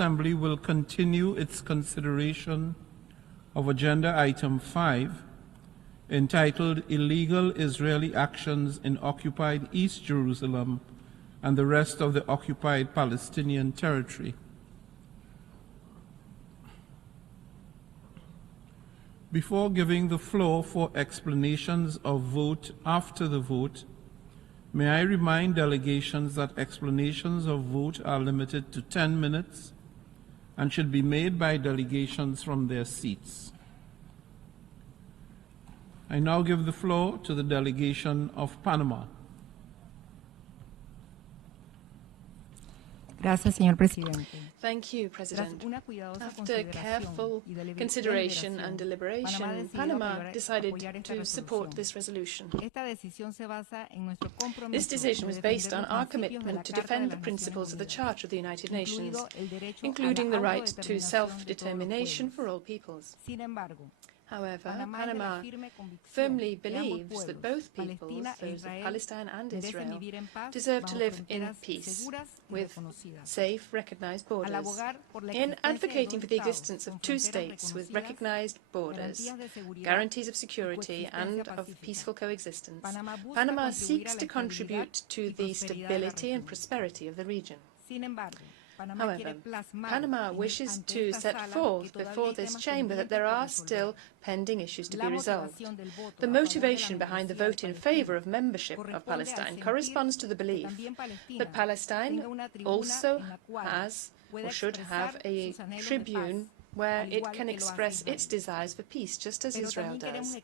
Assembly will continue its consideration of Agenda Item 5, entitled Illegal Israeli Actions in Occupied East Jerusalem and the Rest of the Occupied Palestinian Territory. Before giving the floor for explanations of vote after the vote, may I remind delegations that explanations of vote are limited to 10 minutes and should be made by delegations from their seats. I now give the floor to the delegation of Panama. Gracias, señor presidente. Thank you, President. After careful consideration and deliberation, Panama decided to support this resolution. This decision was based on our commitment to defend the principles of the Charter of the United Nations, including the right to self-determination for all peoples. However, Panama firmly believes that both peoples, those of Palestine and Israel, deserve to live in peace with safe, recognized borders. In advocating for the existence of two states with recognized borders, guarantees of security and of peaceful coexistence, Panama seeks to contribute to the stability and prosperity of the region. However, Panama wishes to set forth before this chamber that there are still pending issues to be resolved. The motivation behind the vote in favor of membership of Palestine corresponds to the belief that Palestine also has or should have a tribune where it can express its desires for peace, just as Israel does.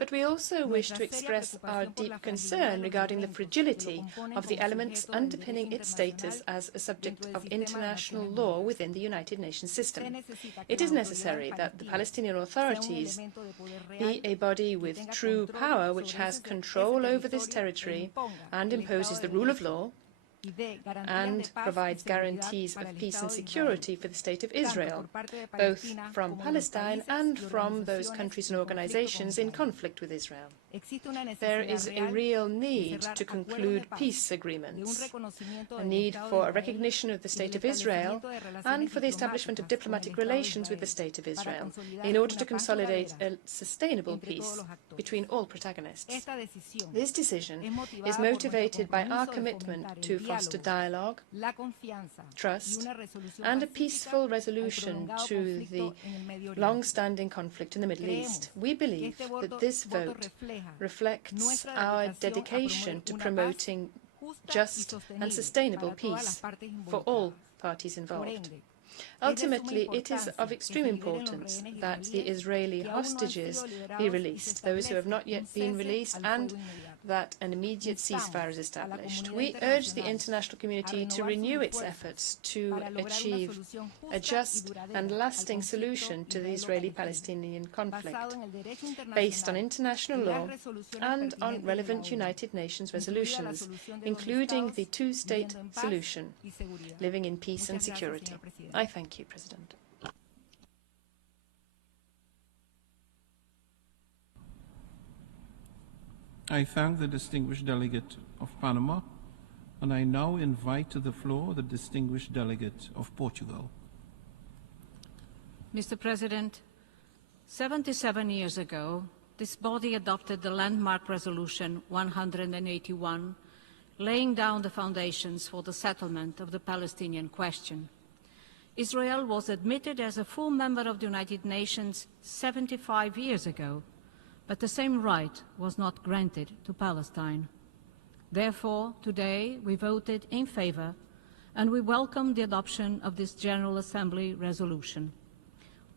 But we also wish to express our deep concern regarding the fragility of the elements underpinning its status as a subject of international law within the United Nations system. It is necessary that the Palestinian authorities be a body with true power which has control over this territory and imposes the rule of law, and provides guarantees of peace and security for the State of Israel, both from Palestine and from those countries and organizations in conflict with Israel. There is a real need to conclude peace agreements, a need for a recognition of the State of Israel, and for the establishment of diplomatic relations with the State of Israel in order to consolidate a sustainable peace between all protagonists. This decision is motivated by our commitment to foster dialogue, trust, and a peaceful resolution to the long-standing conflict in the Middle East. We believe that this vote reflects our dedication to promoting just and sustainable peace for all parties involved. Ultimately, it is of extreme importance that the Israeli hostages be released, those who have not yet been released, and that an immediate ceasefire is established. We urge the international community to renew its efforts to achieve a just and lasting solution to the Israeli-Palestinian conflict, based on international law and on relevant United Nations resolutions, including the two-state solution, living in peace and security. I thank you, President. I thank the distinguished delegate of Panama, and I now invite to the floor the distinguished delegate of Portugal. Mr. President, 77 years ago, this body adopted the landmark Resolution 181, laying down the foundations for the settlement of the Palestinian question. Israel was admitted as a full member of the United Nations 75 years ago, but the same right was not granted to Palestine. Therefore, today we voted in favor, and we welcome the adoption of this General Assembly resolution.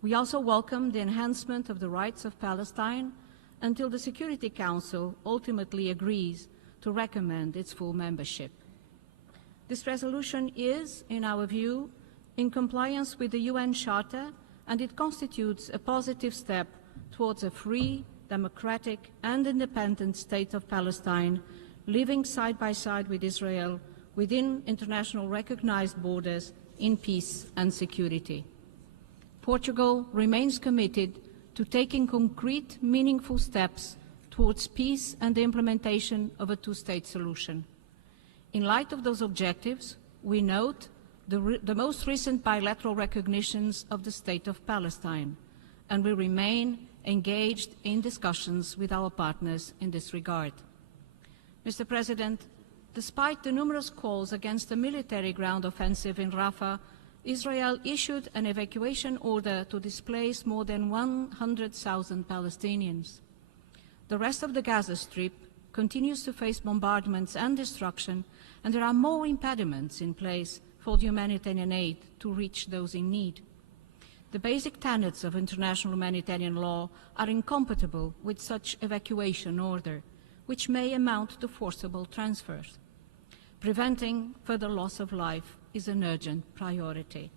We also welcome the enhancement of the rights of Palestine until the Security Council ultimately agrees to recommend its full membership. This resolution is, in our view, in compliance with the UN Charter, and it constitutes a positive step towards a free, democratic and independent state of Palestine, living side by side with Israel within international recognized borders in peace and security. Portugal remains committed to taking concrete, meaningful steps towards peace and the implementation of a two-state solution. In light of those objectives, we note the most recent bilateral recognitions of the State of Palestine, and we remain engaged in discussions with our partners in this regard. Mr. President, despite the numerous calls against a military ground offensive in Rafah, Israel issued an evacuation order to displace more than 100,000 Palestinians. The rest of the Gaza Strip continues to face bombardments and destruction, and there are more impediments in place for the humanitarian aid to reach those in need. The basic tenets of international humanitarian law are incompatible with such evacuation order, which may amount to forcible transfers. Preventing further loss of life is an urgent priority.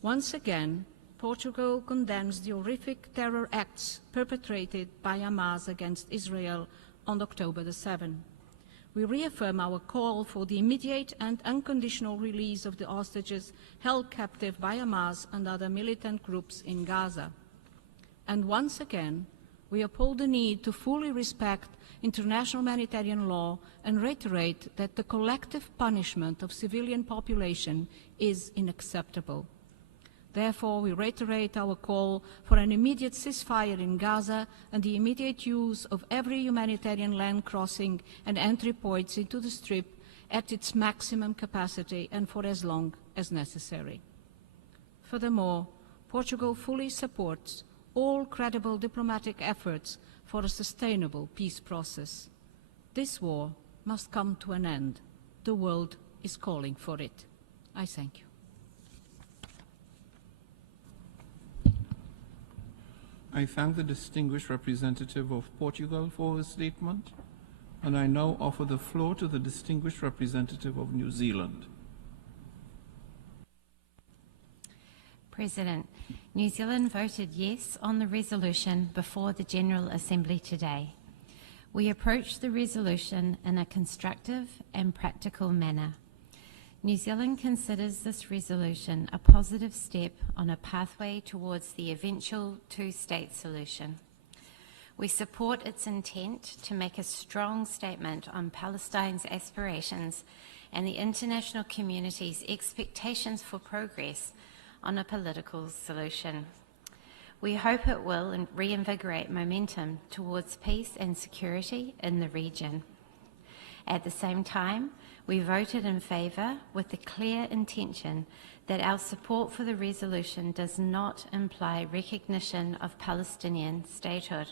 Once again, Portugal condemns the horrific terror acts perpetrated by Hamas against Israel on October the 7th. We reaffirm our call for the immediate and unconditional release of the hostages held captive by Hamas and other militant groups in Gaza. And once again, we uphold the need to fully respect international humanitarian law and reiterate that the collective punishment of civilian population is unacceptable. Therefore, we reiterate our call for an immediate ceasefire in Gaza and the immediate use of every humanitarian land crossing and entry points into the Strip at its maximum capacity and for as long as necessary. Furthermore, Portugal fully supports all credible diplomatic efforts for a sustainable peace process. This war must come to an end. The world is calling for it. I thank you. I thank the distinguished representative of Portugal for his statement, and I now offer the floor to the distinguished representative of New Zealand. President, New Zealand voted yes on the resolution before the General Assembly today. We approach the resolution in a constructive and practical manner. New Zealand considers this resolution a positive step on a pathway towards the eventual two-state solution. We support its intent to make a strong statement on Palestine's aspirations and the international community's expectations for progress on a political solution. We hope it will reinvigorate momentum towards peace and security in the region. At the same time, we voted in favour with the clear intention that our support for the resolution does not imply recognition of Palestinian statehood.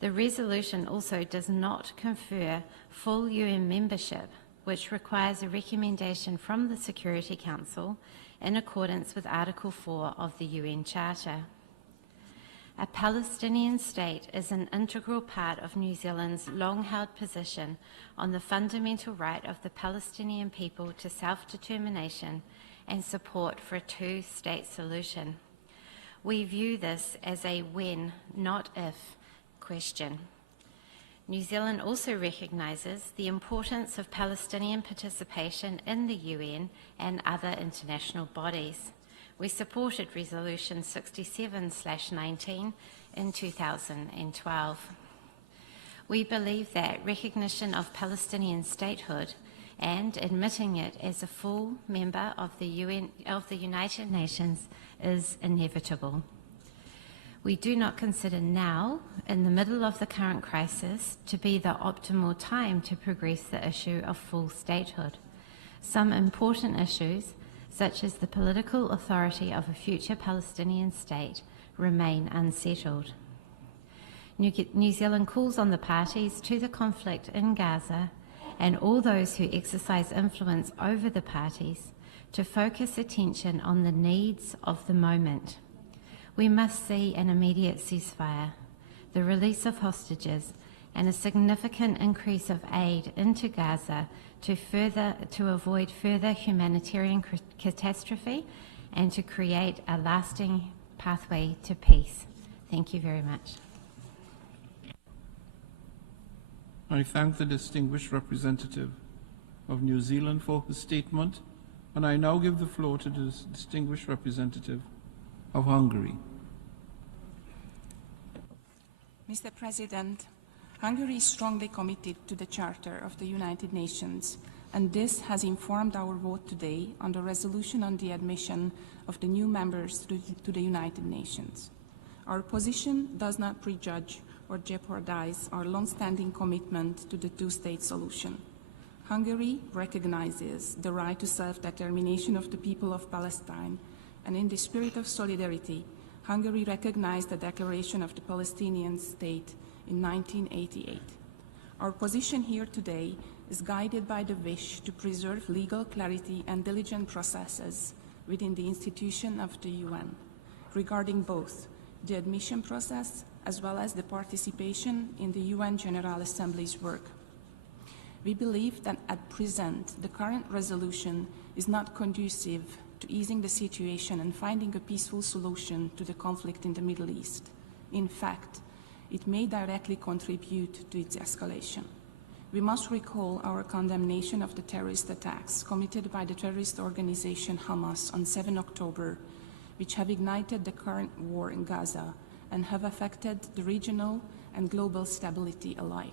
The resolution also does not confer full UN membership, which requires a recommendation from the Security Council in accordance with Article 4 of the UN Charter. A Palestinian state is an integral part of New Zealand's long-held position on the fundamental right of the Palestinian people to self-determination and support for a two-state solution. We view this as a when, not if, question. New Zealand also recognises the importance of Palestinian participation in the UN and other international bodies. We supported Resolution 67/19 in 2012. We believe that recognition of Palestinian statehood and admitting it as a full member of the United Nations is inevitable. We do not consider now, in the middle of the current crisis, to be the optimal time to progress the issue of full statehood. Some important issues, such as the political authority of a future Palestinian state, remain unsettled. New Zealand calls on the parties to the conflict in Gaza and all those who exercise influence over the parties to focus attention on the needs of the moment. We must see an immediate ceasefire, the release of hostages, and a significant increase of aid into Gaza to avoid further humanitarian catastrophe and to create a lasting pathway to peace. Thank you very much. I thank the distinguished representative of New Zealand for his statement, and I now give the floor to the distinguished representative of Hungary. Mr. President, Hungary is strongly committed to the Charter of the United Nations, and this has informed our vote today on the resolution on the admission of the new members to the United Nations. Our position does not prejudge or jeopardize our long-standing commitment to the two-state solution. Hungary recognizes the right to self-determination of the people of Palestine, and in the spirit of solidarity, Hungary recognized the declaration of the Palestinian state in 1988. Our position here today is guided by the wish to preserve legal clarity and diligent processes within the institution of the UN, regarding both the admission process as well as the participation in the UN General Assembly's work. We believe that at present, the current resolution is not conducive to easing the situation and finding a peaceful solution to the conflict in the Middle East. In fact, it may directly contribute to its escalation. We must recall our condemnation of the terrorist attacks committed by the terrorist organization Hamas on 7 October, which have ignited the current war in Gaza and have affected the regional and global stability alike.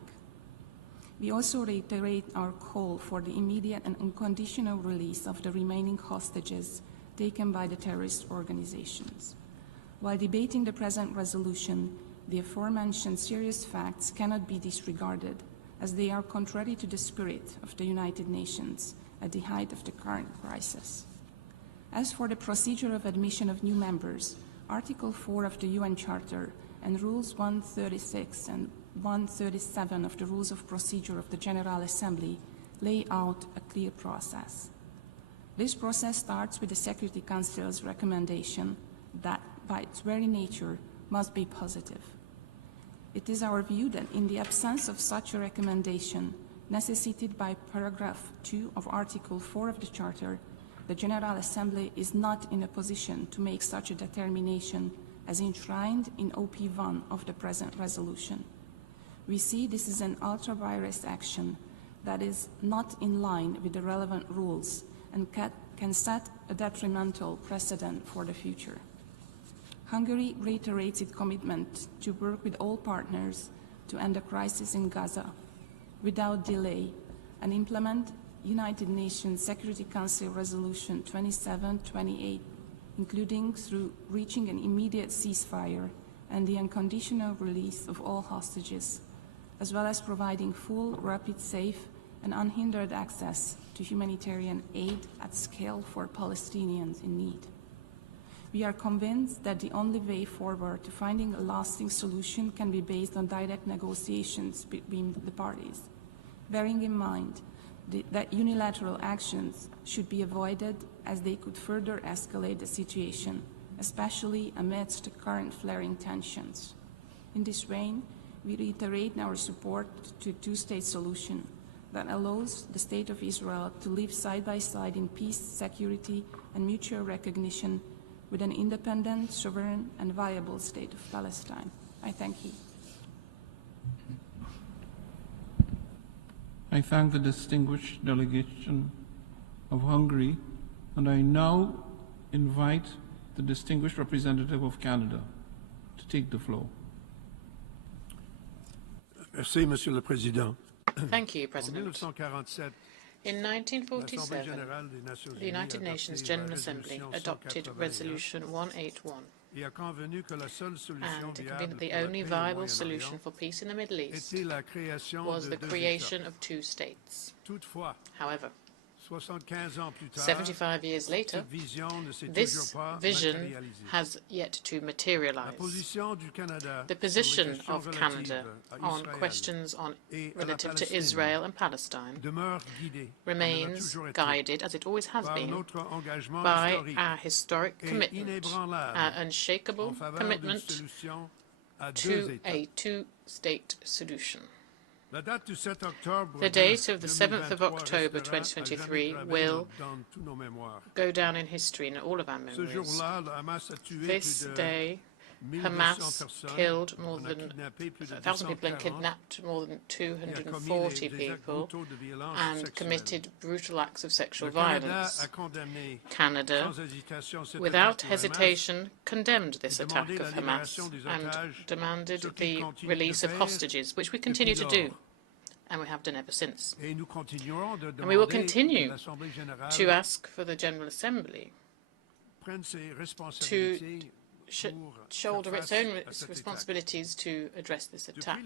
We also reiterate our call for the immediate and unconditional release of the remaining hostages taken by the terrorist organizations. While debating the present resolution, the aforementioned serious facts cannot be disregarded, as they are contrary to the spirit of the United Nations at the height of the current crisis. As for the procedure of admission of new members, Article 4 of the UN Charter and Rules 136 and 137 of the Rules of Procedure of the General Assembly lay out a clear process. This process starts with the Security Council's recommendation that, by its very nature, must be positive. It is our view that in the absence of such a recommendation, necessitated by paragraph 2 of Article 4 of the Charter, the General Assembly is not in a position to make such a determination as enshrined in OP1 of the present resolution. We see this as an ultra-virus action that is not in line with the relevant rules and can set a detrimental precedent for the future. Hungary reiterates its commitment to work with all partners to end the crisis in Gaza without delay and implement United Nations Security Council Resolution 2728, including through reaching an immediate ceasefire and the unconditional release of all hostages, as well as providing full, rapid, safe, and unhindered access to humanitarian aid at scale for Palestinians in need. We are convinced that the only way forward to finding a lasting solution can be based on direct negotiations between the parties, bearing in mind that unilateral actions should be avoided as they could further escalate the situation, especially amidst the current flaring tensions. In this vein, we reiterate our support to a two-state solution that allows the State of Israel to live side by side in peace, security, and mutual recognition with an independent, sovereign, and viable State of Palestine. I thank you. I thank the distinguished delegation of Hungary, and I now invite the distinguished representative of Canada to take the floor. Merci, Monsieur le Président. Thank you, President. In 1947, the United Nations General Assembly adopted Resolution 181 and convened that the only viable solution for peace in the Middle East was the creation of two states. However, 75 years later, this vision has yet to materialize. The position of Canada on questions relative to Israel and Palestine remains guided, as it always has been, by our historic commitment, our unshakable commitment to a two-state solution. The date of the 7th of October 2023 will go down in history in all of our memories. This day, Hamas killed more than 1,000 people and kidnapped more than 240 people and committed brutal acts of sexual violence. Canada, without hesitation, condemned this attack of Hamas and demanded the release of hostages, which we continue to do. and we have done ever since. And we will continue to ask for the General Assembly to shoulder its own responsibilities to address this attack.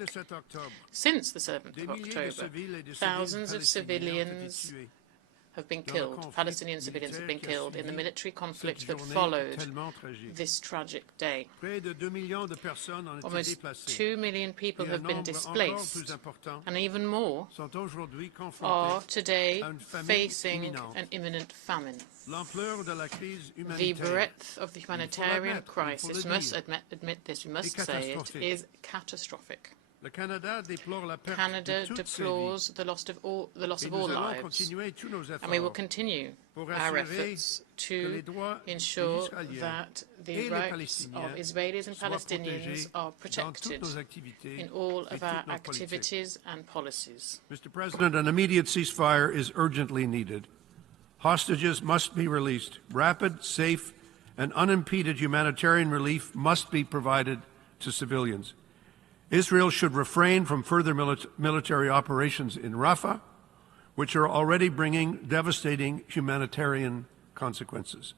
Since the 7th of October, thousands of civilians have been killed, Palestinian civilians have been killed in the military conflict that followed this tragic day. Almost 2 million people have been displaced, and even more are today facing an imminent famine. The breadth of the humanitarian crisis, we must admit this, we must say it, is catastrophic. Canada deplores the loss of all lives, and we will continue our efforts to ensure that the rights of Israelis and Palestinians are protected in all of our activities and policies. Mr. President, an immediate ceasefire is urgently needed. Hostages must be released. Rapid, safe, and unimpeded humanitarian relief must be provided to civilians. Israel should refrain from further military operations in Rafah, which are already bringing devastating humanitarian consequences.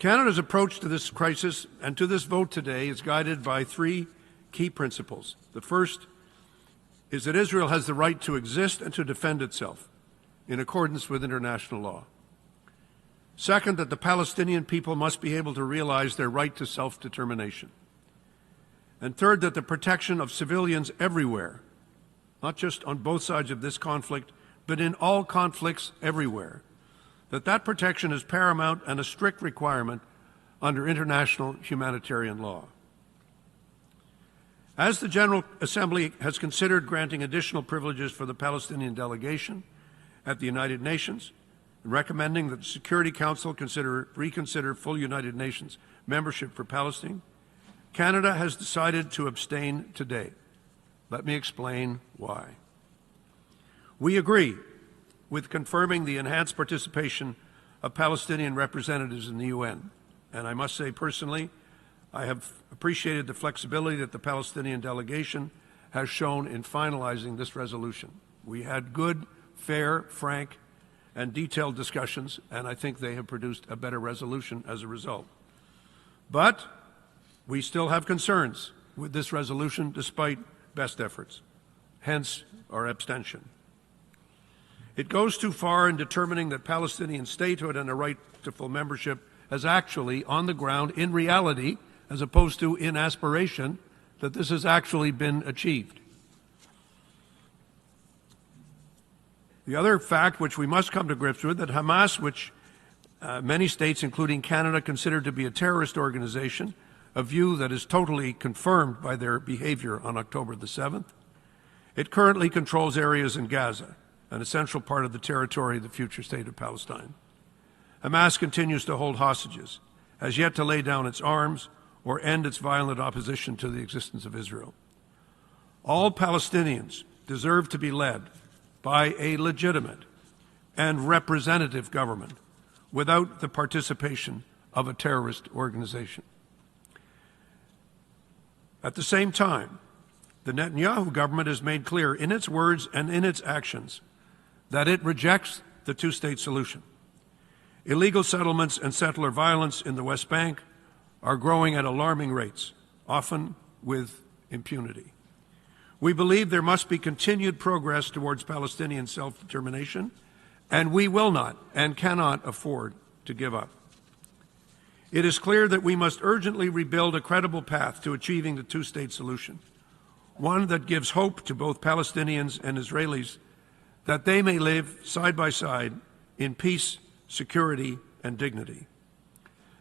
Canada's approach to this crisis and to this vote today is guided by 3 key principles. The first is that Israel has the right to exist and to defend itself in accordance with international law. Second, that the Palestinian people must be able to realize their right to self-determination. And third, that the protection of civilians everywhere, not just on both sides of this conflict, but in all conflicts everywhere, that protection is paramount and a strict requirement under international humanitarian law. As the General Assembly has considered granting additional privileges for the Palestinian delegation at the United Nations, and recommending that the Security Council reconsider full United Nations membership for Palestine, Canada has decided to abstain today. Let me explain why. We agree with confirming the enhanced participation of Palestinian representatives in the UN. And I must say personally, I have appreciated the flexibility that the Palestinian delegation has shown in finalizing this resolution. We had good, fair, frank, and detailed discussions, and I think they have produced a better resolution as a result. But we still have concerns with this resolution despite best efforts, hence our abstention. It goes too far in determining that Palestinian statehood and a right to full membership has actually, on the ground, in reality, as opposed to in aspiration, that this has actually been achieved. The other fact which we must come to grips with, that Hamas, which many states, including Canada, consider to be a terrorist organization, a view that is totally confirmed by their behavior on October the 7th. It currently controls areas in Gaza, an essential part of the territory of the future state of Palestine. Hamas continues to hold hostages, has yet to lay down its arms or end its violent opposition to the existence of Israel. All Palestinians deserve to be led by a legitimate and representative government without the participation of a terrorist organization. At the same time, the Netanyahu government has made clear in its words and in its actions that it rejects the two-state solution. Illegal settlements and settler violence in the West Bank are growing at alarming rates, often with impunity. We believe there must be continued progress towards Palestinian self-determination, and we will not and cannot afford to give up. It is clear that we must urgently rebuild a credible path to achieving the two-state solution, one that gives hope to both Palestinians and Israelis that they may live side by side in peace, security, and dignity.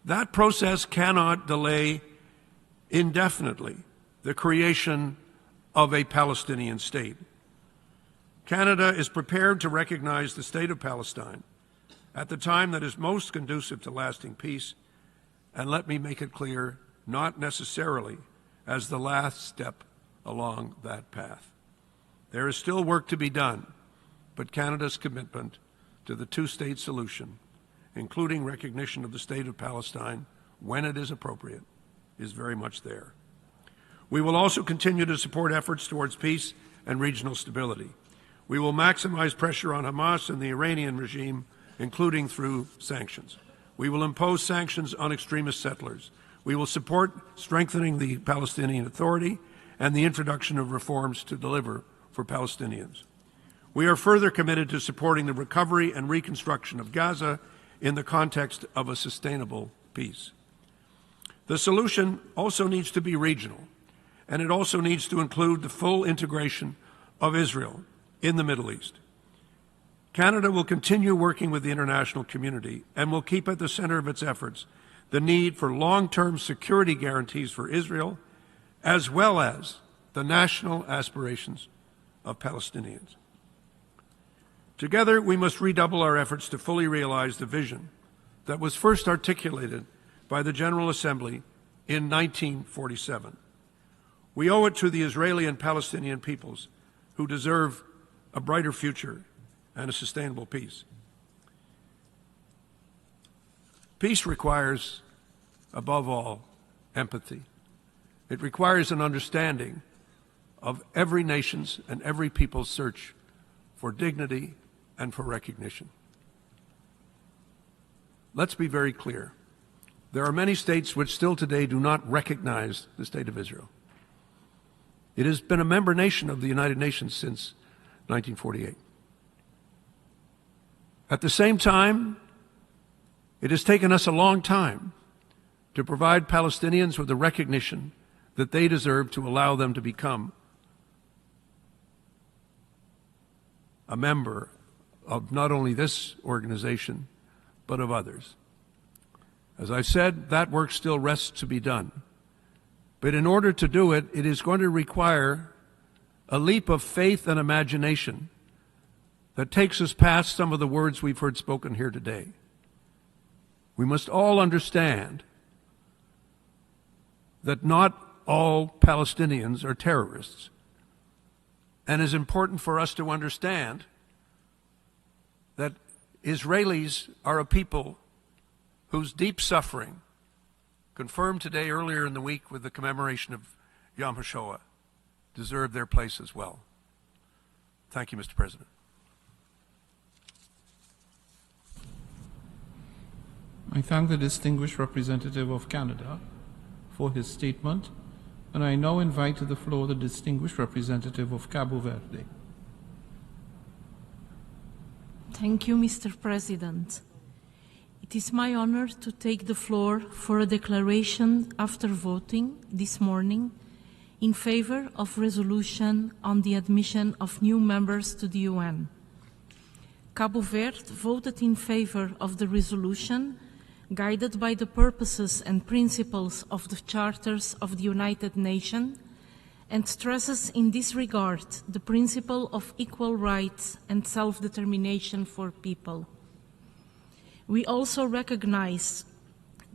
That process cannot delay indefinitely the creation of a Palestinian state. Canada is prepared to recognize the State of Palestine at the time that is most conducive to lasting peace, and let me make it clear, not necessarily as the last step along that path. There is still work to be done, but Canada's commitment to the two-state solution, including recognition of the State of Palestine when it is appropriate, is very much there. We will also continue to support efforts towards peace and regional stability. We will maximize pressure on Hamas and the Iranian regime, including through sanctions. We will impose sanctions on extremist settlers. We will support strengthening the Palestinian Authority and the introduction of reforms to deliver for Palestinians. We are further committed to supporting the recovery and reconstruction of Gaza in the context of a sustainable peace. The solution also needs to be regional, and it also needs to include the full integration of Israel in the Middle East. Canada will continue working with the international community and will keep at the center of its efforts the need for long-term security guarantees for Israel, as well as the national aspirations of Palestinians. Together, we must redouble our efforts to fully realize the vision that was first articulated by the General Assembly in 1947. We owe it to the Israeli and Palestinian peoples who deserve a brighter future and a sustainable peace. Peace requires, above all, empathy. It requires an understanding of every nation's and every people's search for dignity and for recognition. Let's be very clear. There are many states which still today do not recognize the State of Israel. It has been a member nation of the United Nations since 1948. At the same time, it has taken us a long time to provide Palestinians with the recognition that they deserve to allow them to become a member of not only this organization, but of others. As I said, that work still rests to be done. But in order to do it, it is going to require a leap of faith and imagination that takes us past some of the words we've heard spoken here today. We must all understand that not all Palestinians are terrorists. And it's important for us to understand that Israelis are a people whose deep suffering, confirmed today earlier in the week with the commemoration of Yom HaShoah, deserve their place as well. Thank you, Mr. President. I thank the distinguished representative of Canada for his statement, and I now invite to the floor the distinguished representative of Cabo Verde. Thank you, Mr. President. It is my honor to take the floor for a declaration after voting this morning in favor of resolution on the admission of new members to the UN. Cabo Verde voted in favor of the resolution guided by the purposes and principles of the Charters of the United Nations and stresses in this regard the principle of equal rights and self-determination for people. We also recognize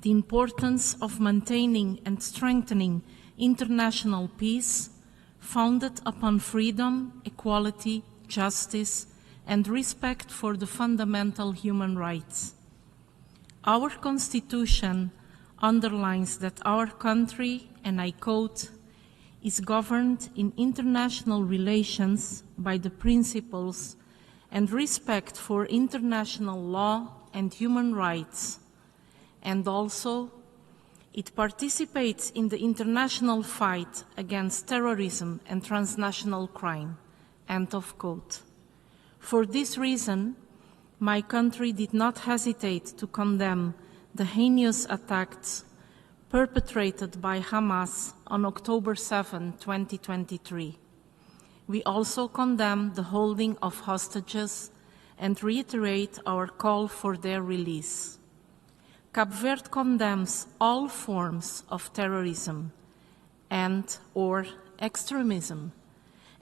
the importance of maintaining and strengthening international peace founded upon freedom, equality, justice, and respect for the fundamental human rights. Our Constitution underlines that our country, and I quote, is governed in international relations by the principles and respect for international law and human rights, and also it participates in the international fight against terrorism and transnational crime, end of quote. For this reason, my country did not hesitate to condemn the heinous attacks perpetrated by Hamas on October 7, 2023. We also condemn the holding of hostages and reiterate our call for their release. Cape Verde condemns all forms of terrorism and/or extremism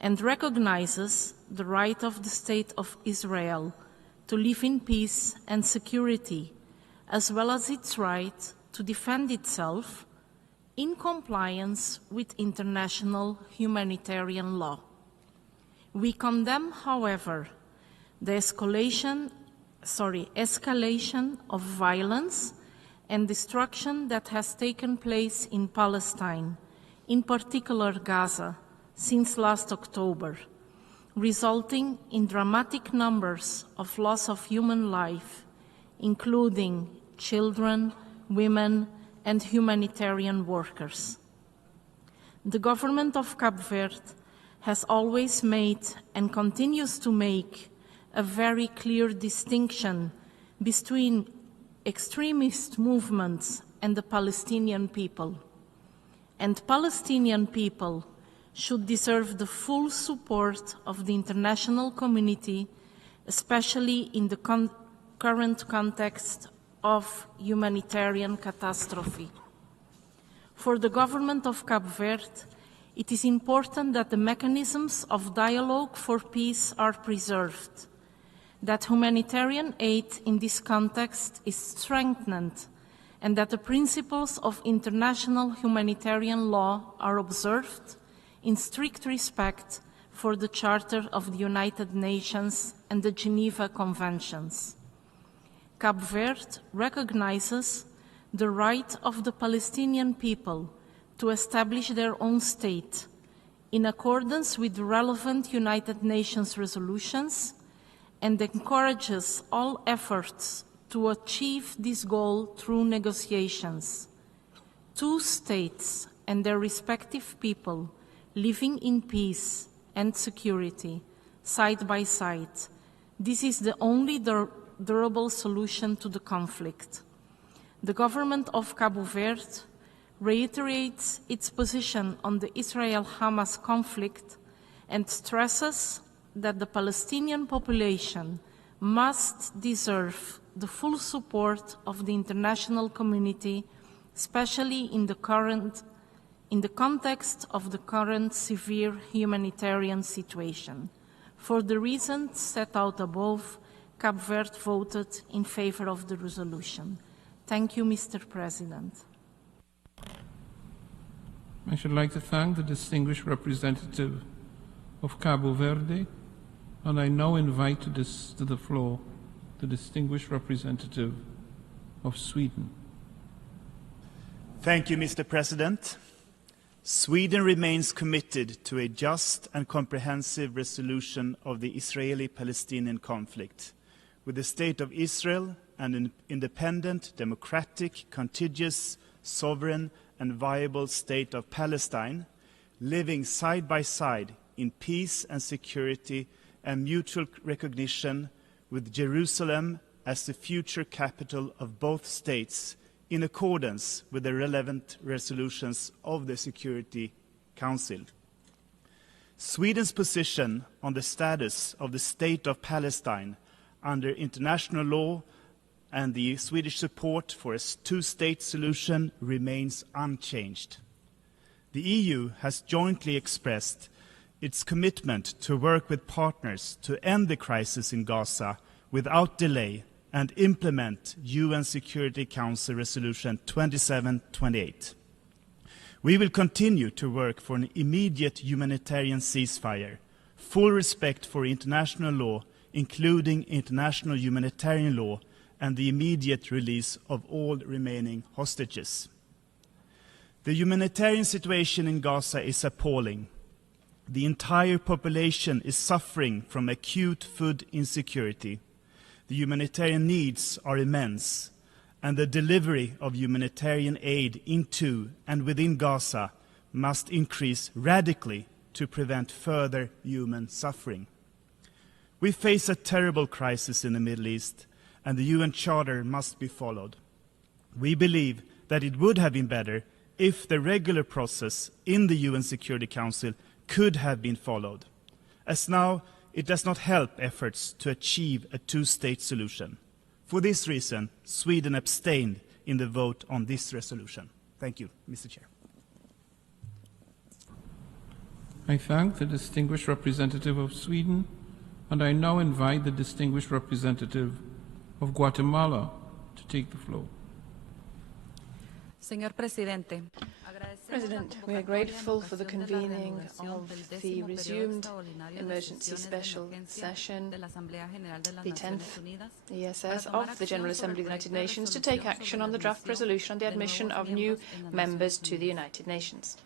and recognizes the right of the State of Israel to live in peace and security, as well as its right to defend itself in compliance with international humanitarian law. We condemn, however, the escalation of violence and destruction that has taken place in Palestine, in particular Gaza, since last October, resulting in dramatic numbers of loss of human life, including children, women, and humanitarian workers. The government of Cabo Verde has always made and continues to make a very clear distinction between extremist movements and the Palestinian people. And Palestinian people should deserve the full support of the international community, especially in the current context of humanitarian catastrophe. For the government of Cabo Verde, it is important that the mechanisms of dialogue for peace are preserved, that humanitarian aid in this context is strengthened, and that the principles of international humanitarian law are observed in strict respect for the Charter of the United Nations and the Geneva Conventions. Cabo Verde recognizes the right of the Palestinian people to establish their own state in accordance with the relevant United Nations resolutions and encourages all efforts to achieve this goal through negotiations. Two states and their respective people living in peace and security, side by side. This is the only durable solution to the conflict. The government of Cabo Verde reiterates its position on the Israel-Hamas conflict and stresses that the Palestinian population must deserve the full support of the international community, especially in the context of the current severe humanitarian situation. For the reasons set out above, Cabo Verde voted in favor of the resolution. Thank you, Mr. President. I should like to thank the distinguished representative of Cabo Verde, and I now invite to the floor the distinguished representative of Sweden. Thank you, Mr. President. Sweden remains committed to a just and comprehensive resolution of the Israeli-Palestinian conflict, with the State of Israel and an independent, democratic, contiguous, sovereign, and viable State of Palestine living side by side in peace and security and mutual recognition, with Jerusalem as the future capital of both states, in accordance with the relevant resolutions of the Security Council. Sweden's position on the status of the State of Palestine under international law and the Swedish support for a two-state solution remains unchanged. The EU has jointly expressed its commitment to work with partners to end the crisis in Gaza without delay and implement UN Security Council Resolution 2728. We will continue to work for an immediate humanitarian ceasefire, full respect for international law, including international humanitarian law, and the immediate release of all remaining hostages. The humanitarian situation in Gaza is appalling. The entire population is suffering from acute food insecurity. The humanitarian needs are immense, and the delivery of humanitarian aid into and within Gaza must increase radically to prevent further human suffering. We face a terrible crisis in the Middle East, and the UN Charter must be followed. We believe that it would have been better if the regular process in the UN Security Council could have been followed, as now it does not help efforts to achieve a two-state solution. For this reason, Sweden abstained in the vote on this resolution. Thank you, Mr. Chair. I thank the distinguished representative of Sweden, and I now invite the distinguished representative of Guatemala to take the floor. Señor Presidente, President, we are grateful for the convening of the resumed emergency special session, the 10th ESS of the General Assembly of the United Nations, to take action on the draft resolution on the admission of new members to the United Nations.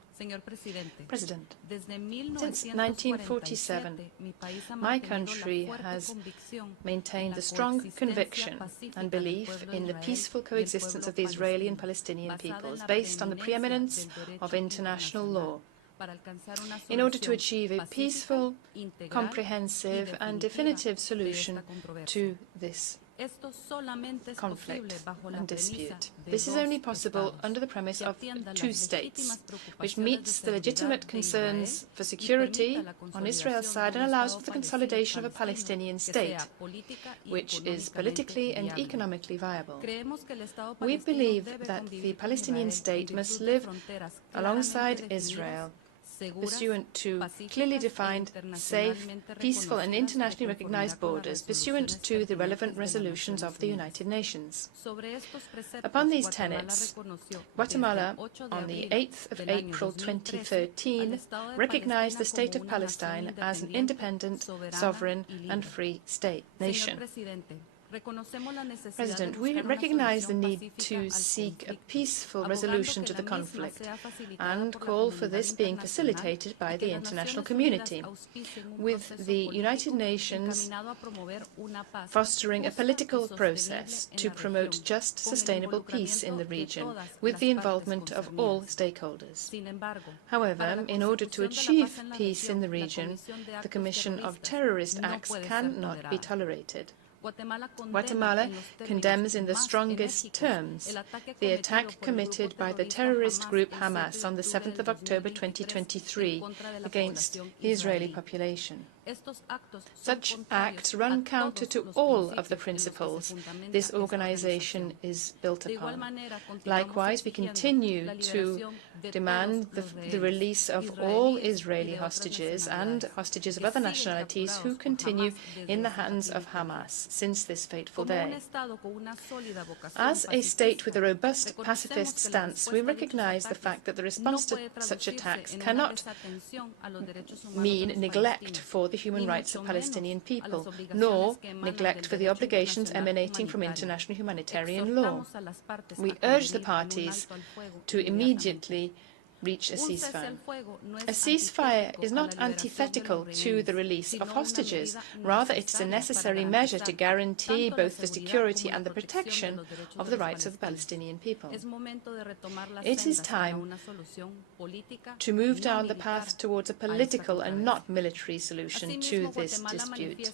President, since 1947, my country has maintained a strong conviction and belief in the peaceful coexistence of the Israeli and Palestinian peoples based on the preeminence of international law. In order to achieve a peaceful, comprehensive and definitive solution to this conflict and dispute. This is only possible under the premise of two states, which meets the legitimate concerns for security on Israel's side and allows for the consolidation of a Palestinian state, which is politically and economically viable. We believe that the Palestinian state must live alongside Israel, pursuant to clearly defined, safe, peaceful and internationally recognized borders, pursuant to the relevant resolutions of the United Nations. Upon these tenets, Guatemala, on the 8th of April 2013, recognized the State of Palestine as an independent, sovereign and free nation. President, we recognize the need to seek a peaceful resolution to the conflict and call for this being facilitated by the international community, with the United Nations fostering a political process to promote just, sustainable peace in the region, with the involvement of all stakeholders. However, in order to achieve peace in the region, the commission of terrorist acts cannot be tolerated. Guatemala condemns in the strongest terms the attack committed by the terrorist group Hamas on the 7th of October 2023 against the Israeli population. Such acts run counter to all of the principles this organization is built upon. Likewise, we continue to demand the release of all Israeli hostages and hostages of other nationalities who continue in the hands of Hamas since this fateful day. As a state with a robust pacifist stance, we recognize the fact that the response to such attacks cannot mean neglect for the human rights of Palestinian people, nor neglect for the obligations emanating from international humanitarian law. We urge the parties to immediately reach a ceasefire. A ceasefire is not antithetical to the release of hostages. Rather, it is a necessary measure to guarantee both the security and the protection of the rights of the Palestinian people. It is time to move down the path towards a political and not military solution to this dispute.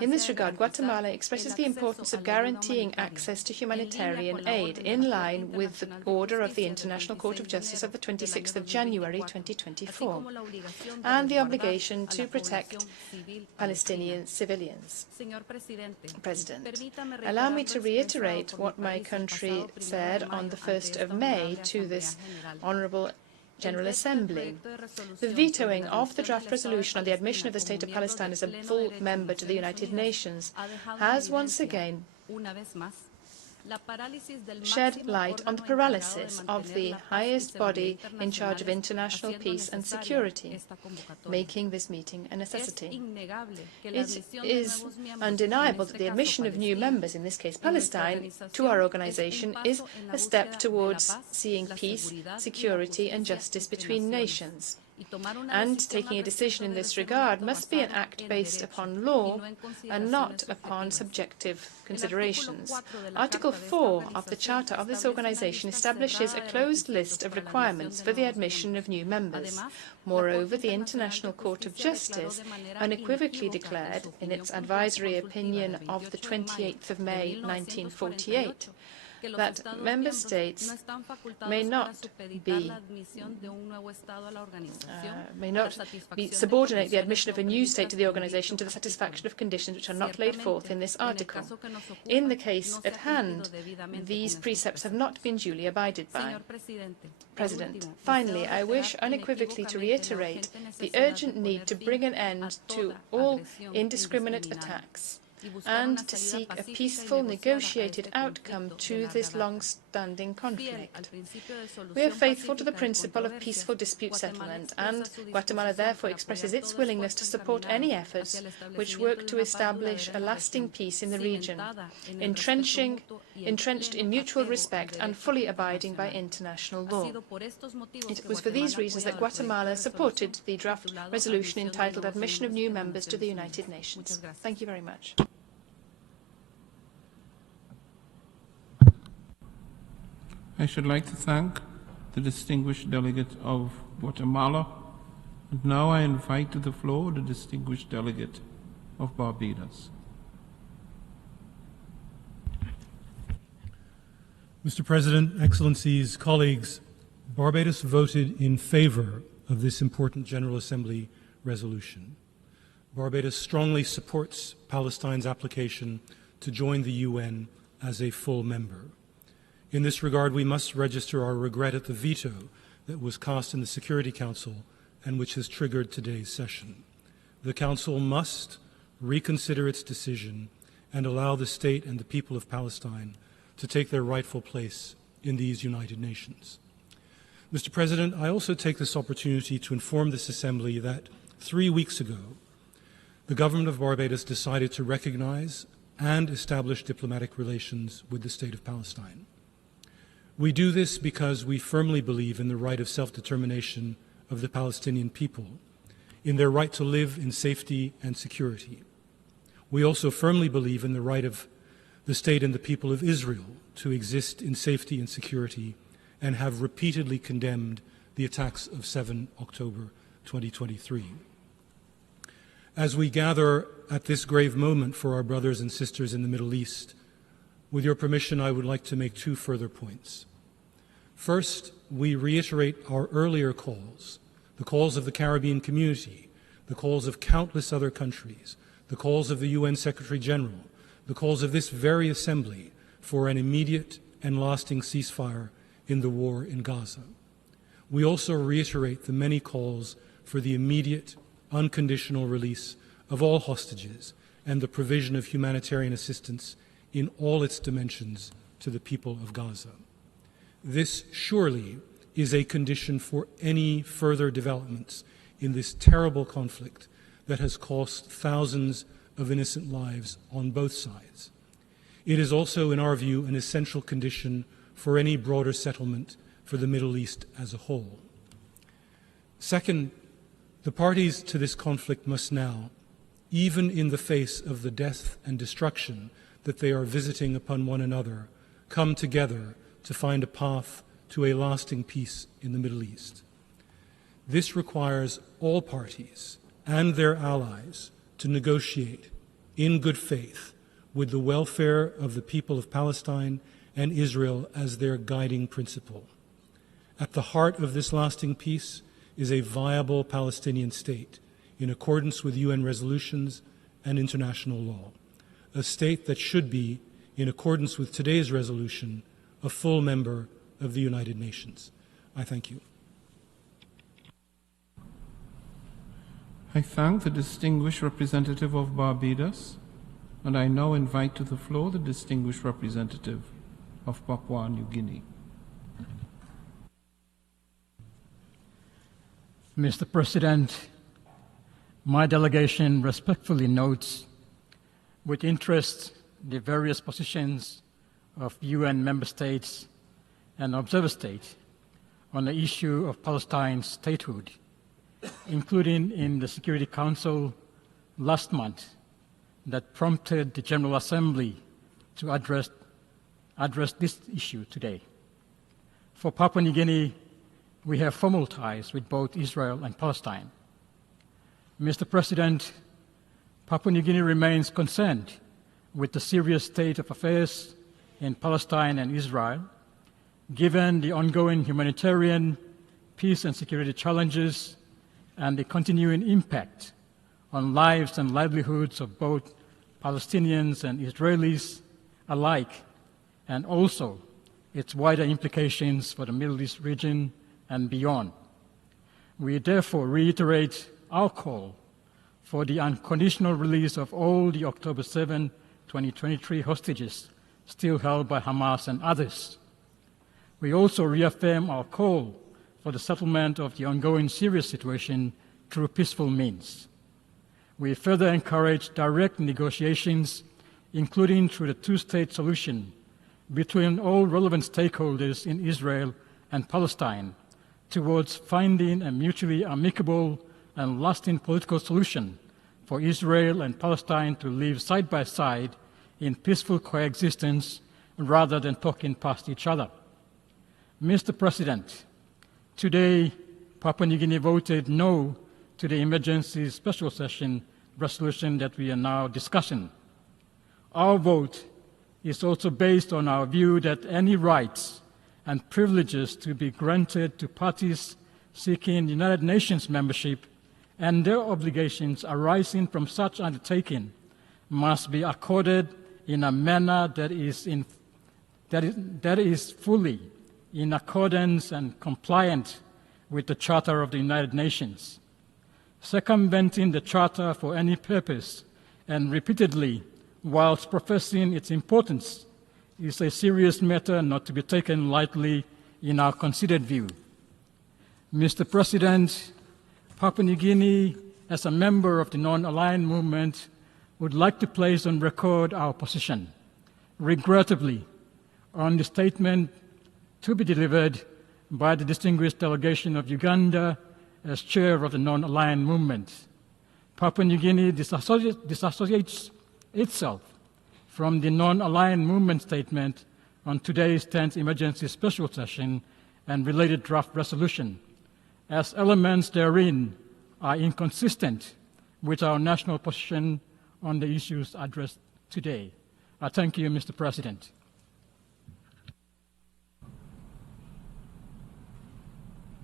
In this regard, Guatemala expresses the importance of guaranteeing access to humanitarian aid in line with the order of the International Court of Justice of the 26th of January 2024, and the obligation to protect Palestinian civilians. President, allow me to reiterate what my country said on the 1st of May to this Honourable General Assembly. The vetoing of the draft resolution on the admission of the State of Palestine as a full member to the United Nations has once again shed light on the paralysis of the highest body in charge of international peace and security, making this meeting a necessity. It is undeniable that the admission of new members, in this case Palestine, to our organization is a step towards seeing peace, security and justice between nations. And taking a decision in this regard must be an act based upon law and not upon subjective considerations. Article 4 of the Charter of this organization establishes a closed list of requirements for the admission of new members. Moreover, the International Court of Justice unequivocally declared, in its advisory opinion of the 28th of May 1948, that member states may not subordinate the admission of a new state to the organization to the satisfaction of conditions which are not laid forth in this article. In the case at hand, these precepts have not been duly abided by. President, finally, I wish unequivocally to reiterate the urgent need to bring an end to all indiscriminate attacks and to seek a peaceful, negotiated outcome to this long-standing conflict. We are faithful to the principle of peaceful dispute settlement, and Guatemala therefore expresses its willingness to support any efforts which work to establish a lasting peace in the region, entrenched in mutual respect and fully abiding by international law. It was for these reasons that Guatemala supported the draft resolution entitled Admission of New Members to the United Nations. Thank you very much. I should like to thank the distinguished delegate of Guatemala. And now I invite to the floor the distinguished delegate of Barbados. Mr. President, Excellencies, colleagues, Barbados voted in favor of this important General Assembly resolution. Barbados strongly supports Palestine's application to join the UN as a full member. In this regard, we must register our regret at the veto that was cast in the Security Council and which has triggered today's session. The Council must reconsider its decision and allow the state and the people of Palestine to take their rightful place in these United Nations. Mr. President, I also take this opportunity to inform this Assembly that 3 weeks ago, the government of Barbados decided to recognize and establish diplomatic relations with the State of Palestine. We do this because we firmly believe in the right of self-determination of the Palestinian people, in their right to live in safety and security. We also firmly believe in the right of the state and the people of Israel to exist in safety and security, and have repeatedly condemned the attacks of 7 October 2023. As we gather at this grave moment for our brothers and sisters in the Middle East, with your permission, I would like to make 2 further points. First, we reiterate our earlier calls, the calls of the Caribbean community, the calls of countless other countries, the calls of the UN Secretary General, the calls of this very Assembly for an immediate and lasting ceasefire in the war in Gaza. We also reiterate the many calls for the immediate, unconditional release of all hostages and the provision of humanitarian assistance in all its dimensions to the people of Gaza. This surely is a condition for any further developments in this terrible conflict that has cost thousands of innocent lives on both sides. It is also, in our view, an essential condition for any broader settlement for the Middle East as a whole. Second, the parties to this conflict must now, even in the face of the death and destruction that they are visiting upon one another, come together to find a path to a lasting peace in the Middle East. This requires all parties and their allies to negotiate in good faith with the welfare of the people of Palestine and Israel as their guiding principle. At the heart of this lasting peace is a viable Palestinian state in accordance with UN resolutions and international law, a state that should be, in accordance with today's resolution, a full member of the United Nations. I thank you. I thank the distinguished representative of Barbados, and I now invite to the floor the distinguished representative of Papua New Guinea. Mr. President, my delegation respectfully notes with interest the various positions of UN member states and observer states on the issue of Palestine's statehood, including in the Security Council last month, that prompted the General Assembly to address this issue today. For Papua New Guinea, we have formal ties with both Israel and Palestine. Mr. President, Papua New Guinea remains concerned with the serious state of affairs in Palestine and Israel, given the ongoing humanitarian, peace and security challenges and the continuing impact on lives and livelihoods of both Palestinians and Israelis alike, and also its wider implications for the Middle East region and beyond. We therefore reiterate our call for the unconditional release of all the October 7, 2023 hostages still held by Hamas and others. We also reaffirm our call for the settlement of the ongoing Syrian situation through peaceful means. We further encourage direct negotiations, including through the two-state solution, between all relevant stakeholders in Israel and Palestine towards finding a mutually amicable and lasting political solution for Israel and Palestine to live side by side in peaceful coexistence rather than talking past each other. Mr. President, today Papua New Guinea voted no to the emergency special session resolution that we are now discussing. Our vote is also based on our view that any rights and privileges to be granted to parties seeking United Nations membership and their obligations arising from such undertaking must be accorded in a manner that is fully in accordance and compliant with the Charter of the United Nations. Circumventing the Charter for any purpose and repeatedly whilst professing its importance is a serious matter not to be taken lightly in our considered view. Mr. President, Papua New Guinea, as a member of the non-aligned movement, would like to place on record our position, regrettably, on the statement to be delivered by the distinguished delegation of Uganda as chair of the non-aligned movement. Papua New Guinea disassociates itself from the non-aligned movement statement on today's 10th emergency special session and related draft resolution, as elements therein are inconsistent with our national position on the issues addressed today. I thank you, Mr. President.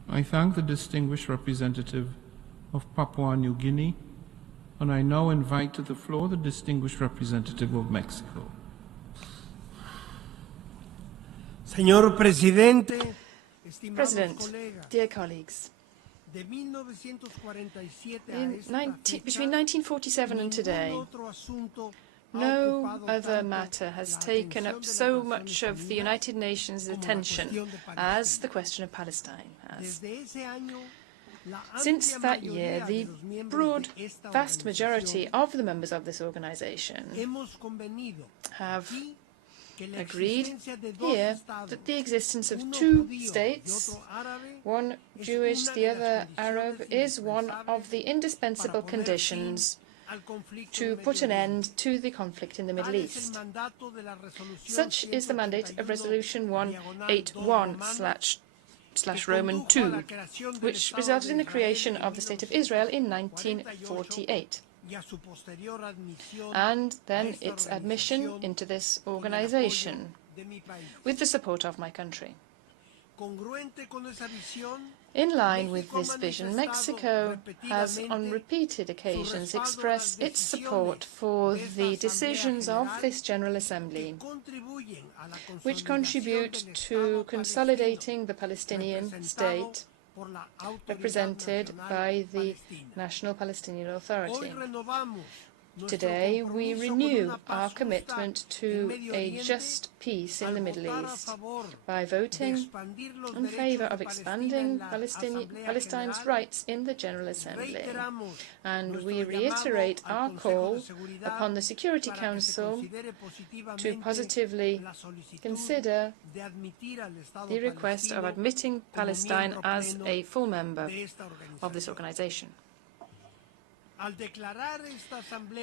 I thank the distinguished representative of Papua New Guinea, and I now invite to the floor the distinguished representative of Mexico. Señor Presidente, President, dear colleagues, between 1947 and today, no other matter has taken up so much of the United Nations' attention as the question of Palestine has. Since that year, the vast majority of the members of this organization have agreed here that the existence of two states, one Jewish, the other Arab, is one of the indispensable conditions to put an end to the conflict in the Middle East. Such is the mandate of Resolution 181/Roman 2, which resulted in the creation of the State of Israel in 1948, and then its admission into this organization with the support of my country. In line with this vision, Mexico has on repeated occasions expressed its support for the decisions of this General Assembly, which contribute to consolidating the Palestinian state represented by the National Palestinian Authority. Today, we renew our commitment to a just peace in the Middle East by voting in favor of expanding Palestine's rights in the General Assembly. And we reiterate our call upon the Security Council to positively consider the request of admitting Palestine as a full member of this organization.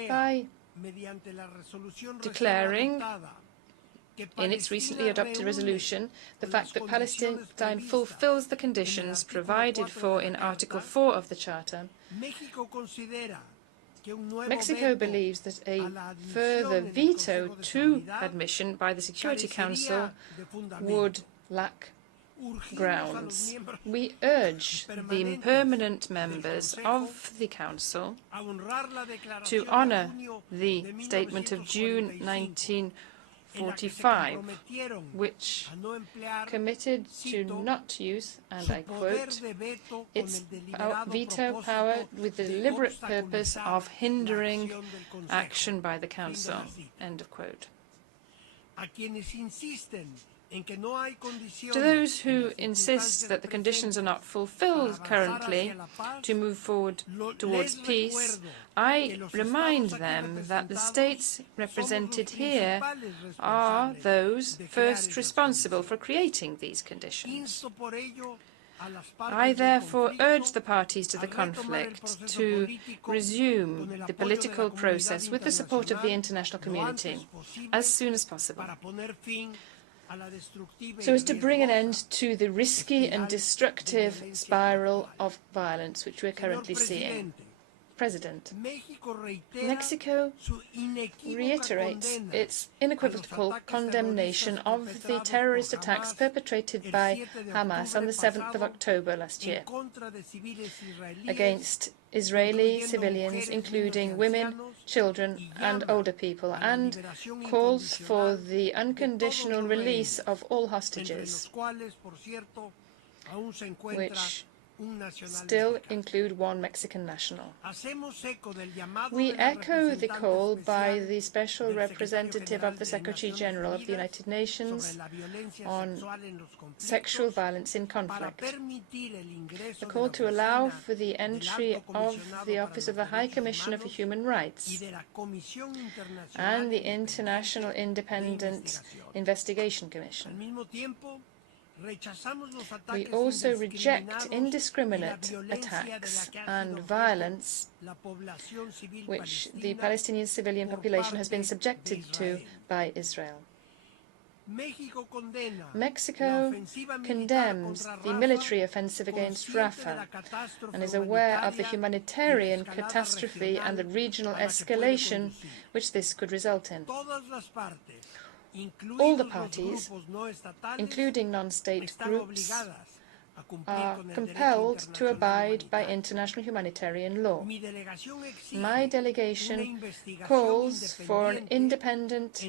By declaring in its recently adopted resolution the fact that Palestine fulfills the conditions provided for in Article 4 of the Charter, Mexico believes that a further veto to admission by the Security Council would lack grounds. We urge the permanent members of the Council to honour the statement of June 1948 45, which committed to not use, and I quote, its veto power with the deliberate purpose of hindering action by the Council, end of quote. To those who insist that the conditions are not fulfilled currently to move forward towards peace, I remind them that the states represented here are those first responsible for creating these conditions. I therefore urge the parties to the conflict to resume the political process with the support of the international community as soon as possible, so as to bring an end to the risky and destructive spiral of violence which we're currently seeing. President, Mexico reiterates its unequivocal condemnation of the terrorist attacks perpetrated by Hamas on the 7th of October last year against Israeli civilians, including women, children and older people, and calls for the unconditional release of all hostages, which still include one Mexican national. We echo the call by the Special Representative of the Secretary General of the United Nations on sexual violence in conflict, the call to allow for the entry of the Office of the High Commissioner for Human Rights and the International Independent Investigation Commission. We also reject indiscriminate attacks and violence which the Palestinian civilian population has been subjected to by Israel. Mexico condemns the military offensive against Rafah and is aware of the humanitarian catastrophe and the regional escalation which this could result in. All the parties, including non-state groups, are compelled to abide by international humanitarian law. My delegation calls for an independent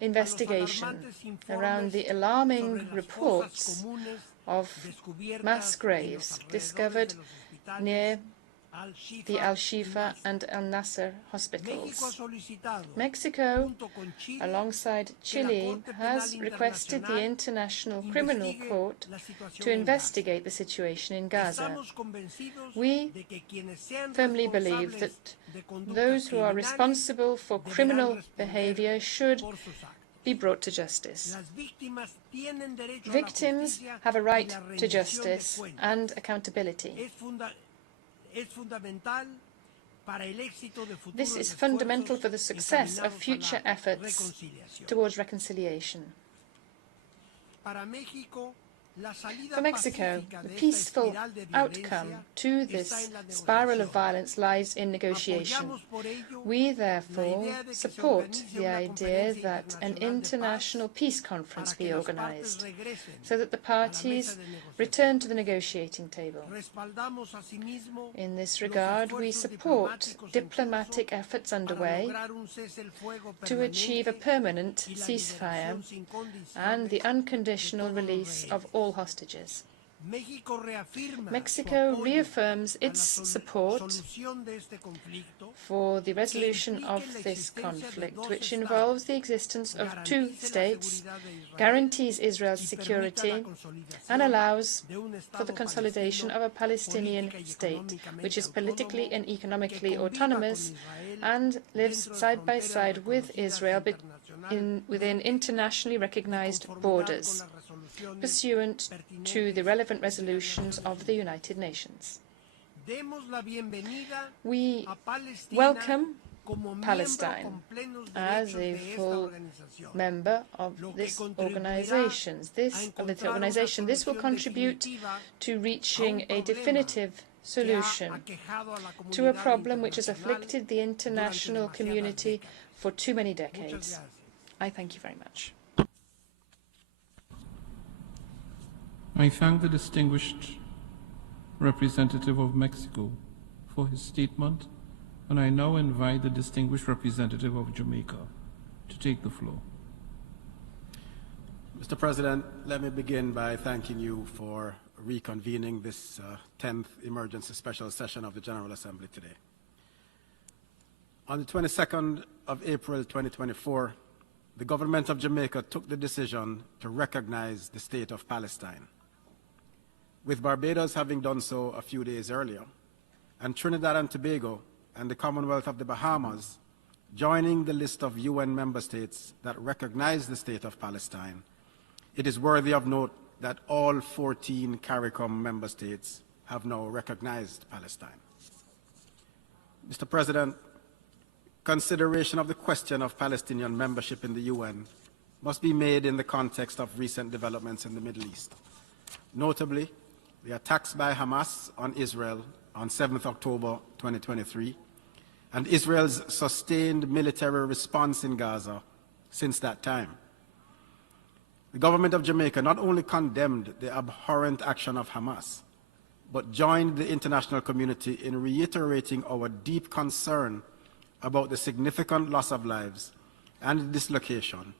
investigation around the alarming reports of mass graves discovered near the Al-Shifa and Al-Nasser hospitals. Mexico, alongside Chile, has requested the International Criminal Court to investigate the situation in Gaza. We firmly believe that those who are responsible for criminal behavior should be brought to justice. Victims have a right to justice and accountability. This is fundamental for the success of future efforts towards reconciliation. For Mexico, the peaceful outcome to this spiral of violence lies in negotiation. We therefore support the idea that an international peace conference be organized, so that the parties return to the negotiating table. In this regard, we support diplomatic efforts underway to achieve a permanent ceasefire and the unconditional release of all hostages. Mexico reaffirms its support for the resolution of this conflict, which involves the existence of two states, guarantees Israel's security, and allows for the consolidation of a Palestinian state, which is politically and economically autonomous and lives side by side with Israel within internationally recognized borders, pursuant to the relevant resolutions of the United Nations. We welcome Palestine as a full member of this organization. This will contribute to reaching a definitive solution to a problem which has afflicted the international community for too many decades. I thank you very much. I thank the distinguished representative of Mexico for his statement, and I now invite the distinguished representative of Jamaica to take the floor. Mr. President, let me begin by thanking you for reconvening this 10th emergency special session of the General Assembly today. On the 22nd of April 2024, the government of Jamaica took the decision to recognize the State of Palestine, with Barbados having done so a few days earlier, and Trinidad and Tobago and the Commonwealth of the Bahamas joining the list of UN member states that recognize the State of Palestine. It is worthy of note that all 14 CARICOM member states have now recognized Palestine. Mr. President, consideration of the question of Palestinian membership in the UN must be made in the context of recent developments in the Middle East, notably the attacks by Hamas on Israel on 7th October 2023, and Israel's sustained military response in Gaza since that time. The government of Jamaica not only condemned the abhorrent action of Hamas, but joined the international community in reiterating our deep concern about the significant loss of lives and dislocation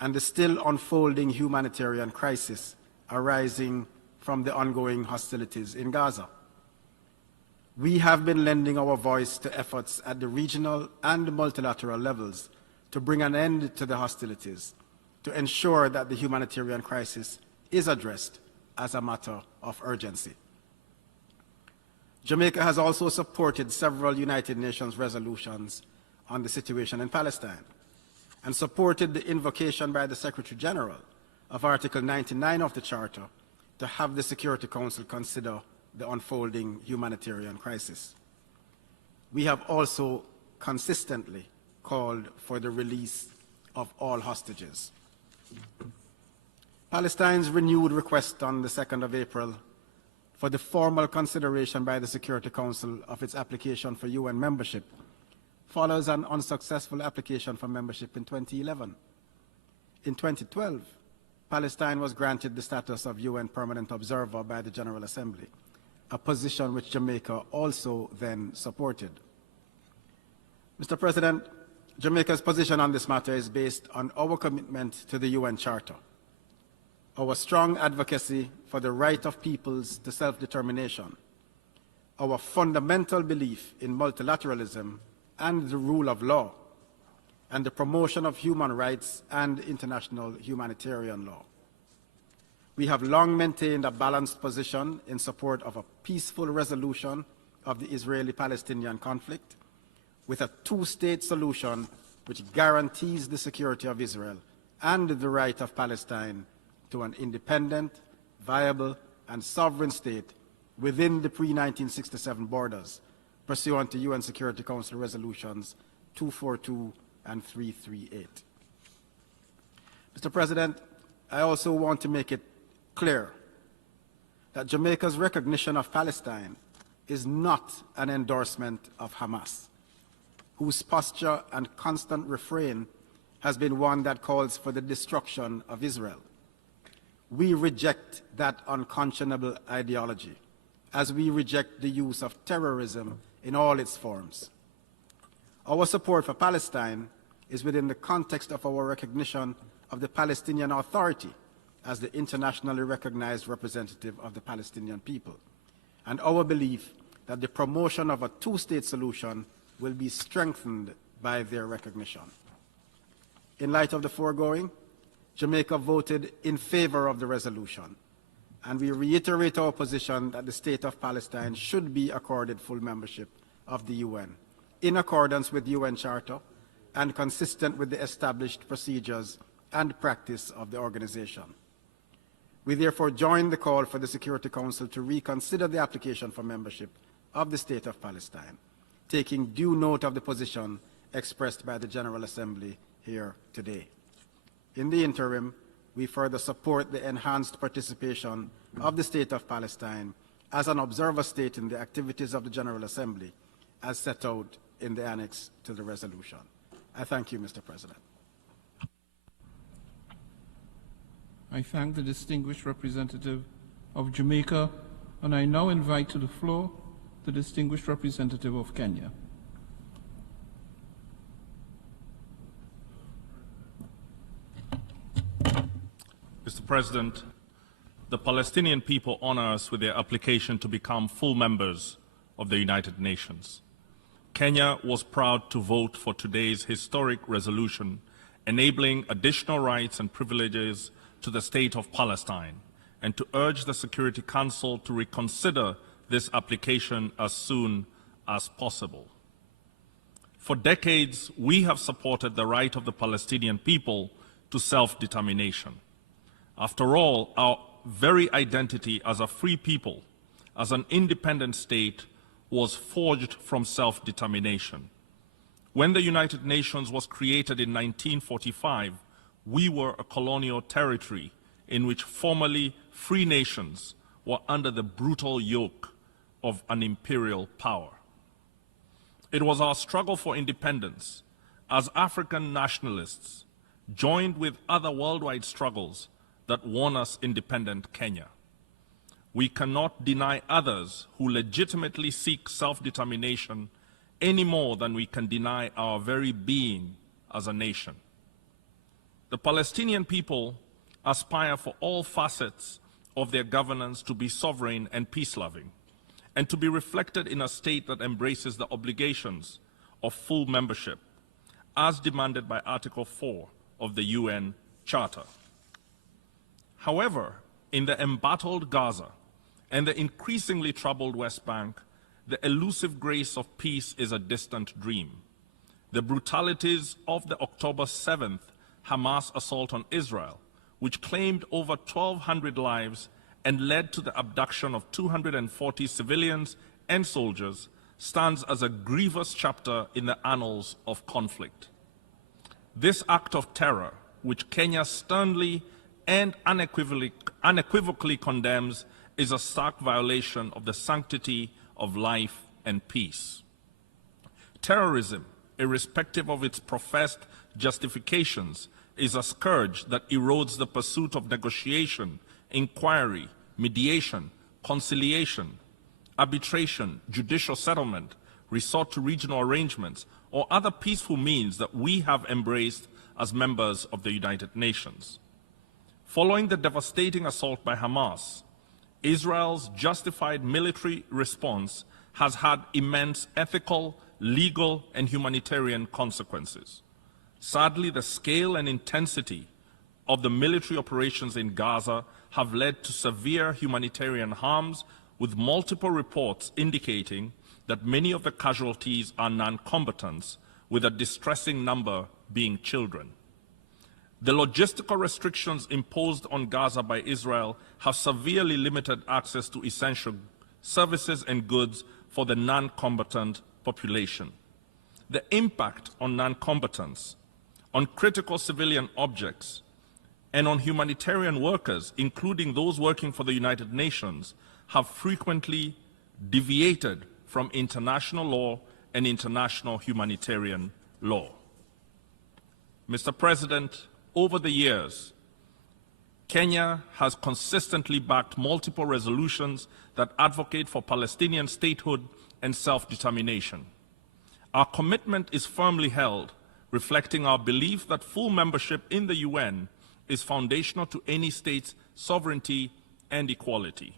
and the still unfolding humanitarian crisis arising from the ongoing hostilities in Gaza. We have been lending our voice to efforts at the regional and multilateral levels to bring an end to the hostilities, to ensure that the humanitarian crisis is addressed as a matter of urgency. Jamaica has also supported several United Nations resolutions on the situation in Palestine and supported the invocation by the Secretary General of Article 99 of the Charter to have the Security Council consider the unfolding humanitarian crisis. We have also consistently called for the release of all hostages. Palestine's renewed request on the 2nd of April for the formal consideration by the Security Council of its application for UN membership follows an unsuccessful application for membership in 2011. In 2012, Palestine was granted the status of UN permanent observer by the General Assembly, a position which Jamaica also then supported. Mr. President, Jamaica's position on this matter is based on our commitment to the UN Charter, our strong advocacy for the right of peoples to self-determination, our fundamental belief in multilateralism and the rule of law, and the promotion of human rights and international humanitarian law. We have long maintained a balanced position in support of a peaceful resolution of the Israeli-Palestinian conflict with a two-state solution which guarantees the security of Israel and the right of Palestine to an independent, viable, and sovereign state within the pre-1967 borders, pursuant to UN Security Council resolutions 242 and 338. Mr. President, I also want to make it clear that Jamaica's recognition of Palestine is not an endorsement of Hamas, whose posture and constant refrain has been one that calls for the destruction of Israel. We reject that unconscionable ideology, as we reject the use of terrorism in all its forms. Our support for Palestine is within the context of our recognition of the Palestinian Authority as the internationally recognized representative of the Palestinian people, and our belief that the promotion of a two-state solution will be strengthened by their recognition. In light of the foregoing, Jamaica voted in favor of the resolution, and we reiterate our position that the State of Palestine should be accorded full membership of the UN, in accordance with the UN Charter and consistent with the established procedures and practice of the organization. We therefore join the call for the Security Council to reconsider the application for membership of the State of Palestine, taking due note of the position expressed by the General Assembly here today. In the interim, we further support the enhanced participation of the State of Palestine as an observer state in the activities of the General Assembly, as set out in the annex to the resolution. I thank you, Mr. President. I thank the distinguished representative of Jamaica, and I now invite to the floor the distinguished representative of Kenya. President, the Palestinian people honor us with their application to become full members of the United Nations. Kenya was proud to vote for today's historic resolution enabling additional rights and privileges to the State of Palestine, and to urge the Security Council to reconsider this application as soon as possible. For decades, we have supported the right of the Palestinian people to self-determination. After all, our very identity as a free people, as an independent state, was forged from self-determination. When the United Nations was created in 1945, we were a colonial territory in which formerly free nations were under the brutal yoke of an imperial power. It was our struggle for independence as African nationalists, joined with other worldwide struggles, that won us independent Kenya. We cannot deny others who legitimately seek self-determination any more than we can deny our very being as a nation. The Palestinian people aspire for all facets of their governance to be sovereign and peace-loving, and to be reflected in a state that embraces the obligations of full membership, as demanded by Article 4 of the UN Charter. However, in the embattled Gaza and the increasingly troubled West Bank, the elusive grace of peace is a distant dream. The brutalities of the October 7th Hamas assault on Israel, which claimed over 1,200 lives and led to the abduction of 240 civilians and soldiers, stands as a grievous chapter in the annals of conflict. This act of terror, which Kenya sternly and unequivocally condemns, is a stark violation of the sanctity of life and peace. Terrorism, irrespective of its professed justifications, is a scourge that erodes the pursuit of negotiation, inquiry, mediation, conciliation, arbitration, judicial settlement, resort to regional arrangements, or other peaceful means that we have embraced as members of the United Nations. Following the devastating assault by Hamas, Israel's justified military response has had immense ethical, legal, and humanitarian consequences. Sadly, the scale and intensity of the military operations in Gaza have led to severe humanitarian harms, with multiple reports indicating that many of the casualties are non-combatants, with a distressing number being children. The logistical restrictions imposed on Gaza by Israel have severely limited access to essential services and goods for the non-combatant population. The impact on non-combatants, on critical civilian objects, and on humanitarian workers, including those working for the United Nations, have frequently deviated from international law and international humanitarian law. Mr. President, over the years, Kenya has consistently backed multiple resolutions that advocate for Palestinian statehood and self-determination. Our commitment is firmly held, reflecting our belief that full membership in the UN is foundational to any state's sovereignty and equality.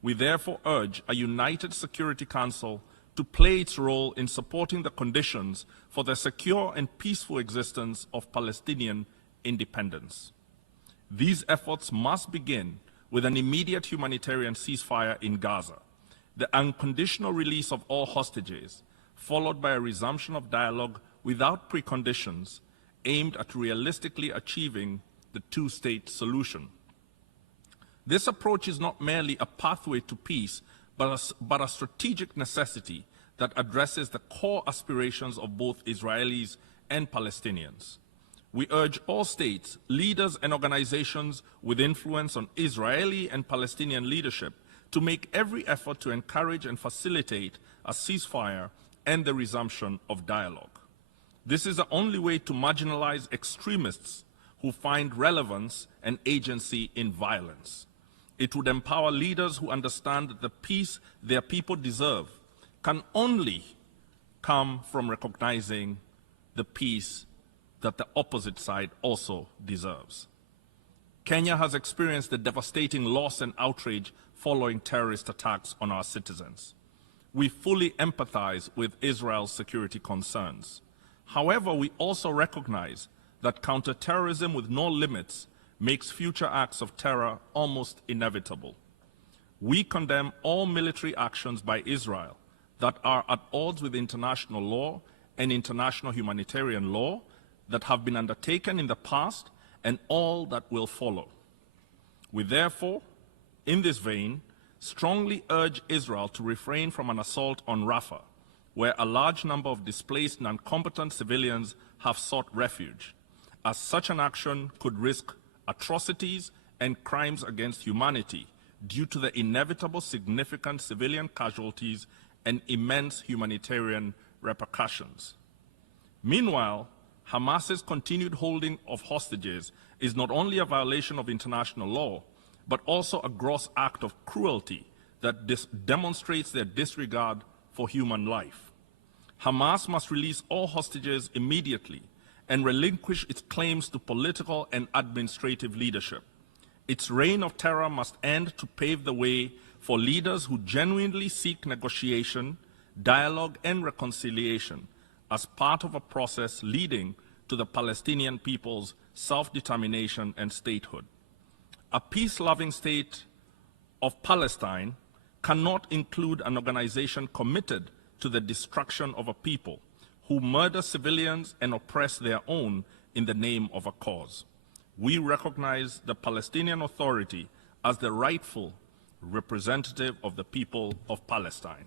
We therefore urge a united Security Council to play its role in supporting the conditions for the secure and peaceful existence of Palestinian independence. These efforts must begin with an immediate humanitarian ceasefire in Gaza, the unconditional release of all hostages, followed by a resumption of dialogue without preconditions aimed at realistically achieving the two-state solution. This approach is not merely a pathway to peace, but a strategic necessity that addresses the core aspirations of both Israelis and Palestinians. We urge all states, leaders, and organizations with influence on Israeli and Palestinian leadership to make every effort to encourage and facilitate a ceasefire and the resumption of dialogue. This is the only way to marginalize extremists who find relevance and agency in violence. It would empower leaders who understand that the peace their people deserve can only come from recognizing the peace that the opposite side also deserves. Kenya has experienced the devastating loss and outrage following terrorist attacks on our citizens. We fully empathize with Israel's security concerns. However, we also recognize that counterterrorism with no limits makes future acts of terror almost inevitable. We condemn all military actions by Israel that are at odds with international law and international humanitarian law that have been undertaken in the past and all that will follow. We therefore, in this vein, strongly urge Israel to refrain from an assault on Rafah, where a large number of displaced and non-combatant civilians have sought refuge, as such an action could risk atrocities and crimes against humanity due to the inevitable significant civilian casualties and immense humanitarian repercussions. Meanwhile, Hamas's continued holding of hostages is not only a violation of international law, but also a gross act of cruelty that demonstrates their disregard for human life. Hamas must release all hostages immediately and relinquish its claims to political and administrative leadership. Its reign of terror must end to pave the way for leaders who genuinely seek negotiation, dialogue, and reconciliation as part of a process leading to the Palestinian people's self-determination and statehood. A peace-loving state of Palestine cannot include an organization committed to the destruction of a people who murder civilians and oppress their own in the name of a cause. We recognize the Palestinian Authority as the rightful representative of the people of Palestine.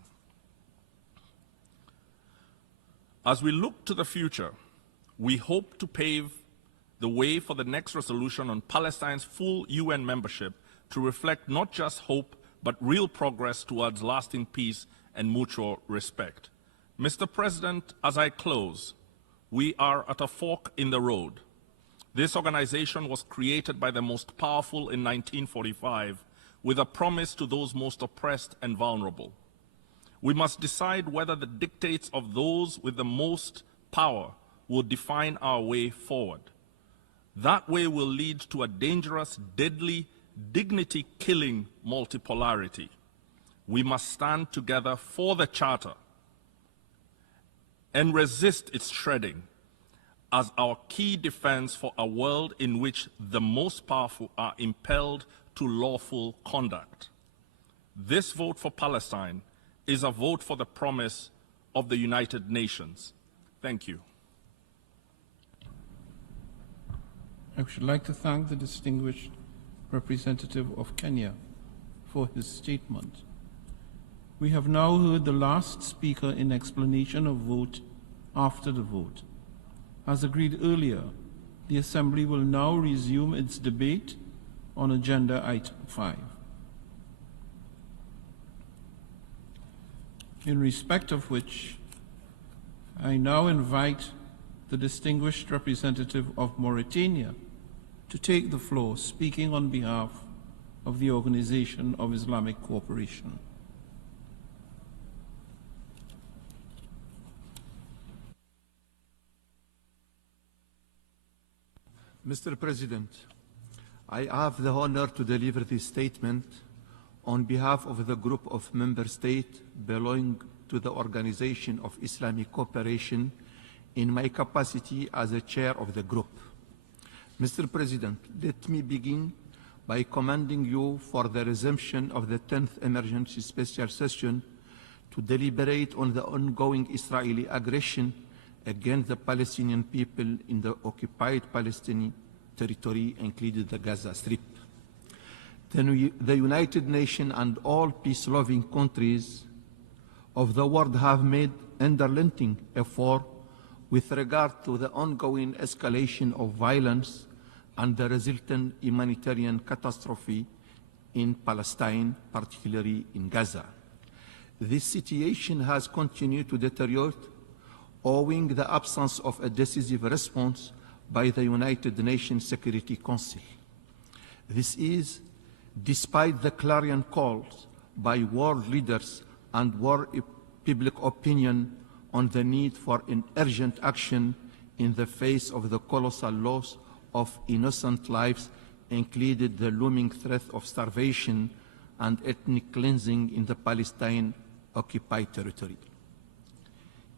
As we look to the future, we hope to pave the way for the next resolution on Palestine's full UN membership to reflect not just hope, but real progress towards lasting peace and mutual respect. Mr. President, as I close, we are at a fork in the road. This organization was created by the most powerful in 1945 with a promise to those most oppressed and vulnerable. We must decide whether the dictates of those with the most power will define our way forward. That way will lead to a dangerous, deadly, dignity-killing multipolarity. We must stand together for the Charter and resist its shredding as our key defense for a world in which the most powerful are impelled to lawful conduct. This vote for Palestine is a vote for the promise of the United Nations. Thank you. I should like to thank the distinguished representative of Kenya for his statement. We have now heard the last speaker in explanation of vote after the vote. As agreed earlier, the Assembly will now resume its debate on Agenda Item 5. In respect of which, I now invite the distinguished representative of Mauritania to take the floor, speaking on behalf of the Organization of Islamic Cooperation. Mr. President, I have the honor to deliver this statement on behalf of the group of member states belonging to the Organization of Islamic Cooperation in my capacity as a chair of the group. Mr. President, let me begin by commending you for the resumption of the 10th Emergency Special Session to deliberate on the ongoing Israeli aggression against the Palestinian people in the occupied Palestinian territory, including the Gaza Strip. The United Nations and all peace-loving countries of the world have made unrelenting effort with regard to the ongoing escalation of violence and the resultant humanitarian catastrophe in Palestine, particularly in Gaza. This situation has continued to deteriorate owing to the absence of a decisive response by the United Nations Security Council. This is despite the clarion calls by world leaders and world public opinion on the need for an urgent action in the face of the colossal loss of innocent lives included the looming threat of starvation and ethnic cleansing in the Palestine-occupied territory.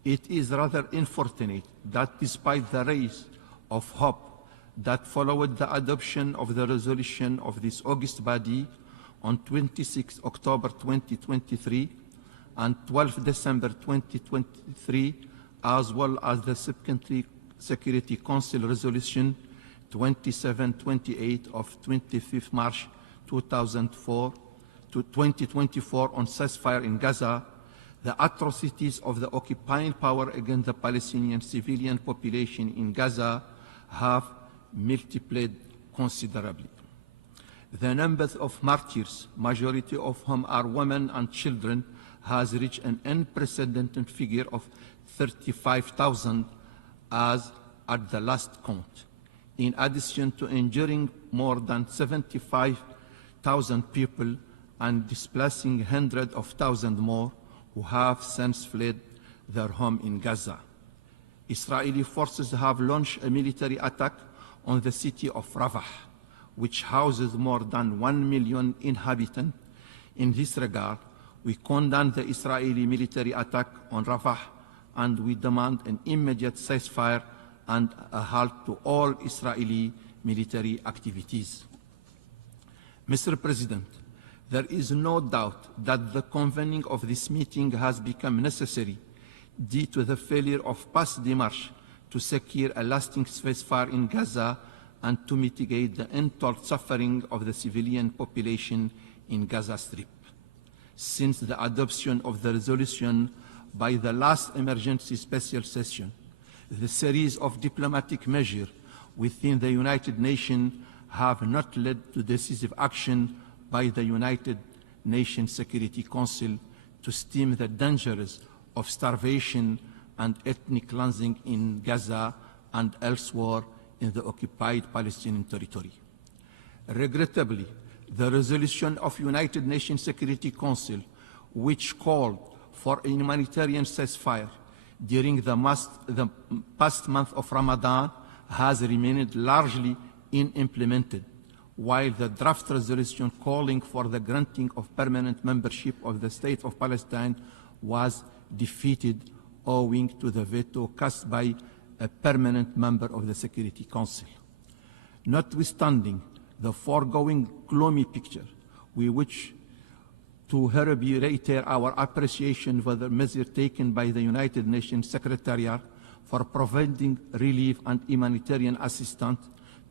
It is rather unfortunate that despite the rays of hope that followed the adoption of the resolution of this august body on 26 October 2023 and 12 December 2023, as well as the subsequent Security Council Resolution 2728 of 25 March 2024 on ceasefire in Gaza, the atrocities of the occupying power against the Palestinian civilian population in Gaza have multiplied considerably. The numbers of martyrs, majority of whom are women and children, has reached an unprecedented figure of 35,000 as at the last count. In addition to injuring more than 75,000 people and displacing hundreds of thousands more who have since fled their home in Gaza. Israeli forces have launched a military attack on the city of Rafah, which houses more than 1 million inhabitants. In this regard, we condemn the Israeli military attack on Rafah, and we demand an immediate ceasefire and a halt to all Israeli military activities. Mr. President, there is no doubt that the convening of this meeting has become necessary due to the failure of past démarches to secure a lasting ceasefire in Gaza and to mitigate the untold suffering of the civilian population in Gaza Strip. Since the adoption of the resolution by the last emergency special session, the series of diplomatic measures within the United Nations have not led to decisive action by the United Nations Security Council to stem the dangers of starvation and ethnic cleansing in Gaza and elsewhere in the occupied Palestinian territory. Regrettably, the resolution of United Nations Security Council, which called for a humanitarian ceasefire during the past month of Ramadan, has remained largely unimplemented, while the draft resolution calling for the granting of permanent membership of the State of Palestine was defeated owing to the veto cast by a permanent member of the Security Council. Notwithstanding the foregoing gloomy picture, we wish to hereby reiterate our appreciation for the measures taken by the United Nations Secretariat for providing relief and humanitarian assistance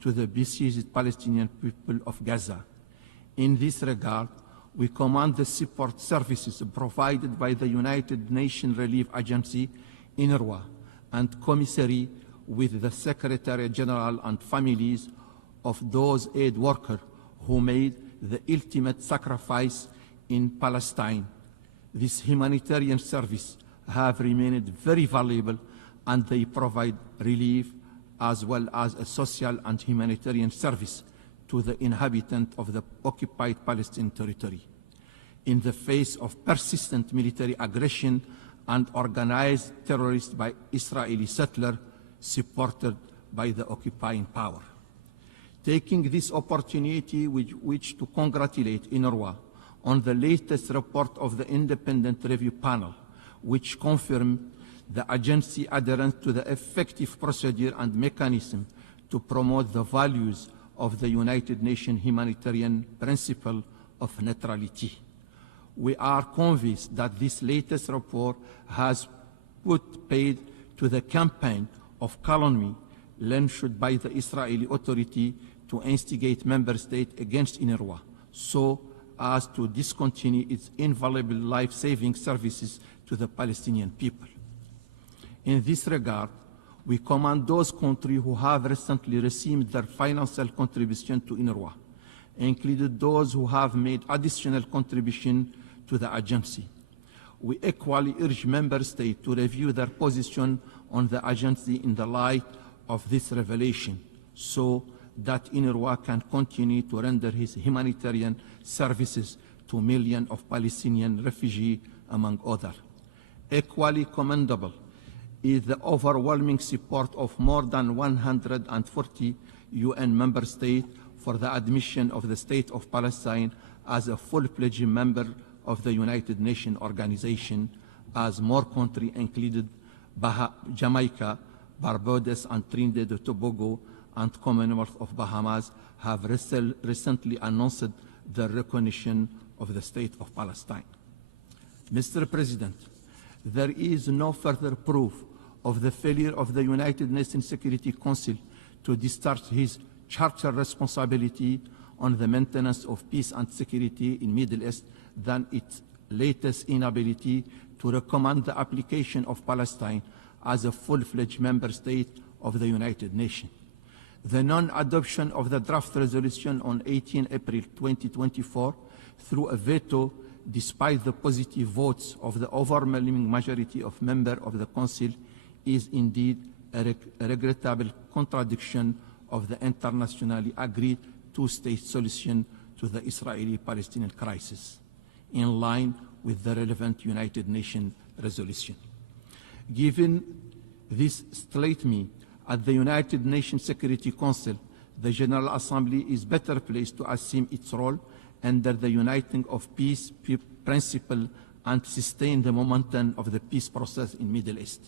to the besieged Palestinian people of Gaza. In this regard, we commend the support services provided by the United Nations Relief Agency, UNRWA, and commissary with the Secretary General and families of those aid workers who made the ultimate sacrifice in Palestine. This humanitarian service have remained very valuable, and they provide relief as well as a social and humanitarian service to the inhabitants of the occupied Palestinian territory. In the face of persistent military aggression and organized terrorism by Israeli settlers supported by the occupying power. Taking this opportunity with which to congratulate UNRWA on the latest report of the Independent Review Panel, which confirmed the agency adherence to the effective procedure and mechanism to promote the values of the United Nations humanitarian principle of neutrality. We are convinced that this latest report has put paid to the campaign of calumny launched by the Israeli authority to instigate member states against UNRWA, so as to discontinue its invaluable life-saving services to the Palestinian people. In this regard, we commend those countries who have recently received their financial contribution to UNRWA, including those who have made additional contribution to the agency. We equally urge member states to review their position on the agency in the light of this revelation, so that UNRWA can continue to render his humanitarian services to millions of Palestinian refugees, among others. Equally commendable is the overwhelming support of more than 140 UN member states for the admission of the State of Palestine as a full-fledged member of the United Nations Organization, as more countries, included Jamaica, Barbados, and Trinidad and Tobago, and Commonwealth of Bahamas, have recently announced the recognition of the State of Palestine. Mr. President, there is no further proof of the failure of the United Nations Security Council to discharge his charter responsibility on the maintenance of peace and security in Middle East than its latest inability to recommend the application of Palestine as a full-fledged member state of the United Nations. The non-adoption of the draft resolution on 18 April 2024 through a veto, despite the positive votes of the overwhelming majority of members of the Council, is indeed a regrettable contradiction of the internationally agreed two-state solution to the Israeli-Palestinian crisis, in line with the relevant United Nations resolution. Given this stalemate at the United Nations Security Council, the General Assembly is better placed to assume its role under the uniting of peace principle and sustain the momentum of the peace process in Middle East.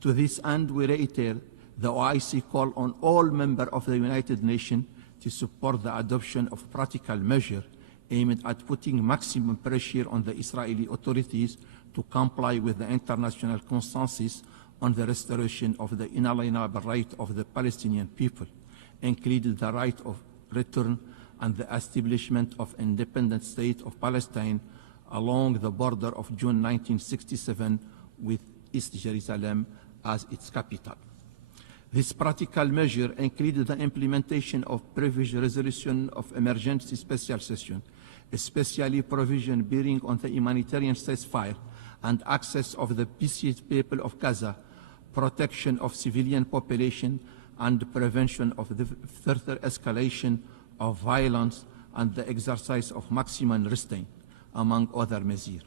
To this end, we reiterate the OIC call on all members of the United Nations to support the adoption of practical measures aimed at putting maximum pressure on the Israeli authorities to comply with the international consensus on the restoration of the inalienable right of the Palestinian people, including the right of return and the establishment of an independent state of Palestine along the border of June 1967 with East Jerusalem as its capital. This practical measure included the implementation of previous resolution of emergency special session, especially provision bearing on the humanitarian ceasefire and access of the besieged people of Gaza, protection of civilian population, and prevention of the further escalation of violence and the exercise of maximum restraint, among other measures.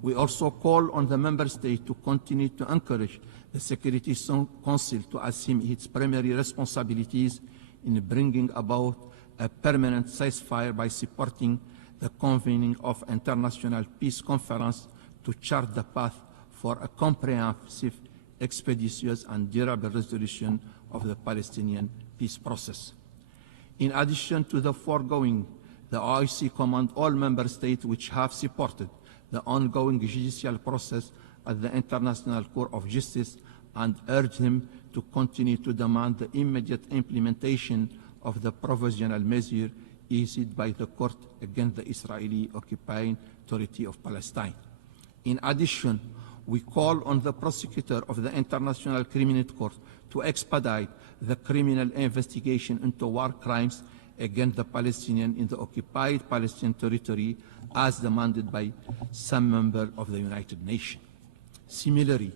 We also call on the Member States to continue to encourage the Security Council to assume its primary responsibilities in bringing about a permanent ceasefire by supporting the convening of an international peace conference to chart the path for a comprehensive, expeditious, and durable resolution of the Palestinian peace process. In addition to the foregoing, the OIC commands all Member States which have supported the ongoing judicial process at the International Court of Justice and urge him to continue to demand the immediate implementation of the provisional measure issued by the court against the Israeli occupying Authority of Palestine. In addition, we call on the prosecutor of the International Criminal Court to expedite the criminal investigation into war crimes against the Palestinians in the occupied Palestinian territory as demanded by some members of the United Nations. Similarly,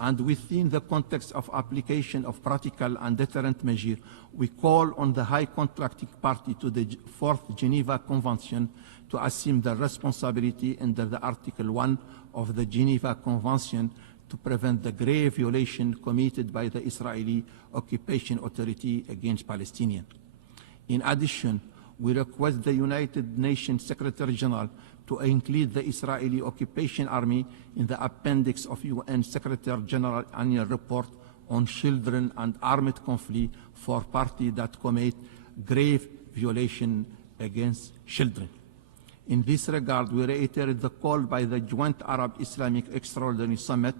and within the context of application of practical and deterrent measures, we call on the high contracting party to the Fourth Geneva Convention to assume the responsibility under the Article 1 of the Geneva Convention to prevent the grave violation committed by the Israeli Occupation Authority against Palestinians. In addition, we request the United Nations Secretary General to include the Israeli Occupation Army in the appendix of UN Secretary General Annual Report on Children and Armed Conflict for parties that commit grave violation against children. In this regard, we reiterate the call by the Joint Arab-Islamic Extraordinary Summit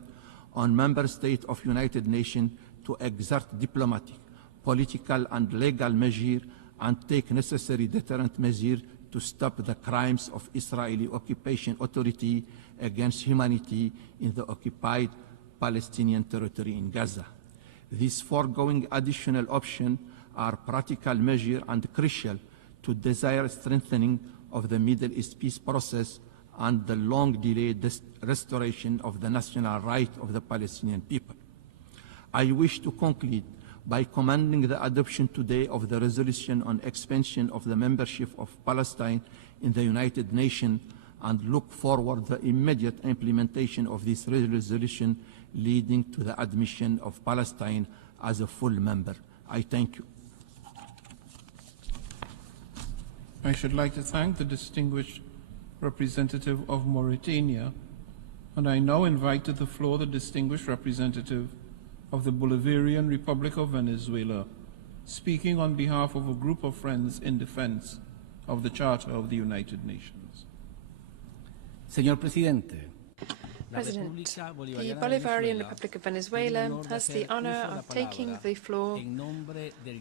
on Member States of United Nations to exert diplomatic, political, and legal measures and take necessary deterrent measures to stop the crimes of Israeli Occupation Authority against humanity in the occupied Palestinian territory in Gaza. These foregoing additional options are practical measures and crucial to desired strengthening of the Middle East peace process and the long-delayed restoration of the national right of the Palestinian people. I wish to conclude by commending the adoption today of the resolution on expansion of the membership of Palestine in the United Nations and look forward to the immediate implementation of this resolution leading to the admission of Palestine as a full member. I thank you. I should like to thank the distinguished representative of Mauritania, and I now invite to the floor the distinguished representative of the Bolivarian Republic of Venezuela, speaking on behalf of a group of friends in defense of the Charter of the United Nations. Señor Presidente, President, the Bolivarian Republic of Venezuela has the honor of taking the floor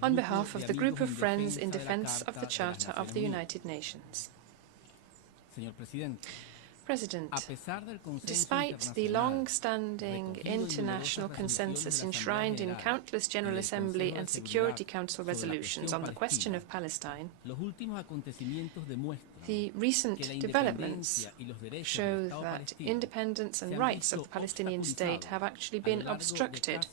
on behalf of the group of friends in defense of the Charter of the United Nations. President, despite the long-standing international consensus enshrined in countless General Assembly and Security Council resolutions on the question of Palestine, the recent developments show that independence and rights of the Palestinian state have actually been obstructed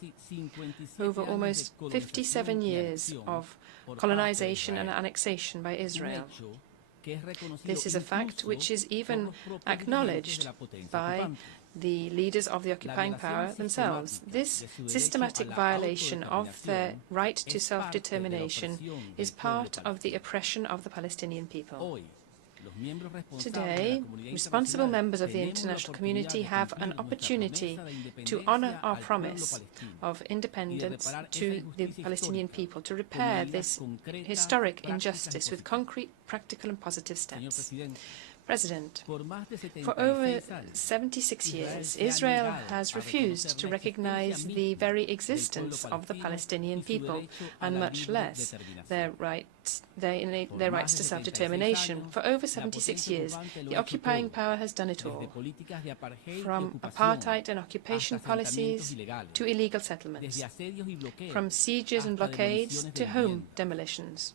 over almost 57 years of colonization and annexation by Israel. This is a fact which is even acknowledged by the leaders of the occupying power themselves. This systematic violation of their right to self-determination is part of the oppression of the Palestinian people. Today, responsible members of the international community have an opportunity to honor our promise of independence to the Palestinian people, to repair this historic injustice with concrete, practical and positive steps. President, for over 76 years, Israel has refused to recognize the very existence of the Palestinian people, and much less their rights to self-determination. For over 76 years, the occupying power has done it all, from apartheid and occupation policies to illegal settlements, from sieges and blockades to home demolitions,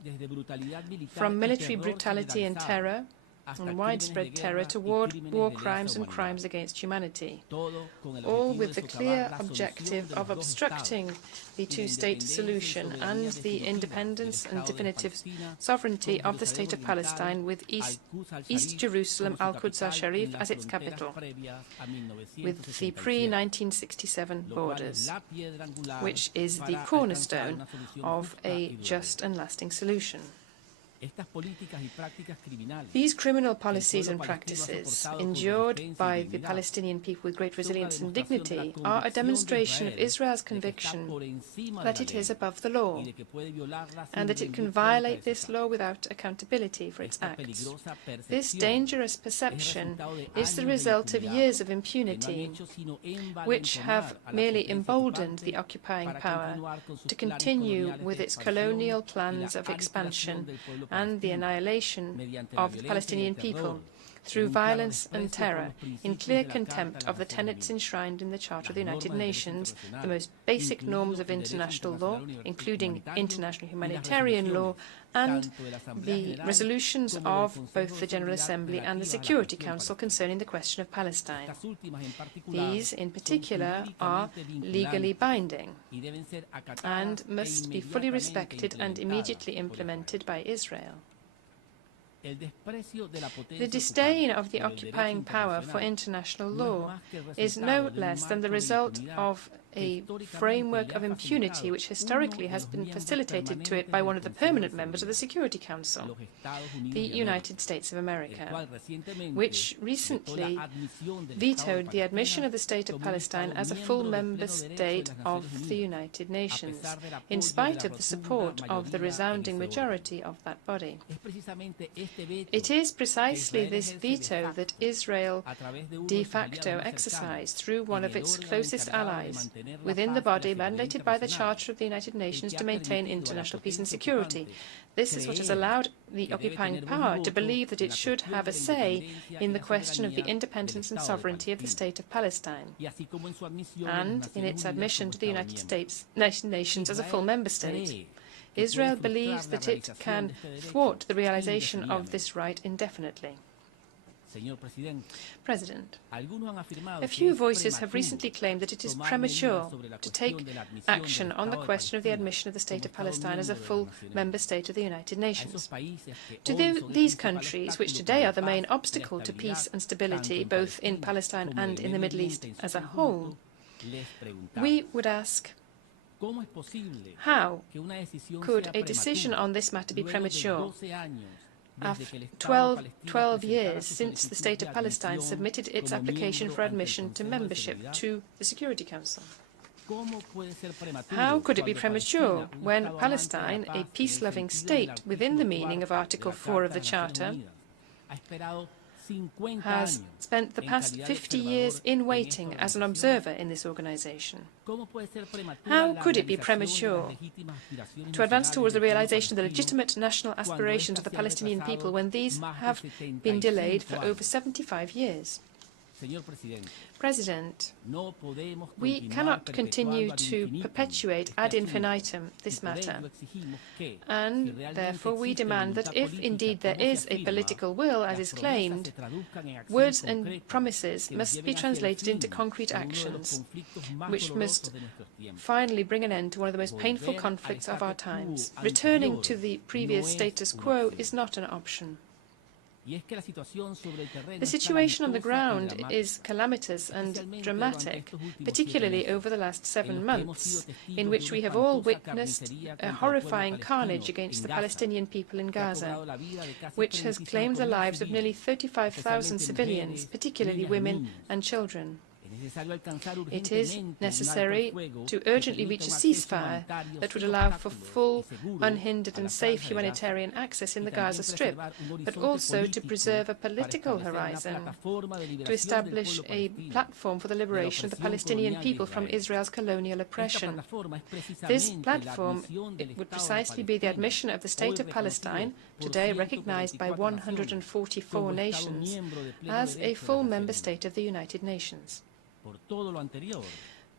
from military brutality and terror and widespread terror toward war crimes and crimes against humanity, all with the clear objective of obstructing the two-state solution and the independence and definitive sovereignty of the State of Palestine, with East Jerusalem, Al-Quds al-Sharif, as its capital, with the pre-1967 borders, which is the cornerstone of a just and lasting solution. These criminal policies and practices, endured by the Palestinian people with great resilience and dignity, are a demonstration of Israel's conviction that it is above the law, and that it can violate this law without accountability for its acts. This dangerous perception is the result of years of impunity, which have merely emboldened the occupying power to continue with its colonial plans of expansion and the annihilation of the Palestinian people through violence and terror, in clear contempt of the tenets enshrined in the Charter of the United Nations, the most basic norms of international law, including international humanitarian law, and the resolutions of both the General Assembly and the Security Council concerning the question of Palestine. These, in particular, are legally binding and must be fully respected and immediately implemented by Israel. The disdain of the occupying power for international law is no less than the result of a framework of impunity which historically has been facilitated to it by one of the permanent members of the Security Council, the United States of America, which recently vetoed the admission of the State of Palestine as a full member state of the United Nations, in spite of the support of the resounding majority of that body. It is precisely this veto that Israel de facto exercised through one of its closest allies within the body mandated by the Charter of the United Nations to maintain international peace and security. This is what has allowed the occupying power to believe that it should have a say in the question of the independence and sovereignty of the State of Palestine, and in its admission to the United Nations as a full member state. Israel believes that it can thwart the realization of this right indefinitely. President, a few voices have recently claimed that it is premature to take action on the question of the admission of the State of Palestine as a full member state of the United Nations. To these countries, which today are the main obstacle to peace and stability, both in Palestine and in the Middle East as a whole, we would ask, how could a decision on this matter be premature, After 12 years since the State of Palestine submitted its application for admission to membership to the Security Council. How could it be premature when Palestine, a peace-loving state within the meaning of Article 4 of the Charter, has spent the past 50 years in waiting as an observer in this organization? How could it be premature to advance towards the realization of the legitimate national aspirations of the Palestinian people when these have been delayed for over 75 years? President, we cannot continue to perpetuate ad infinitum this matter, and therefore we demand that if indeed there is a political will, as is claimed, words and promises must be translated into concrete actions, which must finally bring an end to one of the most painful conflicts of our times. Returning to the previous status quo is not an option. The situation on the ground is calamitous and dramatic, particularly over the last 7 months, in which we have all witnessed a horrifying carnage against the Palestinian people in Gaza, which has claimed the lives of nearly 35,000 civilians, particularly women and children. It is necessary to urgently reach a ceasefire that would allow for full, unhindered and safe humanitarian access in the Gaza Strip, but also to preserve a political horizon, to establish a platform for the liberation of the Palestinian people from Israel's colonial oppression. This platform would precisely be the admission of the State of Palestine, today recognized by 144 nations, as a full member state of the United Nations.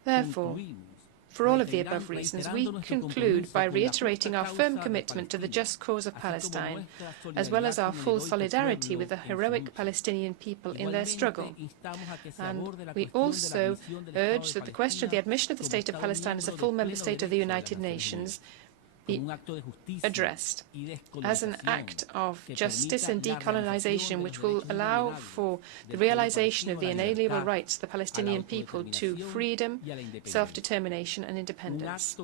Therefore, for all of the above reasons, we conclude by reiterating our firm commitment to the just cause of Palestine, as well as our full solidarity with the heroic Palestinian people in their struggle. And we also urge that the question of the admission of the State of Palestine as a full member state of the United Nations be addressed as an act of justice and decolonization, which will allow for the realization of the inalienable rights of the Palestinian people to freedom, self-determination and independence.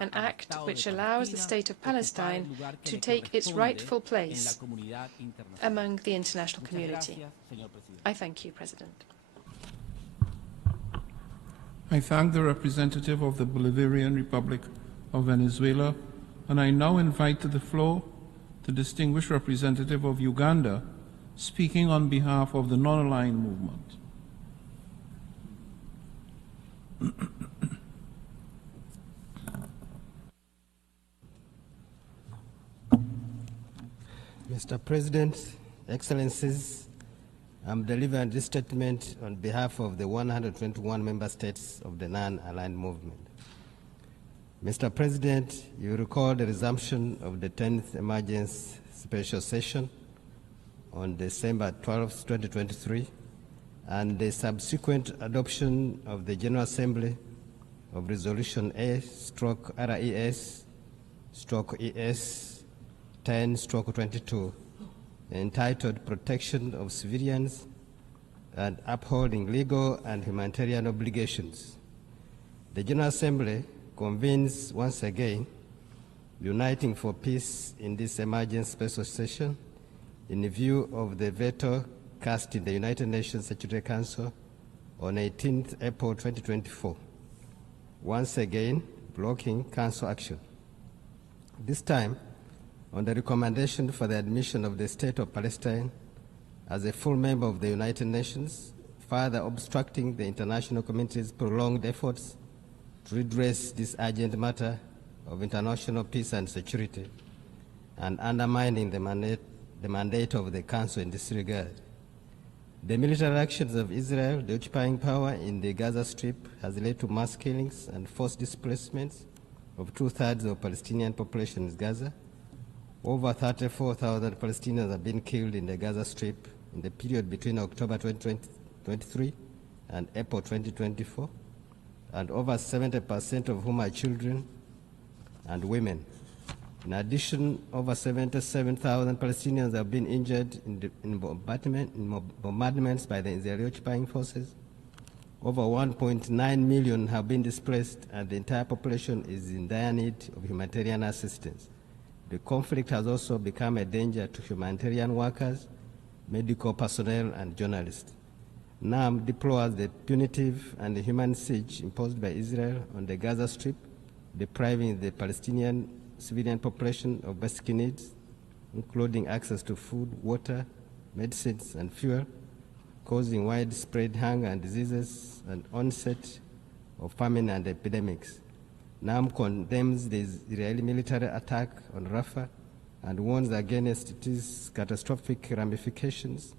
An act which allows the State of Palestine to take its rightful place among the international community. I thank you, President. I thank the representative of the Bolivarian Republic of Venezuela, and I now invite to the floor the distinguished representative of Uganda, speaking on behalf of the non-aligned movement. Mr. President, Excellencies, I'm delivering this statement on behalf of the 121 member states of the non-aligned movement. Mr. President, you recall the resumption of the 10th Emergency Special Session on December 12, 2023, and the subsequent adoption of the General Assembly of Resolution A/RES/ES/10/22, entitled Protection of Civilians and Upholding Legal and Humanitarian Obligations. The General Assembly convenes once again, uniting for peace in this emergency special session in view of the veto cast in the United Nations Security Council on 18th April 2024, once again blocking Council action. This time, on the recommendation for the admission of the State of Palestine as a full member of the United Nations, further obstructing the international community's prolonged efforts to redress this urgent matter of international peace and security, and undermining the mandate of the Council in this regard. The military actions of Israel, the occupying power in the Gaza Strip, has led to mass killings and forced displacements of 2/3 of Palestinian population in Gaza. Over 34,000 Palestinians have been killed in the Gaza Strip in the period between October 2023 and April 2024. And over 70% of whom are children and women. In addition, over 77,000 Palestinians have been injured in bombardments by the Israeli occupying forces. Over 1.9 million have been displaced, and the entire population is in dire need of humanitarian assistance. The conflict has also become a danger to humanitarian workers, medical personnel, and journalists. NAM deplores the punitive and inhuman siege imposed by Israel on the Gaza Strip, depriving the Palestinian civilian population of basic needs, including access to food, water, medicines, and fuel, causing widespread hunger and diseases and onset of famine and epidemics. NAM condemns the Israeli military attack on Rafah and warns against its catastrophic ramifications.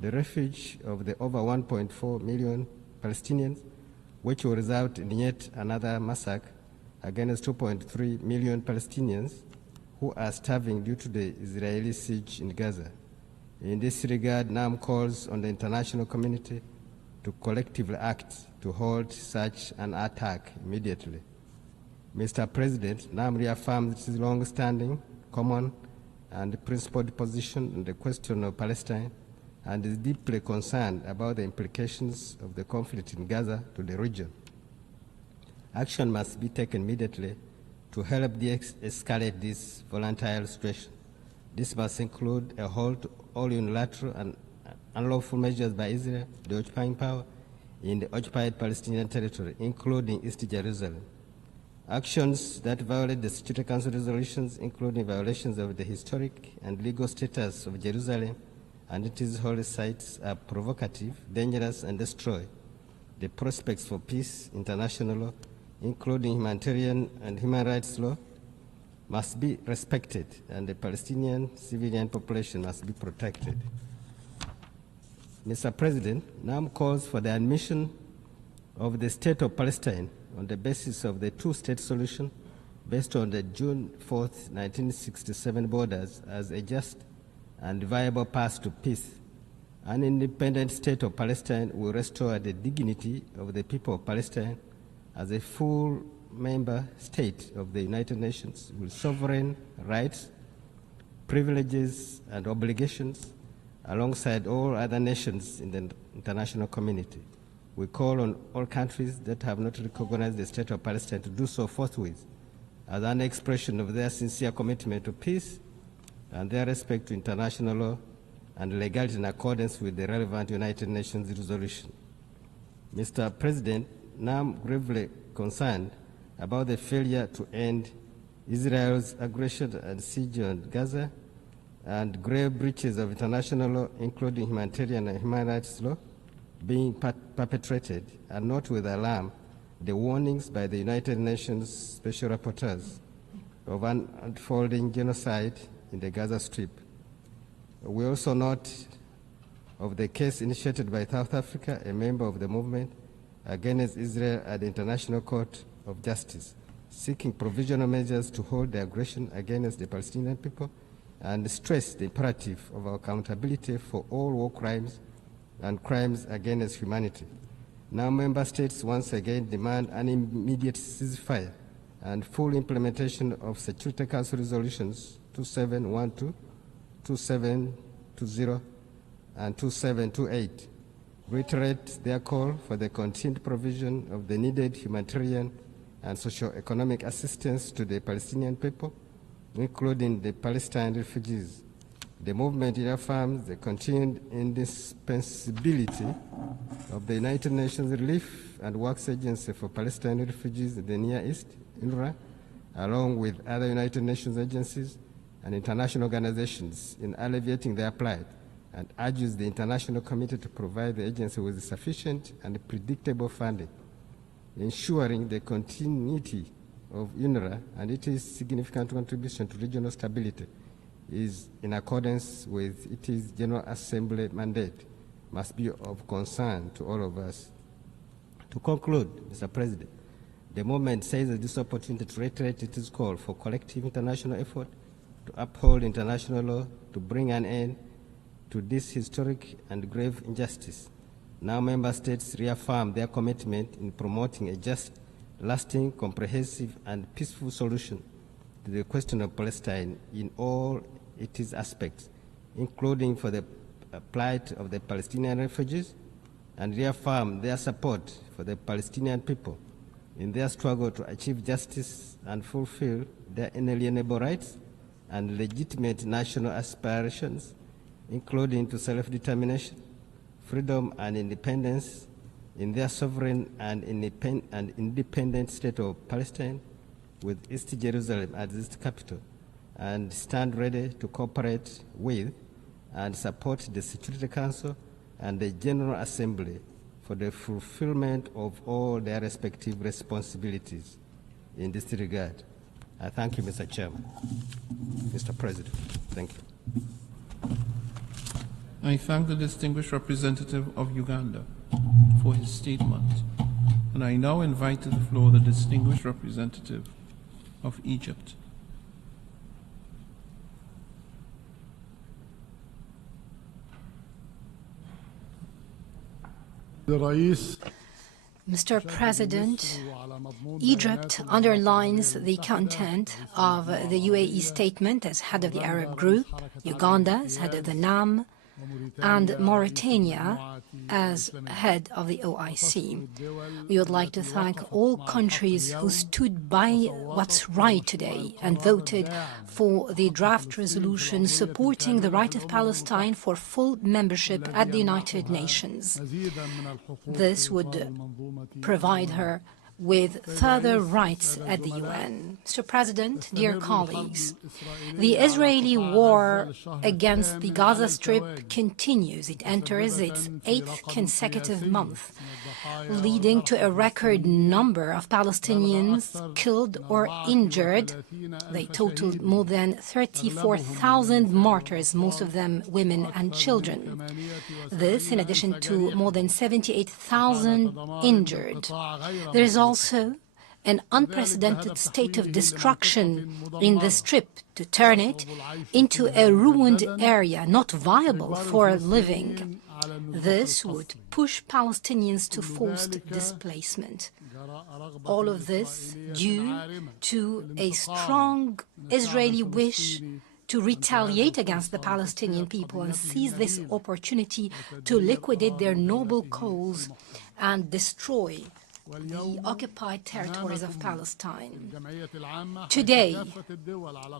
The refuge of the over 1.4 million Palestinians, which will result in yet another massacre against 2.3 million Palestinians who are starving due to the Israeli siege in Gaza. In this regard, NAM calls on the international community to collectively act to halt such an attack immediately. Mr. President, NAM reaffirms its long-standing, common, and principled position on the question of Palestine and is deeply concerned about the implications of the conflict in Gaza to the region. Action must be taken immediately to help de-escalate this volatile situation. This must include a halt to all unilateral and unlawful measures by Israel, the occupying power, in the occupied Palestinian territory, including East Jerusalem. Actions that violate the Security Council resolutions, including violations of the historic and legal status of Jerusalem and its holy sites, are provocative, dangerous, and destroy the prospects for peace, international law, including humanitarian and human rights law, must be respected, and the Palestinian civilian population must be protected. Mr. President, NAM calls for the admission of the State of Palestine on the basis of the two-state solution based on the June 4, 1967 borders as a just and viable path to peace. An independent state of Palestine will restore the dignity of the people of Palestine as a full member state of the United Nations with sovereign rights, privileges, and obligations alongside all other nations in the international community. We call on all countries that have not recognized the State of Palestine to do so forthwith as an expression of their sincere commitment to peace and their respect to international law and legality in accordance with the relevant United Nations resolution. Mr. President, NAM gravely concerned about the failure to end Israel's aggression and siege on Gaza and grave breaches of international law, including humanitarian and human rights law, being perpetrated, and note with alarm the warnings by the United Nations Special Rapporteurs of an unfolding genocide in the Gaza Strip. We also note of the case initiated by South Africa, a member of the movement, against Israel at the International Court of Justice, seeking provisional measures to hold the aggression against the Palestinian people and stress the imperative of accountability for all war crimes and crimes against humanity. Now member states once again demand an immediate ceasefire and full implementation of Security Council resolutions 2712, 2720, and 2728. Reiterate their call for the continued provision of the needed humanitarian and socio-economic assistance to the Palestinian people, including the Palestine refugees. The movement reaffirms the continued indispensability of the United Nations Relief and Works Agency for Palestine refugees in the Near East, UNRWA, along with other United Nations agencies and international organizations in alleviating their plight, and urges the international community to provide the agency with sufficient and predictable funding, ensuring the continuity of UNRWA and its significant contribution to regional stability is in accordance with its General Assembly mandate, must be of concern to all of us. To conclude, Mr. President, the movement seizes this opportunity to reiterate its call for collective international effort to uphold international law to bring an end to this historic and grave injustice. Now member states reaffirm their commitment in promoting a just, lasting, comprehensive, and peaceful solution to the question of Palestine in all its aspects, including for the plight of the Palestinian refugees, and reaffirm their support for the Palestinian people in their struggle to achieve justice and fulfill their inalienable rights and legitimate national aspirations, including to self-determination, freedom and independence in their sovereign and independent state of Palestine, with East Jerusalem as its capital, and stand ready to cooperate with and support the Security Council and the General Assembly for the fulfillment of all their respective responsibilities in this regard. I thank you, Mr. Chairman. Mr. President, thank you. I thank the distinguished representative of Uganda for his statement, and I now invite to the floor the distinguished representative of Egypt. Mr. President, Egypt underlines the content of the UAE statement as head of the Arab group, Uganda as head of the NAM, and Mauritania as head of the OIC. We would like to thank all countries who stood by what's right today and voted for the draft resolution supporting the right of Palestine for full membership at the United Nations. This would provide her with further rights at the UN. Mr. President, dear colleagues, the Israeli war against the Gaza Strip continues. It enters its 8th consecutive month, leading to a record number of Palestinians killed or injured. They totaled more than 34,000 martyrs, most of them women and children. This, in addition to more than 78,000 injured. There is also an unprecedented state of destruction in the Strip to turn it into a ruined area not viable for living. This would push Palestinians to forced displacement. All of this due to a strong Israeli wish to retaliate against the Palestinian people and seize this opportunity to liquidate their noble cause and destroy the occupied territories of Palestine. Today,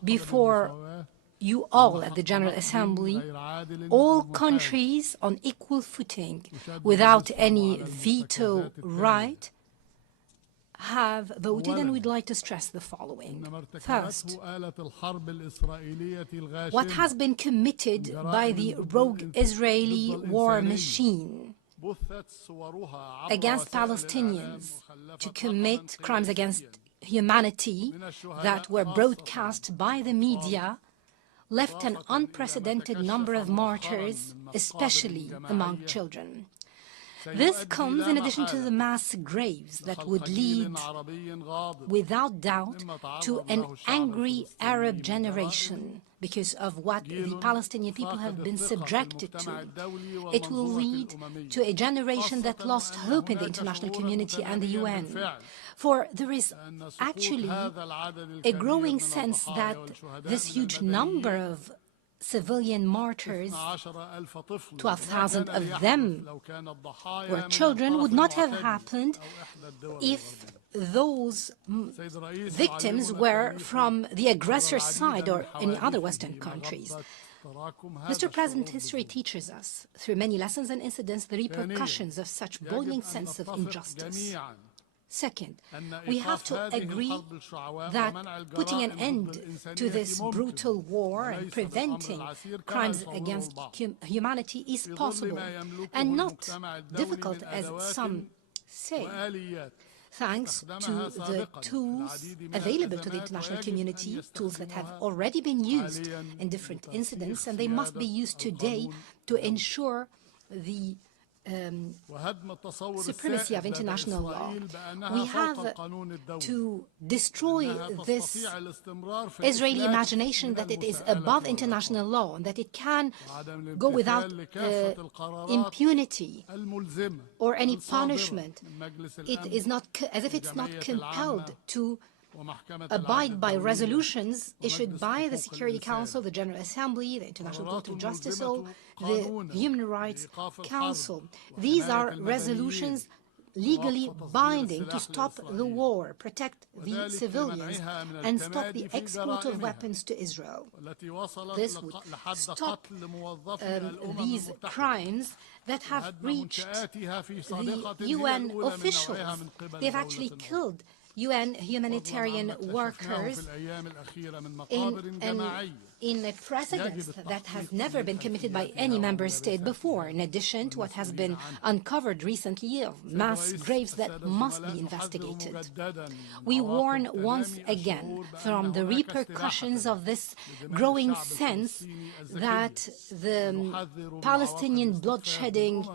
before you all at the General Assembly, all countries on equal footing, without any veto right, have voted, and we'd like to stress the following. First, what has been committed by the rogue Israeli war machine against Palestinians to commit crimes against humanity that were broadcast by the media left an unprecedented number of martyrs, especially among children. This comes in addition to the mass graves that would lead, without doubt, to an angry Arab generation because of what the Palestinian people have been subjected to. It will lead to a generation that lost hope in the international community and the UN. For there is actually a growing sense that this huge number of civilian martyrs, 12,000 of them were children, would not have happened if those victims were from the aggressor side or any other Western countries. Mr. President, history teaches us, through many lessons and incidents, the repercussions of such boiling sense of injustice. Second, we have to agree that putting an end to this brutal war and preventing crimes against humanity is possible and not difficult, as some say, thanks to the tools available to the international community, tools that have already been used in different incidents, and they must be used today to ensure the supremacy of international law. We have to destroy this Israeli imagination that it is above international law and that it can go without impunity or any punishment. It is not as if it's not compelled to abide by resolutions issued by the Security Council, the General Assembly, the International Court of Justice, or the Human Rights Council. These are resolutions legally binding to stop the war, protect the civilians, and stop the export of weapons to Israel. This would stop these crimes that have reached the UN officials. They've actually killed UN humanitarian workers in a precedent that has never been committed by any member state before, in addition to what has been uncovered recently of mass graves that must be investigated. We warn once again from the repercussions of this growing sense that the Palestinian bloodshedding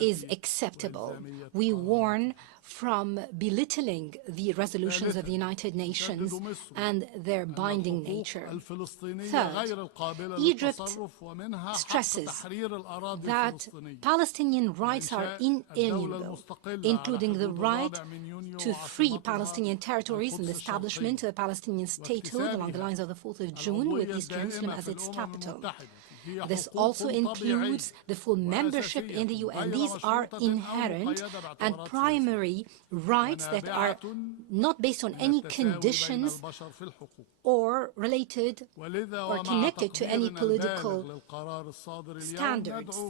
is acceptable. We warn from belittling the resolutions of the United Nations and their binding nature. Third, Egypt stresses that Palestinian rights are inalienable, including the right to free Palestinian territories and the establishment of a Palestinian statehood along the lines of the 4th of June with East Jerusalem as its capital. This also includes the full membership in the UN. These are inherent and primary rights that are not based on any conditions or related or connected to any political standards.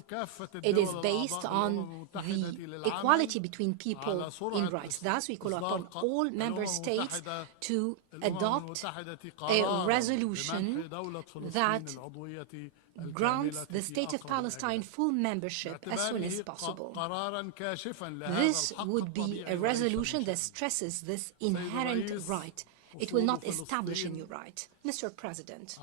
It is based on the equality between people in rights. Thus, we call upon all member states to adopt a resolution that grants the State of Palestine full membership as soon as possible. This would be a resolution that stresses this inherent right. It will not establish a new right. Mr. President,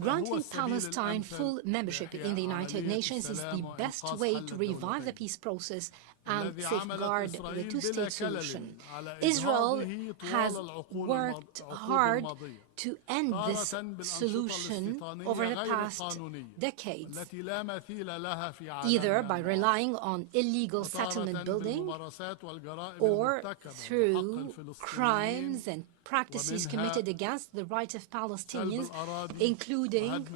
granting Palestine full membership in the United Nations is the best way to revive the peace process and safeguard the two-state solution. Israel has worked hard to end this solution over the past decades, either by relying on illegal settlement building or through crimes and practices committed against the rights of Palestinians, including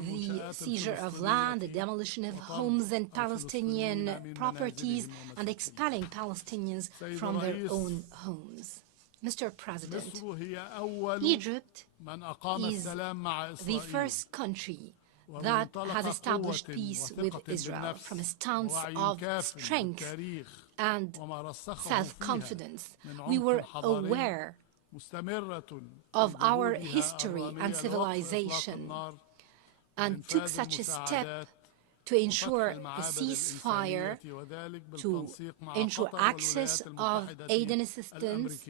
the seizure of land, the demolition of homes and Palestinian properties, and expelling Palestinians from their own homes. Mr. President, Egypt is the first country that has established peace with Israel from a stance of strength and self-confidence. We were aware of our history and civilization and took such a step to ensure a ceasefire, to ensure access of aid and assistance,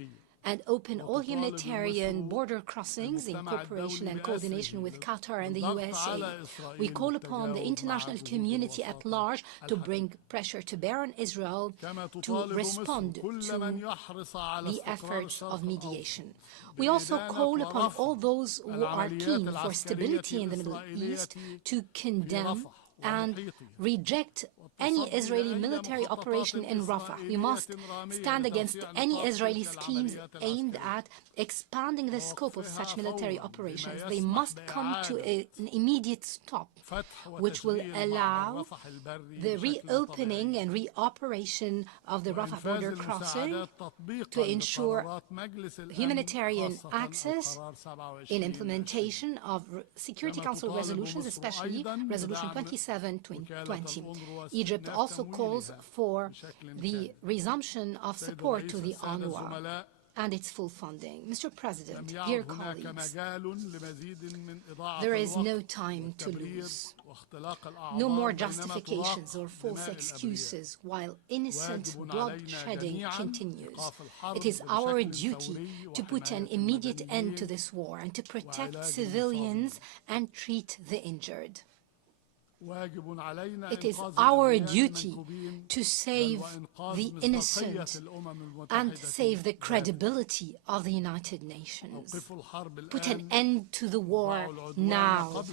and open all humanitarian border crossings in cooperation and coordination with Qatar and the USA. We call upon the international community at large to bring pressure to bear on Israel to respond to the efforts of mediation. We also call upon all those who are keen for stability in the Middle East to condemn and reject any Israeli military operation in Rafah. We must stand against any Israeli schemes aimed at expanding the scope of such military operations. They must come to an immediate stop, which will allow the reopening and reoperation of the Rafah border crossing to ensure humanitarian access in implementation of Security Council resolutions, especially Resolution 2720. Egypt also calls for the resumption of support to the UNRWA and its full funding. Mr. President, dear colleagues, there is no time to lose. No more justifications or false excuses while innocent bloodshedding continues. It is our duty to put an immediate end to this war and to protect civilians and treat the injured. It is our duty to save the innocent and save the credibility of the United Nations. Put an end to the war now.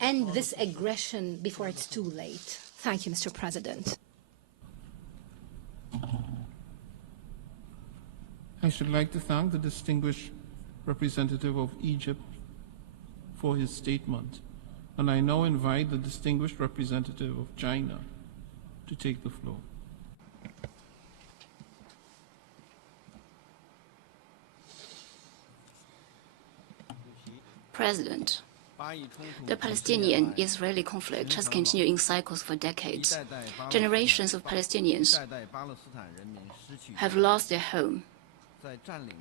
End this aggression before it's too late. Thank you, Mr. President. I should like to thank the distinguished representative of Egypt for his statement. And I now invite the distinguished representative of China to take the floor. President, the Palestinian-Israeli conflict has continued in cycles for decades. Generations of Palestinians have lost their home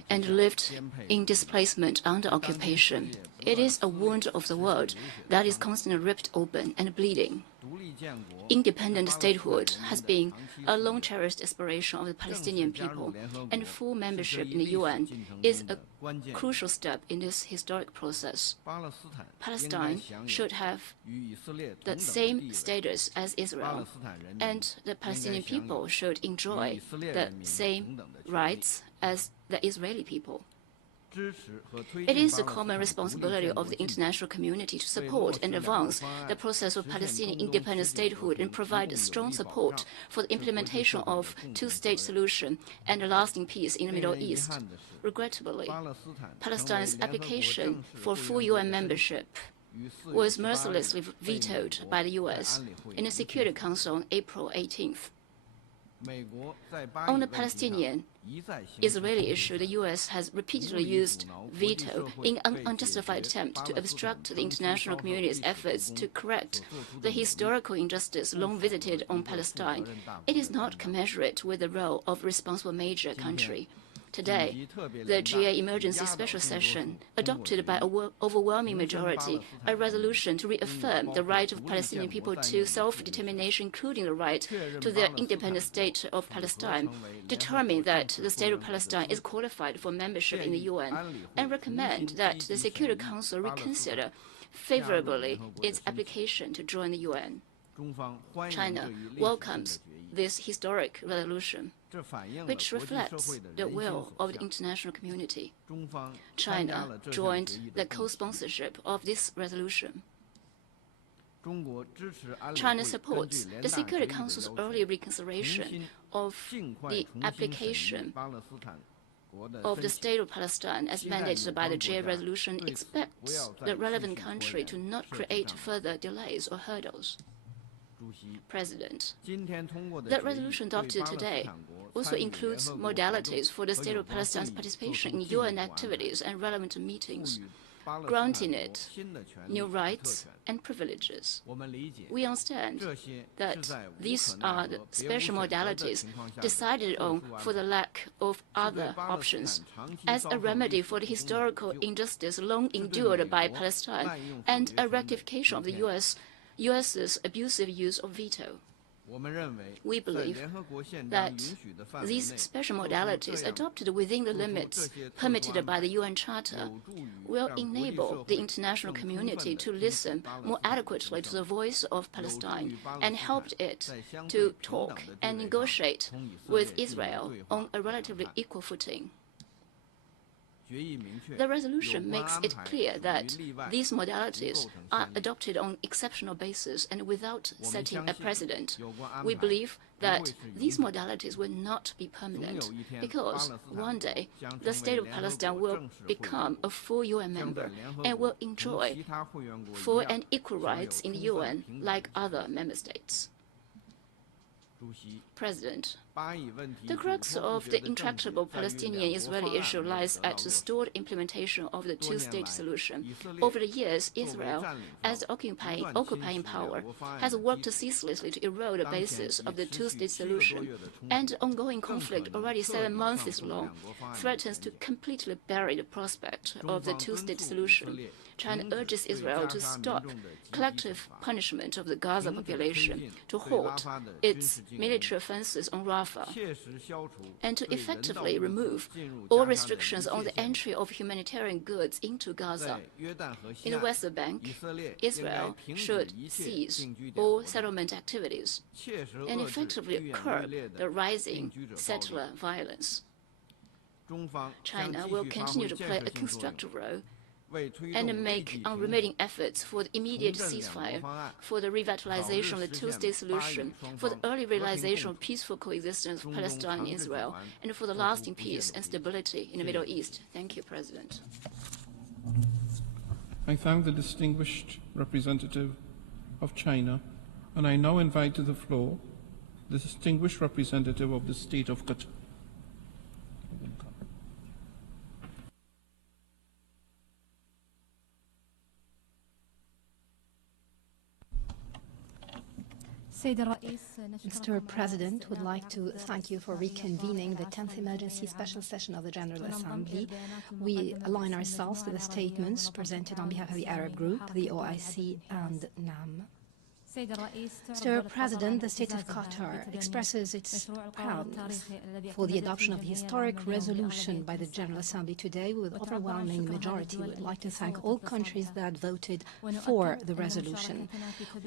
and lived in displacement under occupation. It is a wound of the world that is constantly ripped open and bleeding. Independent statehood has been a long-cherished aspiration of the Palestinian people, and full membership in the UN is a crucial step in this historic process. Palestine should have the same status as Israel, and the Palestinian people should enjoy the same rights as the Israeli people. It is the common responsibility of the international community to support and advance the process of Palestinian independent statehood and provide strong support for the implementation of two-state solution and a lasting peace in the Middle East. Regrettably, Palestine's application for full UN membership was mercilessly vetoed by the US in the Security Council on April 18th. On the Palestinian-Israeli issue, the U.S. has repeatedly used veto in an unjustified attempt to obstruct the international community's efforts to correct the historical injustice long visited on Palestine. It is not commensurate with the role of responsible major country. Today, the GA Emergency Special Session adopted by an overwhelming majority a resolution to reaffirm the right of Palestinian people to self-determination, including the right to their independent state of Palestine, determine that the State of Palestine is qualified for membership in the UN, and recommend that the Security Council reconsider favorably its application to join the UN. China welcomes this historic resolution, which reflects the will of the international community. China joined the co-sponsorship of this resolution. China supports the Security Council's early reconsideration of the application of the State of Palestine as mandated by the GA resolution, expects the relevant country to not create further delays or hurdles. President, the resolution adopted today also includes modalities for the State of Palestine's participation in UN activities and relevant meetings, granting it new rights and privileges. We understand that these are the special modalities decided on for the lack of other options as a remedy for the historical injustice long endured by Palestine and a rectification of the U.S.'s abusive use of veto. We believe that these special modalities adopted within the limits permitted by the UN Charter will enable the international community to listen more adequately to the voice of Palestine and help it to talk and negotiate with Israel on a relatively equal footing. The resolution makes it clear that these modalities are adopted on exceptional basis and without setting a precedent. We believe that these modalities will not be permanent because one day the State of Palestine will become a full UN member and will enjoy full and equal rights in the UN like other member states. President, the crux of the intractable Palestinian-Israeli issue lies at the stalled implementation of the two-state solution. Over the years, Israel, as the occupying power, has worked ceaselessly to erode the basis of the two-state solution, and the ongoing conflict, already 7 months long, threatens to completely bury the prospect of the two-state solution. China urges Israel to stop collective punishment of the Gaza population, to halt its military offenses on Rafah, and to effectively remove all restrictions on the entry of humanitarian goods into Gaza. In the West Bank, Israel should cease all settlement activities and effectively curb the rising settler violence. China will continue to play a constructive role and make unremitting efforts for the immediate ceasefire, for the revitalization of the two-state solution, for the early realization of peaceful coexistence of Palestine and Israel, and for the lasting peace and stability in the Middle East. Thank you, President. I thank the distinguished representative of China, and I now invite to the floor the distinguished representative of the State of Qatar. Mr. President, would like to thank you for reconvening the 10th Emergency Special Session of the General Assembly. We align ourselves to the statements presented on behalf of the Arab Group, the OIC, and NAM. Mr. President, the State of Qatar expresses its proudness for the adoption of the historic resolution by the General Assembly today with overwhelming majority. We would like to thank all countries that voted for the resolution.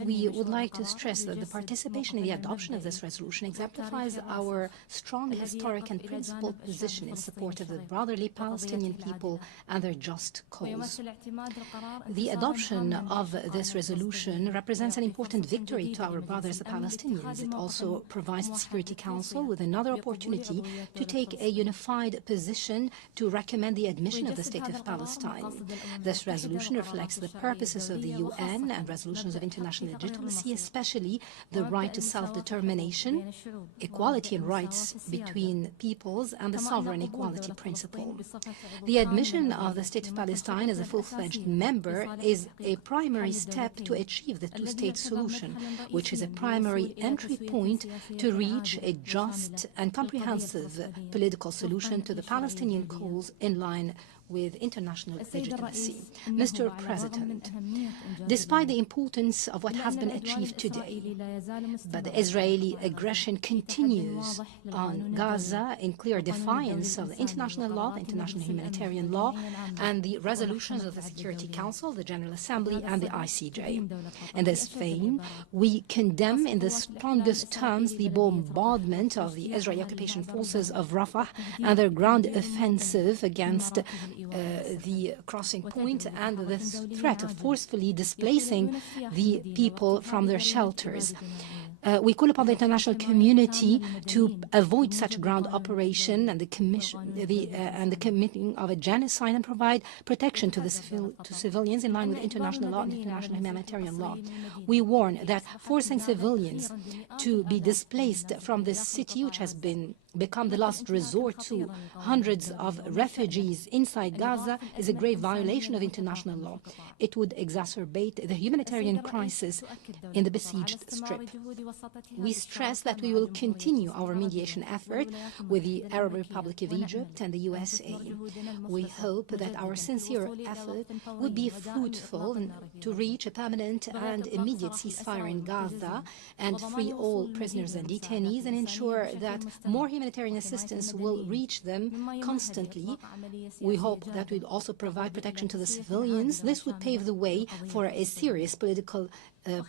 We would like to stress that the participation in the adoption of this resolution exemplifies our strong historic and principled position in support of the brotherly Palestinian people and their just cause. The adoption of this resolution represents an important victory to our brothers the Palestinians. It also provides the Security Council with another opportunity to take a unified position to recommend the admission of the State of Palestine. This resolution reflects the purposes of the UN and resolutions of international legitimacy, especially the right to self-determination, equality and rights between peoples, and the sovereign equality principle. The admission of the State of Palestine as a full-fledged member is a primary step to achieve the two-state solution, which is a primary entry point to reach a just and comprehensive political solution to the Palestinian cause in line with international legitimacy. Mr. President, despite the importance of what has been achieved today, but the Israeli aggression continues on Gaza in clear defiance of the international law, the international humanitarian law, and the resolutions of the Security Council, the General Assembly, and the ICJ. In this vein, we condemn in the strongest terms the bombardment of the Israeli occupation forces of Rafah and their ground offensive against the crossing point and the threat of forcefully displacing the people from their shelters. We call upon the international community to avoid such ground operation and the committing of a genocide and provide protection to civilians in line with international law and international humanitarian law. We warn that forcing civilians to be displaced from this city, which has become the last resort to hundreds of refugees inside Gaza, is a grave violation of international law. It would exacerbate the humanitarian crisis in the besieged strip. We stress that we will continue our mediation effort with the Arab Republic of Egypt and the USA. We hope that our sincere effort would be fruitful to reach a permanent and immediate ceasefire in Gaza and free all prisoners and detainees and ensure that more humanitarian assistance will reach them constantly. We hope that we'll also provide protection to the civilians. This would pave the way for a serious political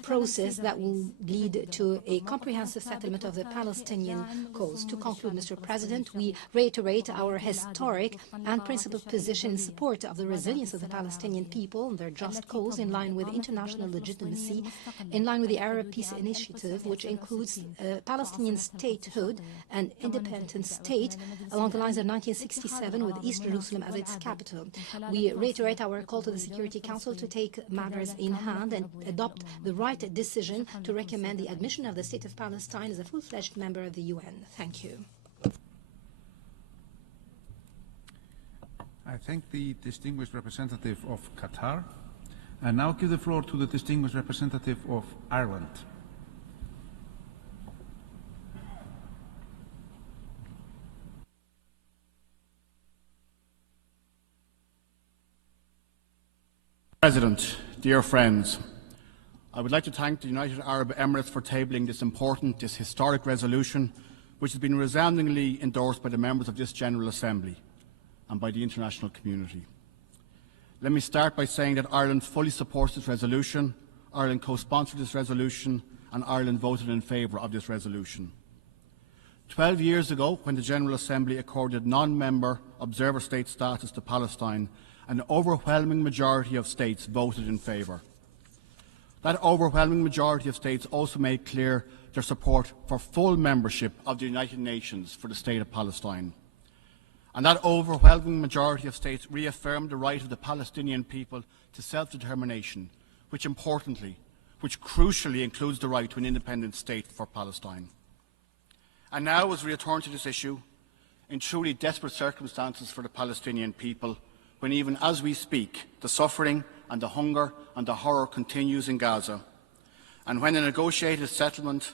process that will lead to a comprehensive settlement of the Palestinian cause. To conclude, Mr. President, we reiterate our historic and principled position in support of the resilience of the Palestinian people and their just cause in line with international legitimacy, in line with the Arab Peace Initiative, which includes Palestinian statehood and independent state along the lines of 1967 with East Jerusalem as its capital. We reiterate our call to the Security Council to take matters in hand and adopt the right decision to recommend the admission of the State of Palestine as a full-fledged member of the UN. Thank you. I thank the distinguished representative of Qatar. I now give the floor to the distinguished representative of Ireland. President, dear friends, I would like to thank the United Arab Emirates for tabling this historic resolution, which has been resoundingly endorsed by the members of this General Assembly and by the international community. Let me start by saying that Ireland fully supports this resolution, Ireland co-sponsored this resolution, and Ireland voted in favour of this resolution. 12 years ago, when the General Assembly accorded non-member observer state status to Palestine, an overwhelming majority of states voted in favour. That overwhelming majority of states also made clear their support for full membership of the United Nations for the State of Palestine. And that overwhelming majority of states reaffirmed the right of the Palestinian people to self-determination, which crucially includes the right to an independent state for Palestine. And now, as we return to this issue, in truly desperate circumstances for the Palestinian people, when even as we speak, the suffering and the hunger and the horror continues in Gaza, and when a negotiated settlement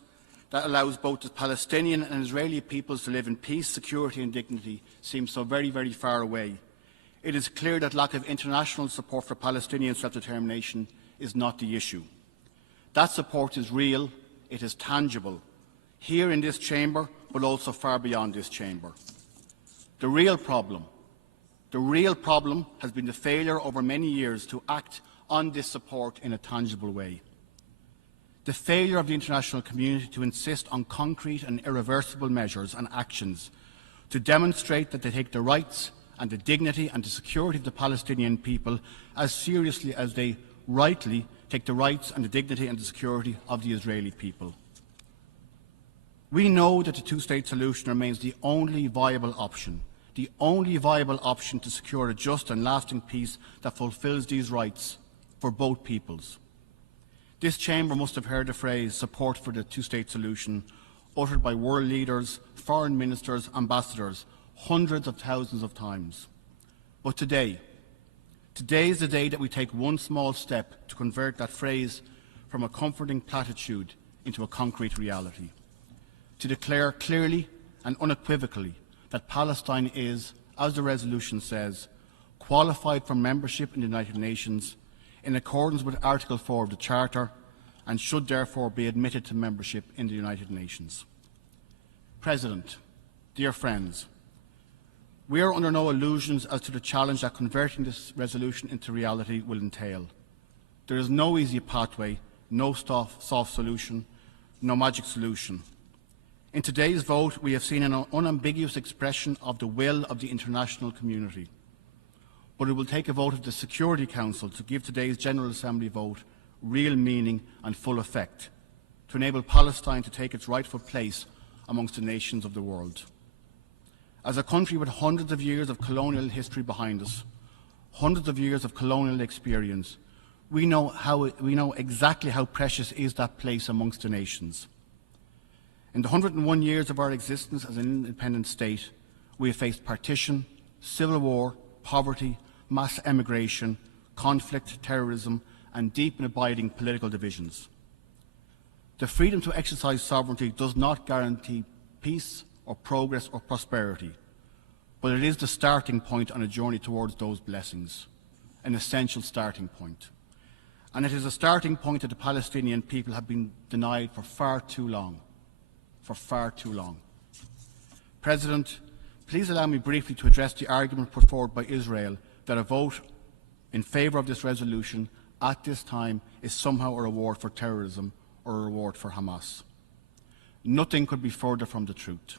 that allows both the Palestinian and Israeli peoples to live in peace, security and dignity seems so very, very far away, it is clear that lack of international support for Palestinian self-determination is not the issue. That support is real, it is tangible, here in this chamber, but also far beyond this chamber. The real problem has been the failure over many years to act on this support in a tangible way. The failure of the international community to insist on concrete and irreversible measures and actions to demonstrate that they take the rights and the dignity and the security of the Palestinian people as seriously as they rightly take the rights and the dignity and the security of the Israeli people. We know that the two-state solution remains the only viable option to secure a just and lasting peace that fulfills these rights for both peoples. This chamber must have heard the phrase support for the two-state solution uttered by world leaders, foreign ministers, ambassadors, hundreds of thousands of times. But today is the day that we take one small step to convert that phrase from a comforting platitude into a concrete reality. To declare clearly and unequivocally that Palestine is, as the resolution says, qualified for membership in the United Nations in accordance with Article 4 of the Charter and should therefore be admitted to membership in the United Nations. President, dear friends, we are under no illusions as to the challenge that converting this resolution into reality will entail. There is no easy pathway, no soft solution, no magic solution. In today's vote, we have seen an unambiguous expression of the will of the international community. But it will take a vote of the Security Council to give today's General Assembly vote real meaning and full effect, to enable Palestine to take its rightful place amongst the nations of the world. As a country with hundreds of years of colonial history behind us, hundreds of years of colonial experience, we know exactly how precious is that place amongst the nations. In the 101 years of our existence as an independent state, we have faced partition, civil war, poverty, mass emigration, conflict, terrorism, and deep and abiding political divisions. The freedom to exercise sovereignty does not guarantee peace or progress or prosperity, but it is the starting point on a journey towards those blessings, an essential starting point. And it is a starting point that the Palestinian people have been denied for far too long. President, please allow me briefly to address the argument put forward by Israel that a vote in favour of this resolution at this time is somehow a reward for terrorism or a reward for Hamas. Nothing could be further from the truth.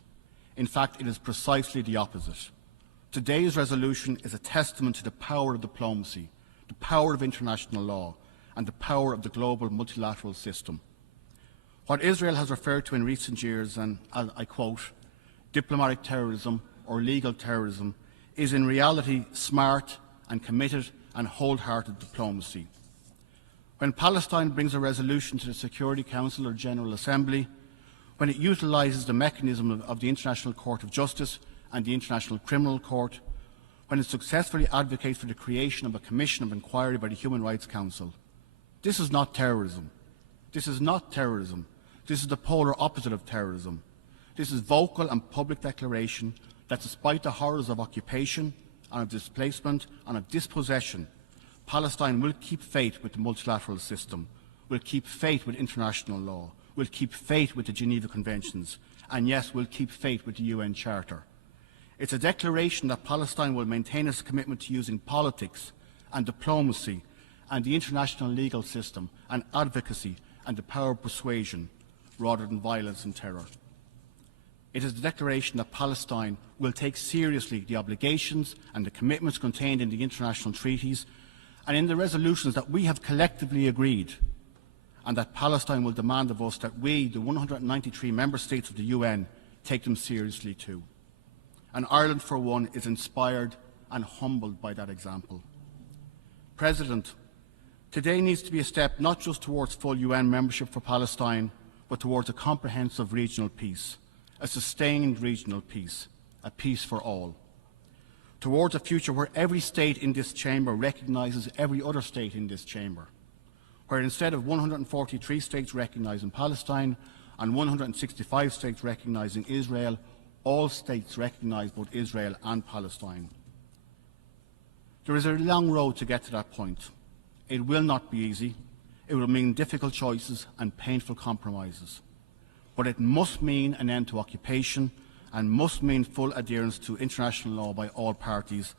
In fact, it is precisely the opposite. Today's resolution is a testament to the power of diplomacy, the power of international law, and the power of the global multilateral system. What Israel has referred to in recent years, and I quote, diplomatic terrorism or legal terrorism, is in reality smart and committed and wholehearted diplomacy. When Palestine brings a resolution to the Security Council or General Assembly, when it utilises the mechanism of the International Court of Justice and the International Criminal Court, when it successfully advocates for the creation of a commission of inquiry by the Human Rights Council, this is not terrorism. This is not terrorism. This is the polar opposite of terrorism. This is vocal and public declaration that despite the horrors of occupation and of displacement and of dispossession, Palestine will keep faith with the multilateral system, will keep faith with international law, will keep faith with the Geneva Conventions, and yes, will keep faith with the UN Charter. It's a declaration that Palestine will maintain its commitment to using politics and diplomacy and the international legal system and advocacy and the power of persuasion rather than violence and terror. It is the declaration that Palestine will take seriously the obligations and the commitments contained in the international treaties and in the resolutions that we have collectively agreed, and that Palestine will demand of us that we, the 193 member states of the UN, take them seriously too. And Ireland, for one, is inspired and humbled by that example. President, today needs to be a step not just towards full UN membership for Palestine, but towards a comprehensive regional peace, a sustained regional peace, a peace for all, towards a future where every state in this chamber recognises every other state in this chamber, where instead of 143 states recognising Palestine and 165 states recognising Israel, all states recognise both Israel and Palestine. There is a long road to get to that point. It will not be easy. It will mean difficult choices and painful compromises. But it must mean an end to occupation and must mean full adherence to international law by all parties.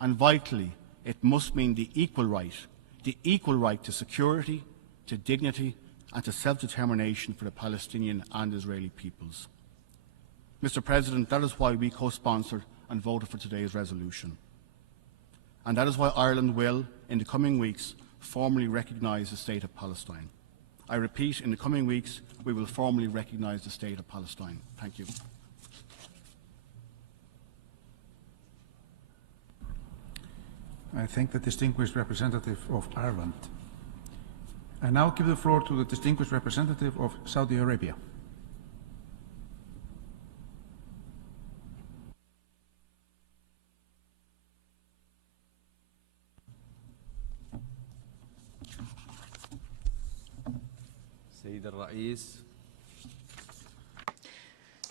And vitally, it must mean the equal right to security, to dignity, and to self-determination for the Palestinian and Israeli peoples. Mr. President, that is why we co-sponsored and voted for today's resolution. And that is why Ireland will, in the coming weeks, formally recognise the State of Palestine. I repeat, in the coming weeks, we will formally recognise the State of Palestine. Thank you. I thank the distinguished representative of Ireland. I now give the floor to the distinguished representative of Saudi Arabia.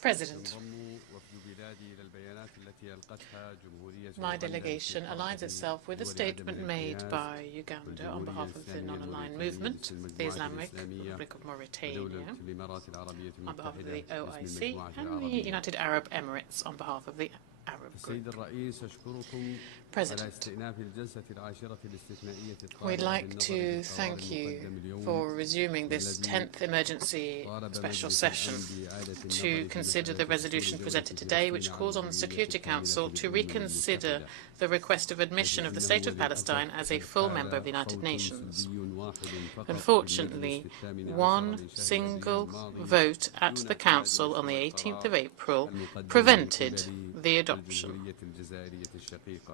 President, my delegation aligns itself with a statement made by Uganda on behalf of the non-aligned movement, the Islamic Republic of Mauritania, on behalf of the OIC, and the United Arab Emirates on behalf of the Arab Group. President, we'd like to thank you for resuming this 10th emergency special session to consider the resolution presented today, which calls on the Security Council to reconsider the request of admission of the State of Palestine as a full member of the United Nations. Unfortunately, one single vote at the Council on the 18th of April prevented the adoption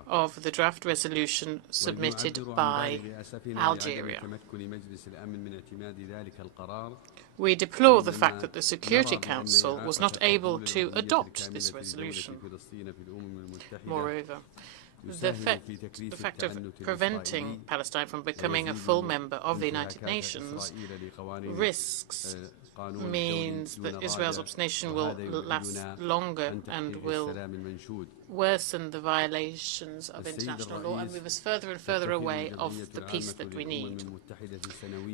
of the draft resolution submitted by Algeria. We deplore the fact that the Security Council was not able to adopt this resolution. Moreover, the fact of preventing Palestine from becoming a full member of the United Nations means that Israel's obstination will last longer and will worsen the violations of international law and move us further and further away of the peace that we need.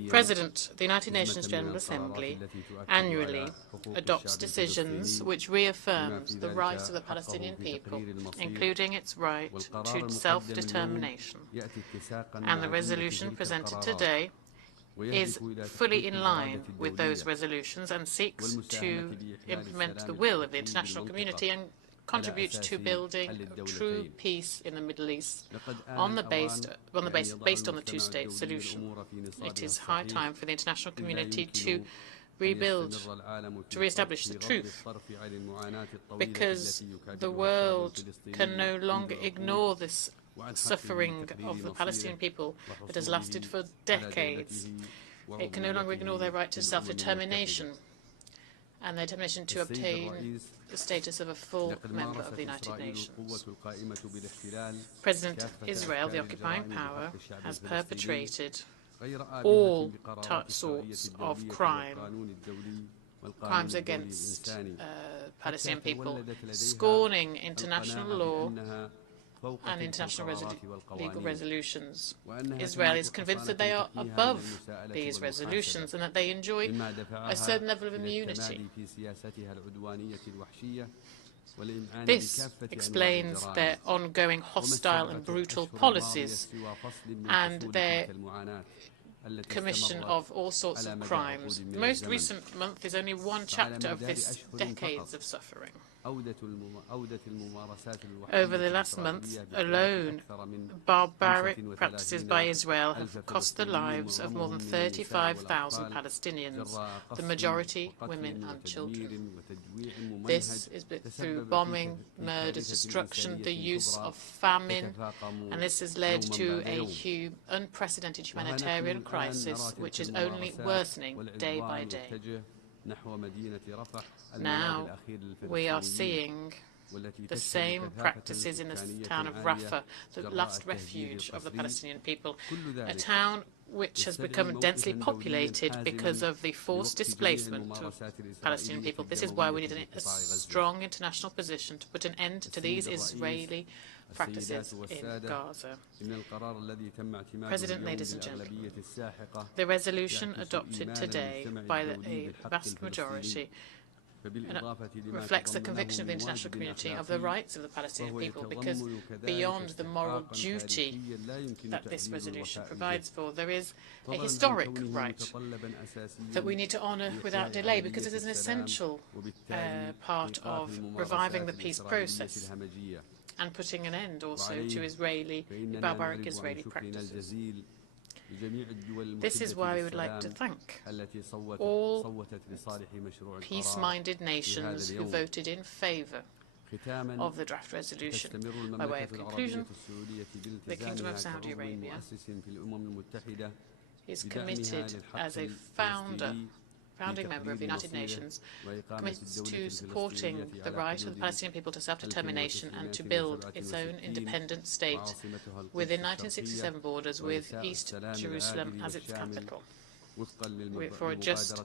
President, the United Nations General Assembly annually adopts decisions which reaffirm the rights of the Palestinian people, including its right to self-determination. And the resolution presented today is fully in line with those resolutions and seeks to implement the will of the international community and contributes to building true peace in the Middle East based on the two-state solution. It is high time for the international community to re-establish the truth, because the world can no longer ignore this suffering of the Palestinian people that has lasted for decades. It can no longer ignore their right to self-determination and their determination to obtain the status of a full member of the United Nations. President, Israel, the occupying power, has perpetrated all sorts of crimes against Palestinian people, scorning international law and international legal resolutions. Israel is convinced that they are above these resolutions and that they enjoy a certain level of immunity. This explains their ongoing hostile and brutal policies and their commission of all sorts of crimes. The most recent month is only one chapter of this decades of suffering. Over the last month alone, barbaric practices by Israel have cost the lives of more than 35,000 Palestinians, the majority women and children. This is through bombing, murders, destruction, the use of famine, and this has led to a unprecedented humanitarian crisis which is only worsening day by day. Now we are seeing the same practices in the town of Rafah, the last refuge of the Palestinian people, a town which has become densely populated because of the forced displacement of Palestinian people. This is why we need a strong international position to put an end to these Israeli practices in Gaza. President, ladies and gentlemen, the resolution adopted today by a vast majority reflects the conviction of the international community of the rights of the Palestinian people, because beyond the moral duty that this resolution provides for, there is a historic right that we need to honour without delay, because it is an essential part of reviving the peace process and putting an end also to barbaric Israeli practices. This is why we would like to thank all peace-minded nations who voted in favour of the draft resolution. By way of conclusion, the Kingdom of Saudi Arabia is committed as a founding member of the United Nations, committed to supporting the right of the Palestinian people to self-determination and to build its own independent state within 1967 borders, with East Jerusalem as its capital, for a just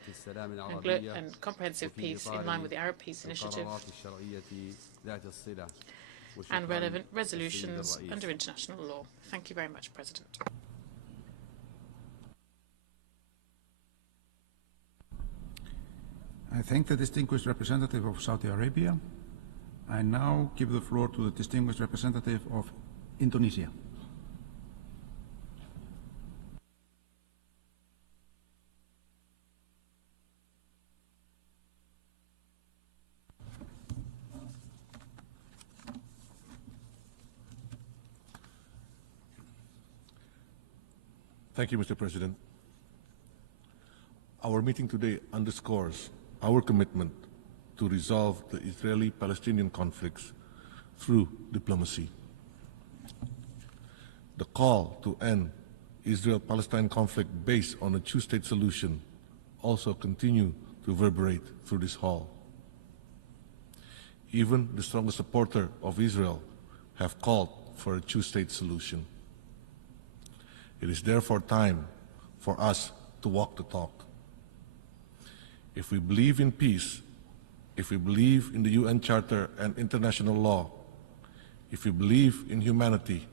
and comprehensive peace in line with the Arab Peace Initiative and relevant resolutions under international law. Thank you very much, President. I thank the distinguished representative of Saudi Arabia. I now give the floor to the distinguished representative of Indonesia. Thank you, Mr. President. Our meeting today underscores our commitment to resolve the Israeli-Palestinian conflicts through diplomacy. The call to end Israel-Palestine conflict based on a two-state solution also continue to reverberate through this hall. Even the strongest supporter of Israel have called for a two-state solution. It is therefore time for us to walk the talk. If we believe in peace, if we believe in the UN Charter and international law, if we believe in humanity,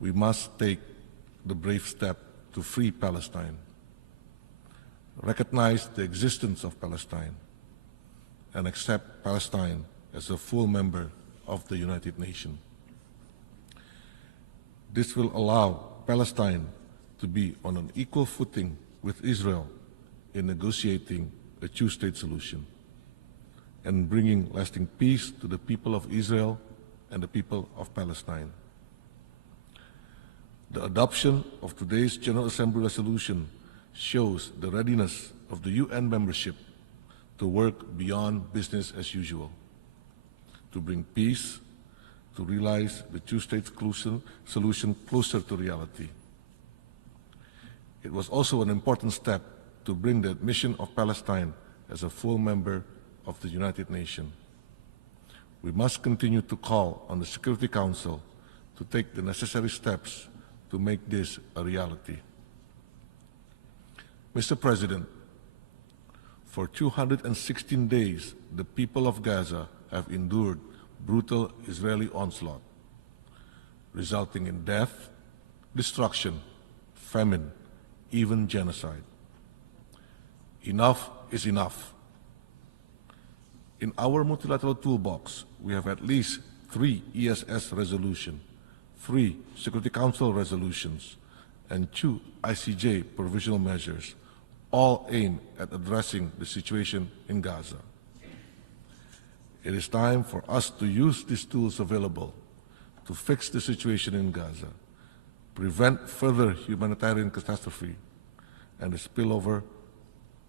we must take the brave step to free Palestine, recognize the existence of Palestine, and accept Palestine as a full member of the United Nations. This will allow Palestine to be on an equal footing with Israel in negotiating a two-state solution and bringing lasting peace to the people of Israel and the people of Palestine. The adoption of today's General Assembly resolution shows the readiness of the UN membership to work beyond business as usual, to bring peace, to realize the two-state solution closer to reality. It was also an important step to bring the admission of Palestine as a full member of the United Nations. We must continue to call on the Security Council to take the necessary steps to make this a reality. Mr. President, for 216 days, the people of Gaza have endured brutal Israeli onslaught, resulting in death, destruction, famine, even genocide. Enough is enough. In our multilateral toolbox, we have at least 3 ESS resolutions, 3 Security Council resolutions, and 2 ICJ provisional measures, all aimed at addressing the situation in Gaza. It is time for us to use these tools available to fix the situation in Gaza, prevent further humanitarian catastrophe, and the spillover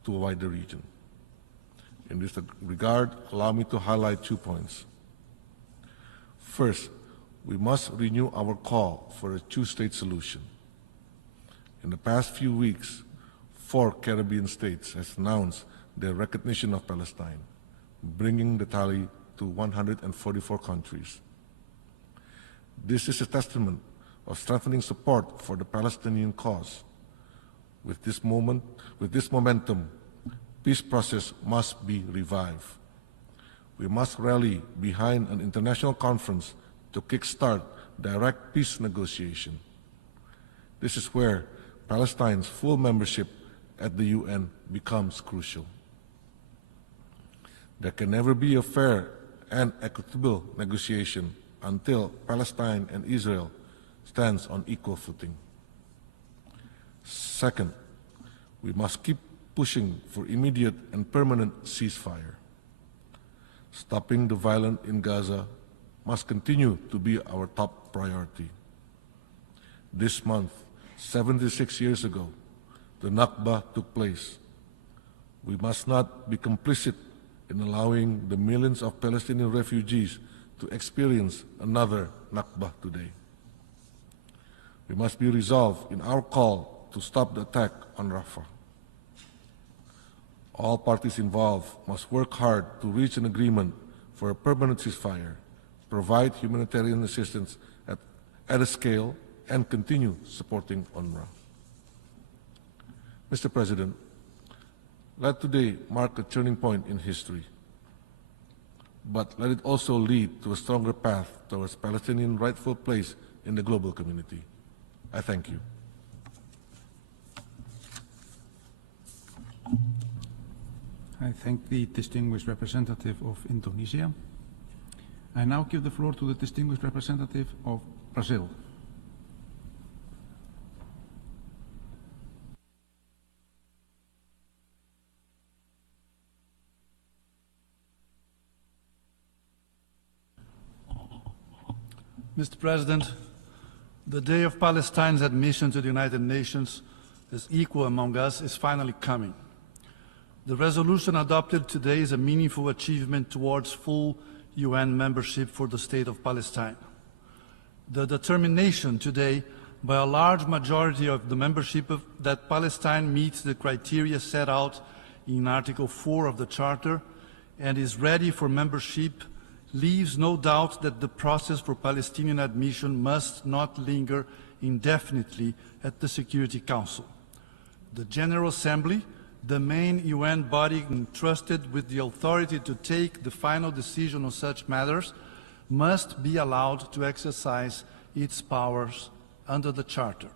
to a wider region. In this regard, allow me to highlight 2 points. First, we must renew our call for a two-state solution. In the past few weeks, 4 Caribbean states have announced the recognition of Palestine, bringing the tally to 144 countries. This is a testament of strengthening support for the Palestinian cause. With this momentum, peace process must be revived. We must rally behind an international conference to kickstart direct peace negotiation. This is where Palestine's full membership at the UN becomes crucial. There can never be a fair and equitable negotiation until Palestine and Israel stands on equal footing. Second, we must keep pushing for immediate and permanent ceasefire. Stopping the violence in Gaza must continue to be our top priority. This month, 76 years ago, the Nakba took place. We must not be complicit in allowing the millions of Palestinian refugees to experience another Nakba today. We must be resolved in our call to stop the attack on Rafah. All parties involved must work hard to reach an agreement for a permanent ceasefire, provide humanitarian assistance at a scale, and continue supporting UNRWA. Mr. President, let today mark a turning point in history, but let it also lead to a stronger path towards Palestinian rightful place in the global community. I thank you. I thank the distinguished representative of Indonesia. I now give the floor to the distinguished representative of Brazil. Mr. President, the day of Palestine's admission to the United Nations as equal among us is finally coming. The resolution adopted today is a meaningful achievement towards full UN membership for the State of Palestine. The determination today by a large majority of the membership that Palestine meets the criteria set out in Article 4 of the Charter and is ready for membership leaves no doubt that the process for Palestinian admission must not linger indefinitely at the Security Council. The General Assembly, the main UN body entrusted with the authority to take the final decision on such matters, must be allowed to exercise its powers under the Charter.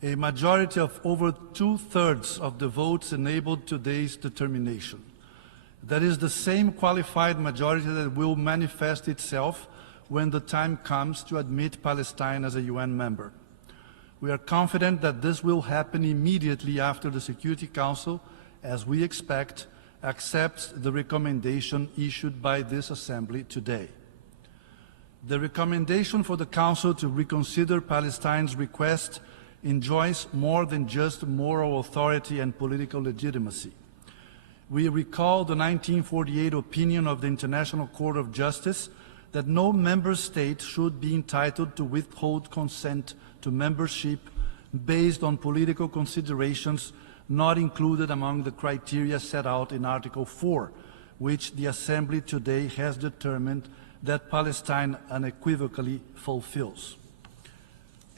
A majority of over 2/3 of the votes enabled today's determination. That is the same qualified majority that will manifest itself when the time comes to admit Palestine as a UN member. We are confident that this will happen immediately after the Security Council, as we expect, accepts the recommendation issued by this Assembly today. The recommendation for the Council to reconsider Palestine's request enjoys more than just moral authority and political legitimacy. We recall the 1948 opinion of the International Court of Justice that no member state should be entitled to withhold consent to membership based on political considerations not included among the criteria set out in Article 4, which the Assembly today has determined that Palestine unequivocally fulfills.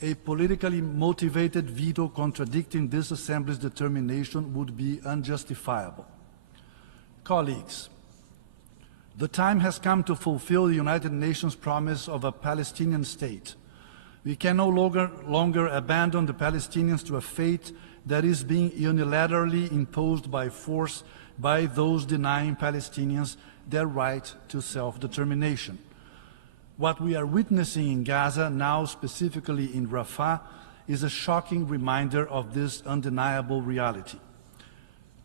A politically motivated veto contradicting this Assembly's determination would be unjustifiable. Colleagues, the time has come to fulfill the United Nations promise of a Palestinian state. We can no longer abandon the Palestinians to a fate that is being unilaterally imposed by force by those denying Palestinians their right to self-determination. What we are witnessing in Gaza, now specifically in Rafah, is a shocking reminder of this undeniable reality.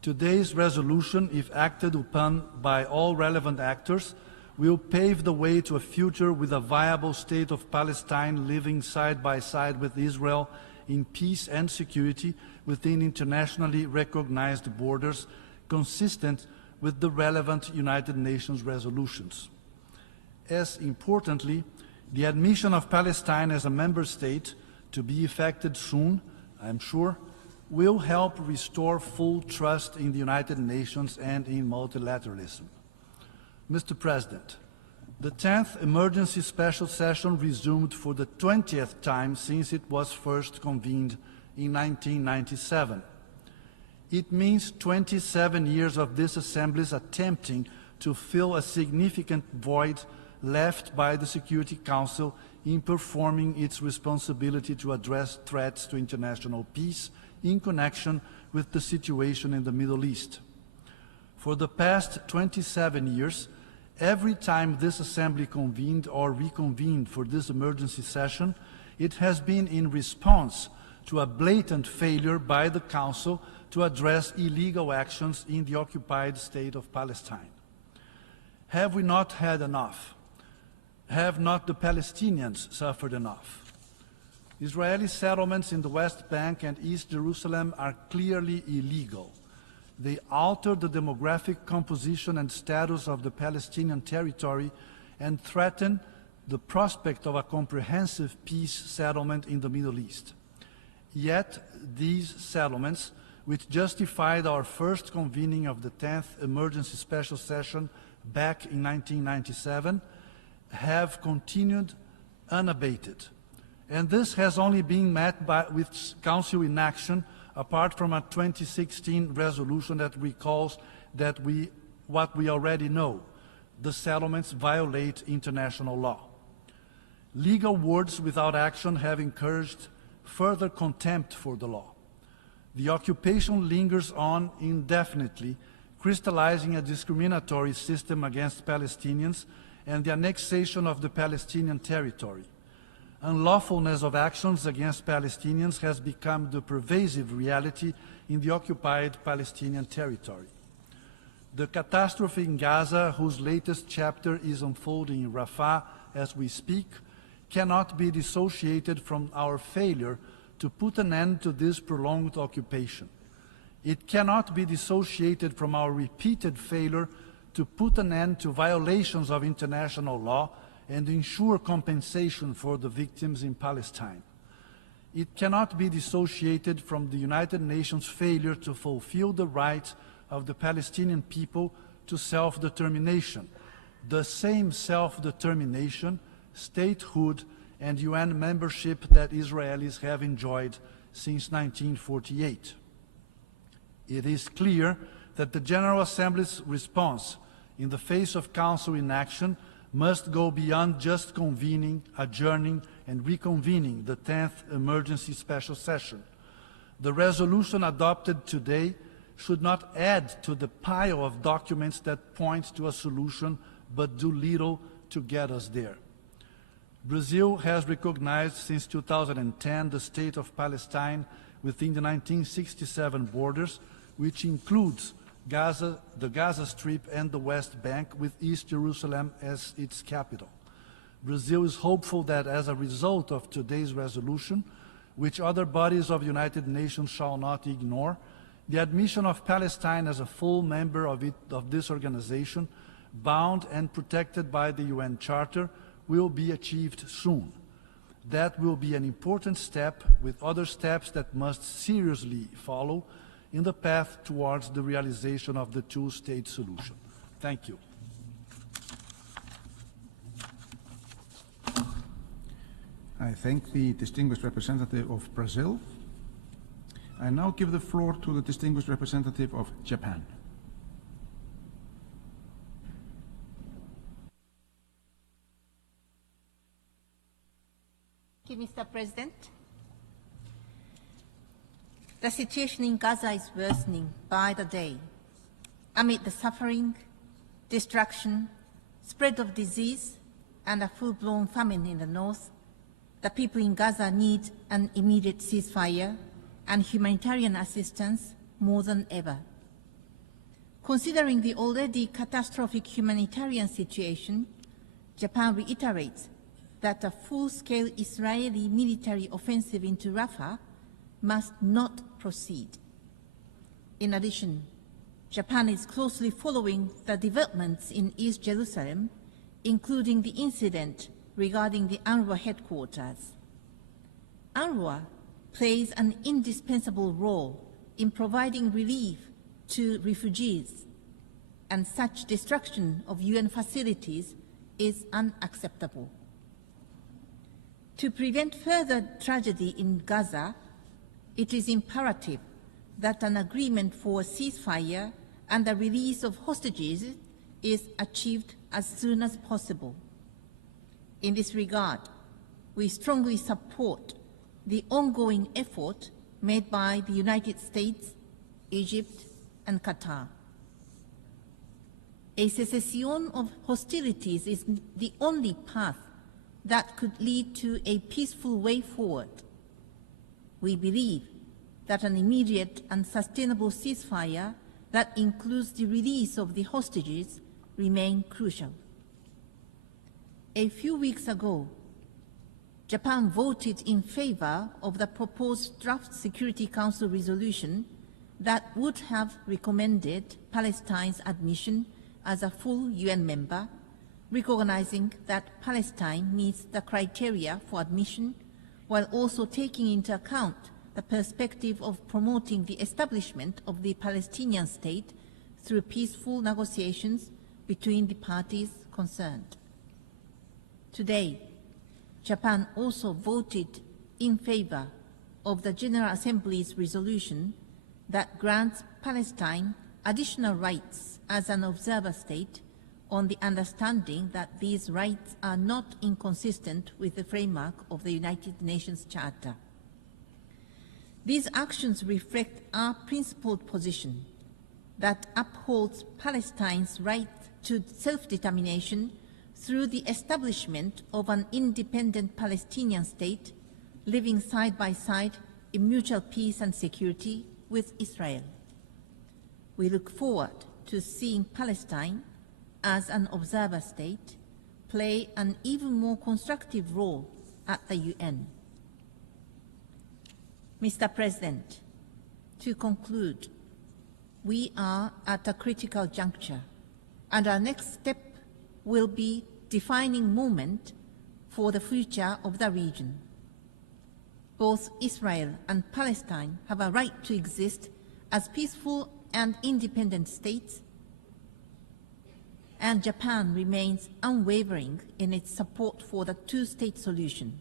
Today's resolution, if acted upon by all relevant actors, will pave the way to a future with a viable state of Palestine living side by side with Israel in peace and security within internationally recognized borders, consistent with the relevant United Nations resolutions. As importantly, the admission of Palestine as a member state, to be effected soon, I'm sure, will help restore full trust in the United Nations and in multilateralism. Mr. President, the 10th Emergency Special Session resumed for the 20th time since it was first convened in 1997. It means 27 years of this Assembly's attempting to fill a significant void left by the Security Council in performing its responsibility to address threats to international peace in connection with the situation in the Middle East. For the past 27 years, every time this Assembly convened or reconvened for this emergency session, it has been in response to a blatant failure by the Council to address illegal actions in the occupied State of Palestine. Have we not had enough? Have not the Palestinians suffered enough? Israeli settlements in the West Bank and East Jerusalem are clearly illegal. They alter the demographic composition and status of the Palestinian territory and threaten the prospect of a comprehensive peace settlement in the Middle East. Yet these settlements, which justified our first convening of the 10th Emergency Special Session back in 1997, have continued unabated. And this has only been met with Council inaction, apart from a 2016 resolution that recalls that what we already know: the settlements violate international law. Legal words without action have encouraged further contempt for the law. The occupation lingers on indefinitely, crystallizing a discriminatory system against Palestinians and the annexation of the Palestinian territory. Unlawfulness of actions against Palestinians has become the pervasive reality in the occupied Palestinian territory. The catastrophe in Gaza, whose latest chapter is unfolding in Rafah as we speak, cannot be dissociated from our failure to put an end to this prolonged occupation. It cannot be dissociated from our repeated failure to put an end to violations of international law and ensure compensation for the victims in Palestine. It cannot be dissociated from the United Nations' failure to fulfill the right of the Palestinian people to self-determination, the same self-determination, statehood, and UN membership that Israelis have enjoyed since 1948. It is clear that the General Assembly's response in the face of Council inaction must go beyond just convening, adjourning, and reconvening the 10th Emergency Special Session. The resolution adopted today should not add to the pile of documents that point to a solution but do little to get us there. Brazil has recognized since 2010 the State of Palestine within the 1967 borders, which includes Gaza, the Gaza Strip and the West Bank, with East Jerusalem as its capital. Brazil is hopeful that as a result of today's resolution, which other bodies of the United Nations shall not ignore, the admission of Palestine as a full member of this organization, bound and protected by the UN Charter, will be achieved soon. That will be an important step, with other steps that must seriously follow in the path towards the realization of the two-state solution. Thank you. I thank the distinguished representative of Brazil. I now give the floor to the distinguished representative of Japan. Thank you, Mr. President. The situation in Gaza is worsening by the day. Amid the suffering, destruction, spread of disease, and a full-blown famine in the north, the people in Gaza need an immediate ceasefire and humanitarian assistance more than ever. Considering the already catastrophic humanitarian situation, Japan reiterates that a full-scale Israeli military offensive into Rafah must not proceed. In addition, Japan is closely following the developments in East Jerusalem, including the incident regarding the UNRWA headquarters. UNRWA plays an indispensable role in providing relief to refugees, and such destruction of UN facilities is unacceptable. To prevent further tragedy in Gaza, it is imperative that an agreement for a ceasefire and the release of hostages is achieved as soon as possible. In this regard, we strongly support the ongoing effort made by the United States, Egypt, and Qatar. A cessation of hostilities is the only path that could lead to a peaceful way forward. We believe that an immediate and sustainable ceasefire that includes the release of the hostages remains crucial. A few weeks ago, Japan voted in favor of the proposed draft Security Council resolution that would have recommended Palestine's admission as a full UN member, recognizing that Palestine meets the criteria for admission while also taking into account the perspective of promoting the establishment of the Palestinian state through peaceful negotiations between the parties concerned. Today, Japan also voted in favor of the General Assembly's resolution that grants Palestine additional rights as an observer state on the understanding that these rights are not inconsistent with the framework of the United Nations Charter. These actions reflect our principled position that upholds Palestine's right to self-determination through the establishment of an independent Palestinian state living side by side in mutual peace and security with Israel. We look forward to seeing Palestine as an observer state play an even more constructive role at the UN. Mr. President, to conclude, we are at a critical juncture, and our next step will be defining moment for the future of the region. Both Israel and Palestine have a right to exist as peaceful and independent states, and Japan remains unwavering in its support for the two-state solution.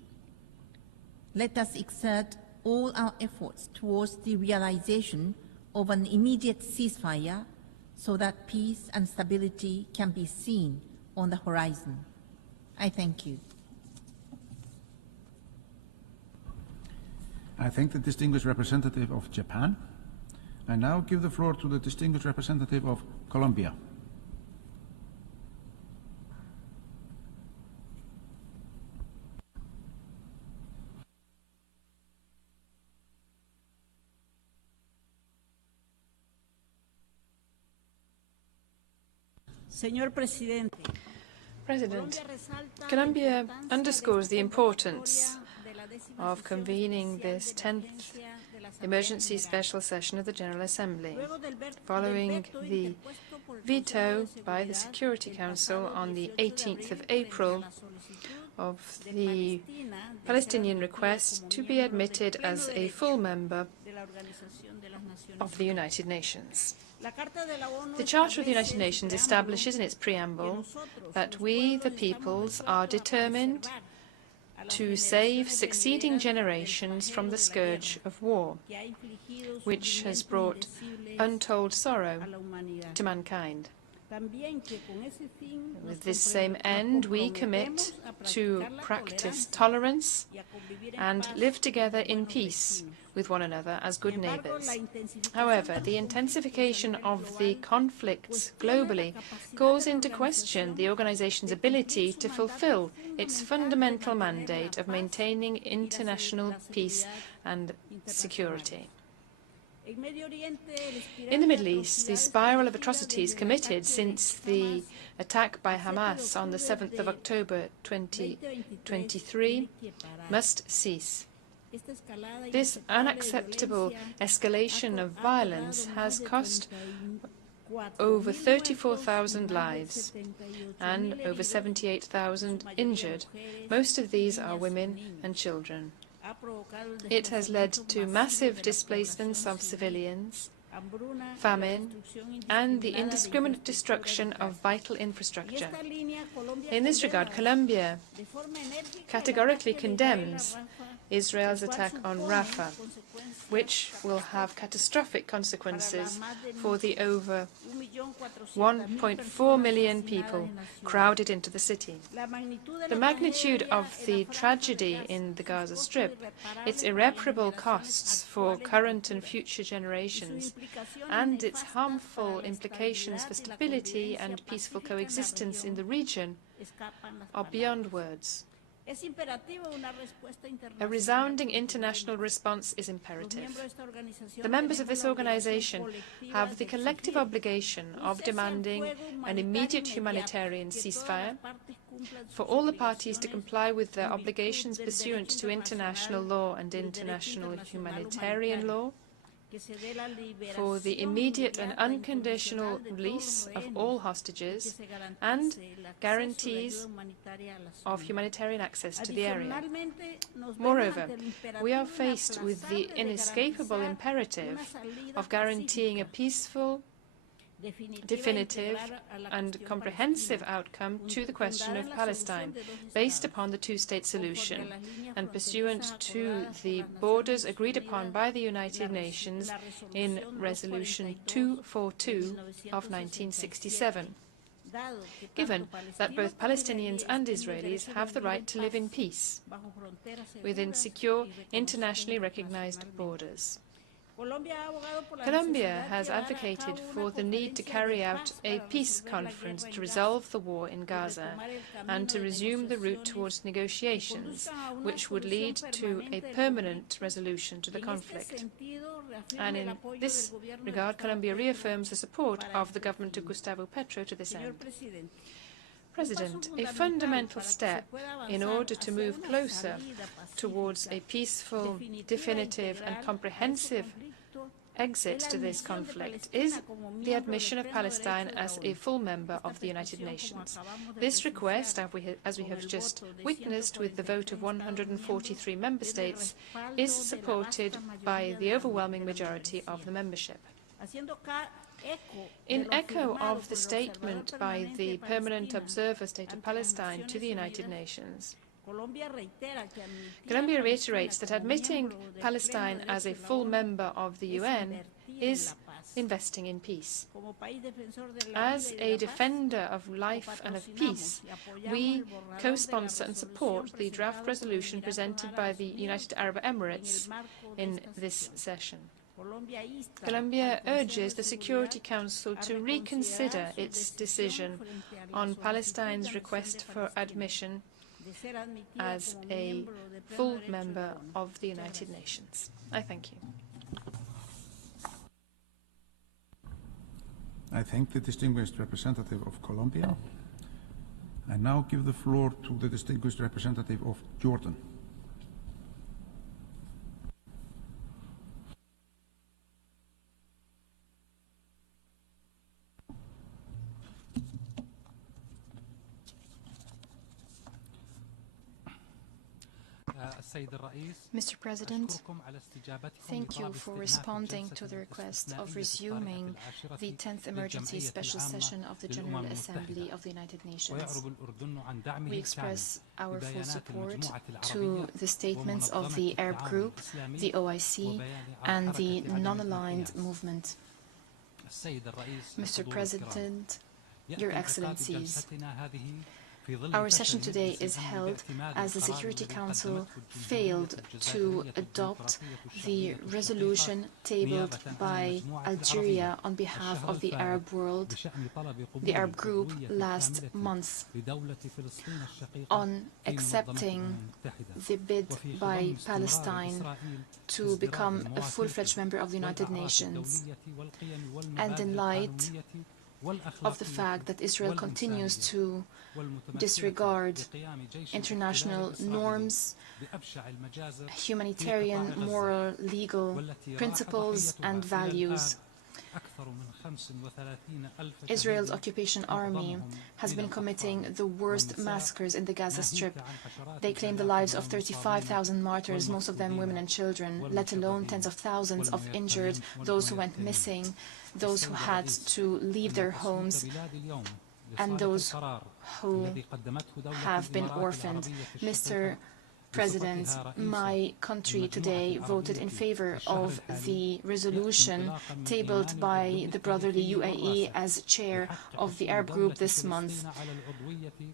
Let us exert all our efforts towards the realization of an immediate ceasefire so that peace and stability can be seen on the horizon. I thank you. I thank the distinguished representative of Japan. I now give the floor to the distinguished representative of Colombia. President, Colombia underscores the importance of convening this 10th emergency special session of the General Assembly, following the veto by the Security Council on the 18th of April of the Palestinian request to be admitted as a full member of the United Nations. The Charter of the United Nations establishes in its preamble that we, the peoples, are determined to save succeeding generations from the scourge of war, which has brought untold sorrow to mankind. With this same end, we commit to practice tolerance and live together in peace with one another as good neighbours. However, the intensification of the conflicts globally calls into question the organization's ability to fulfill its fundamental mandate of maintaining international peace and security. In the Middle East, the spiral of atrocities committed since the attack by Hamas on the 7th of October 2023 must cease. This unacceptable escalation of violence has cost over 34,000 lives and over 78,000 injured. Most of these are women and children. It has led to massive displacements of civilians, famine, and the indiscriminate destruction of vital infrastructure. In this regard, Colombia categorically condemns Israel's attack on Rafah, which will have catastrophic consequences for the over 1.4 million people crowded into the city. The magnitude of the tragedy in the Gaza Strip, its irreparable costs for current and future generations, and its harmful implications for stability and peaceful coexistence in the region are beyond words. A resounding international response is imperative. The members of this organization have the collective obligation of demanding an immediate humanitarian ceasefire, for all the parties to comply with their obligations pursuant to international law and international humanitarian law, for the immediate and unconditional release of all hostages, and guarantees of humanitarian access to the area. Moreover, we are faced with the inescapable imperative of guaranteeing a peaceful, definitive and comprehensive outcome to the question of Palestine, based upon the two-state solution and pursuant to the borders agreed upon by the United Nations in Resolution 242 of 1967. Given that both Palestinians and Israelis have the right to live in peace within secure, internationally recognized borders. Colombia has advocated for the need to carry out a peace conference to resolve the war in Gaza and to resume the route towards negotiations, which would lead to a permanent resolution to the conflict. And in this regard, Colombia reaffirms the support of the government of Gustavo Petro to this end. President, a fundamental step in order to move closer towards a peaceful, definitive and comprehensive exit to this conflict is the admission of Palestine as a full member of the United Nations. This request, as we have just witnessed with the vote of 143 member states, is supported by the overwhelming majority of the membership. In echo of the statement by the Permanent Observer State of Palestine to the United Nations, Colombia reiterates that admitting Palestine as a full member of the UN is investing in peace. As a defender of life and of peace, we co-sponsor and support the draft resolution presented by the United Arab Emirates in this session. Colombia urges the Security Council to reconsider its decision on Palestine's request for admission as a full member of the United Nations. I thank you. I thank the distinguished representative of Colombia. I now give the floor to the distinguished representative of Jordan. Mr. President, thank you for responding to the request of resuming the 10th Emergency Special Session of the General Assembly of the United Nations. We express our full support to the statements of the Arab Group, the OIC, and the non-aligned movement. Mr. President, Your Excellencies, our session today is held as the Security Council failed to adopt the resolution tabled by Algeria on behalf of the Arab world, the Arab group, last month on accepting the bid by Palestine to become a full-fledged member of the United Nations, and in light of the fact that Israel continues to disregard international norms, humanitarian, moral, legal principles and values, Israel's occupation army has been committing the worst massacres in the Gaza Strip. They claim the lives of 35,000 martyrs, most of them women and children, let alone tens of thousands of injured, those who went missing, those who had to leave their homes, and those who have been orphaned. Mr. President, my country today voted in favor of the resolution tabled by the brotherly UAE as chair of the Arab group this month.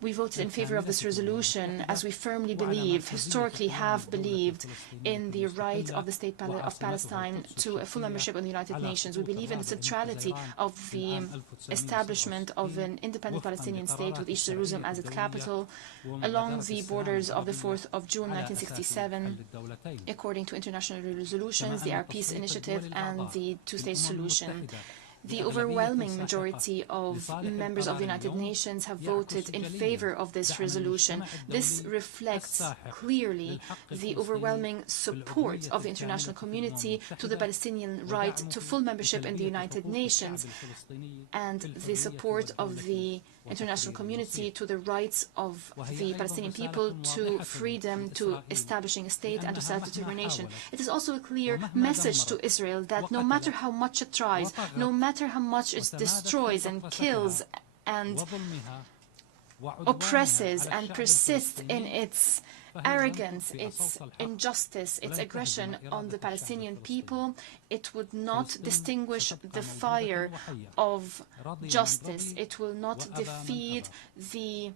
We voted in favor of this resolution as we firmly believe, historically have believed, in the right of the State of Palestine to a full membership of the United Nations. We believe in the centrality of the establishment of an independent Palestinian state with East Jerusalem as its capital, along the borders of the 4th of June 1967, according to international resolutions, the Arab Peace Initiative, and the two-state solution. The overwhelming majority of members of the United Nations have voted in favor of this resolution. This reflects clearly the overwhelming support of the international community to the Palestinian right to full membership in the United Nations, and the support of the international community to the rights of the Palestinian people to freedom, to establishing a state, and to self-determination. It is also a clear message to Israel that no matter how much it tries, no matter how much it destroys and kills and oppresses and persists in its arrogance, its injustice, its aggression on the Palestinian people, it would not distinguish the fire of justice. It will not defeat the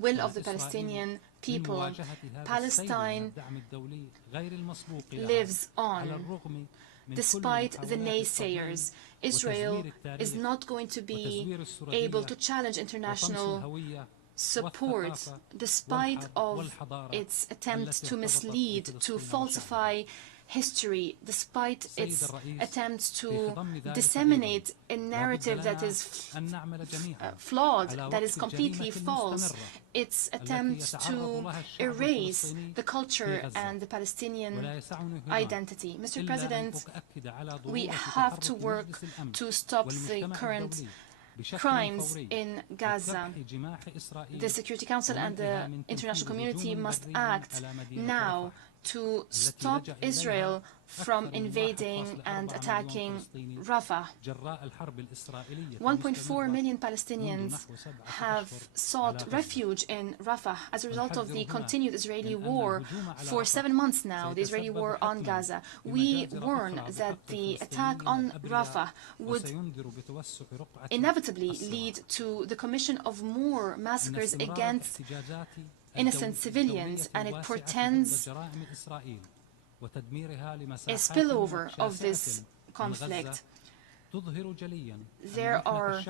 will of the Palestinian people. Palestine lives on. Despite the naysayers, Israel is not going to be able to challenge international support, despite of its attempts to mislead, to falsify history, despite its attempts to disseminate a narrative that is flawed, that is completely false, its attempts to erase the culture and the Palestinian identity. Mr. President, we have to work to stop the current crimes in Gaza. The Security Council and the international community must act now to stop Israel from invading and attacking Rafah. 1.4 million Palestinians have sought refuge in Rafah as a result of the continued Israeli war for 7 months now, the Israeli war on Gaza. We warn that the attack on Rafah would inevitably lead to the commission of more massacres against innocent civilians, and it portends a spillover of this conflict. There are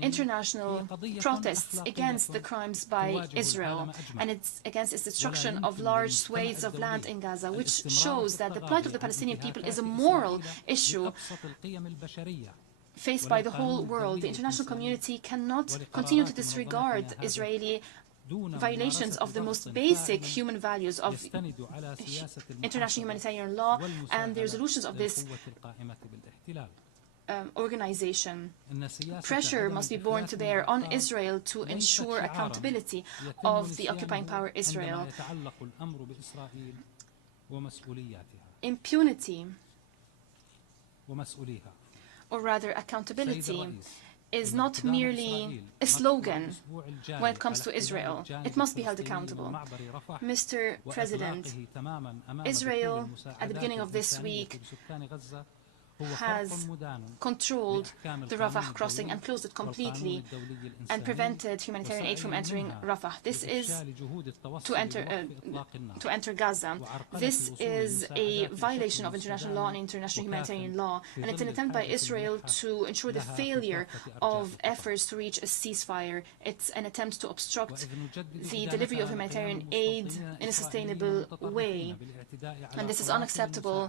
international protests against the crimes by Israel, and it's against its destruction of large swathes of land in Gaza, which shows that the plight of the Palestinian people is a moral issue faced by the whole world. The international community cannot continue to disregard Israeli violations of the most basic human values of international humanitarian law and the resolutions of this organization. Pressure must be borne to bear on Israel to ensure accountability of the occupying power Israel. Impunity, or rather accountability, is not merely a slogan when it comes to Israel. It must be held accountable. Mr. President, Israel, at the beginning of this week, has controlled the Rafah crossing and closed it completely and prevented humanitarian aid from entering Rafah. This is to enter Gaza. This is a violation of international law and international humanitarian law, and it's an attempt by Israel to ensure the failure of efforts to reach a ceasefire. It's an attempt to obstruct the delivery of humanitarian aid in a sustainable way, and this is unacceptable,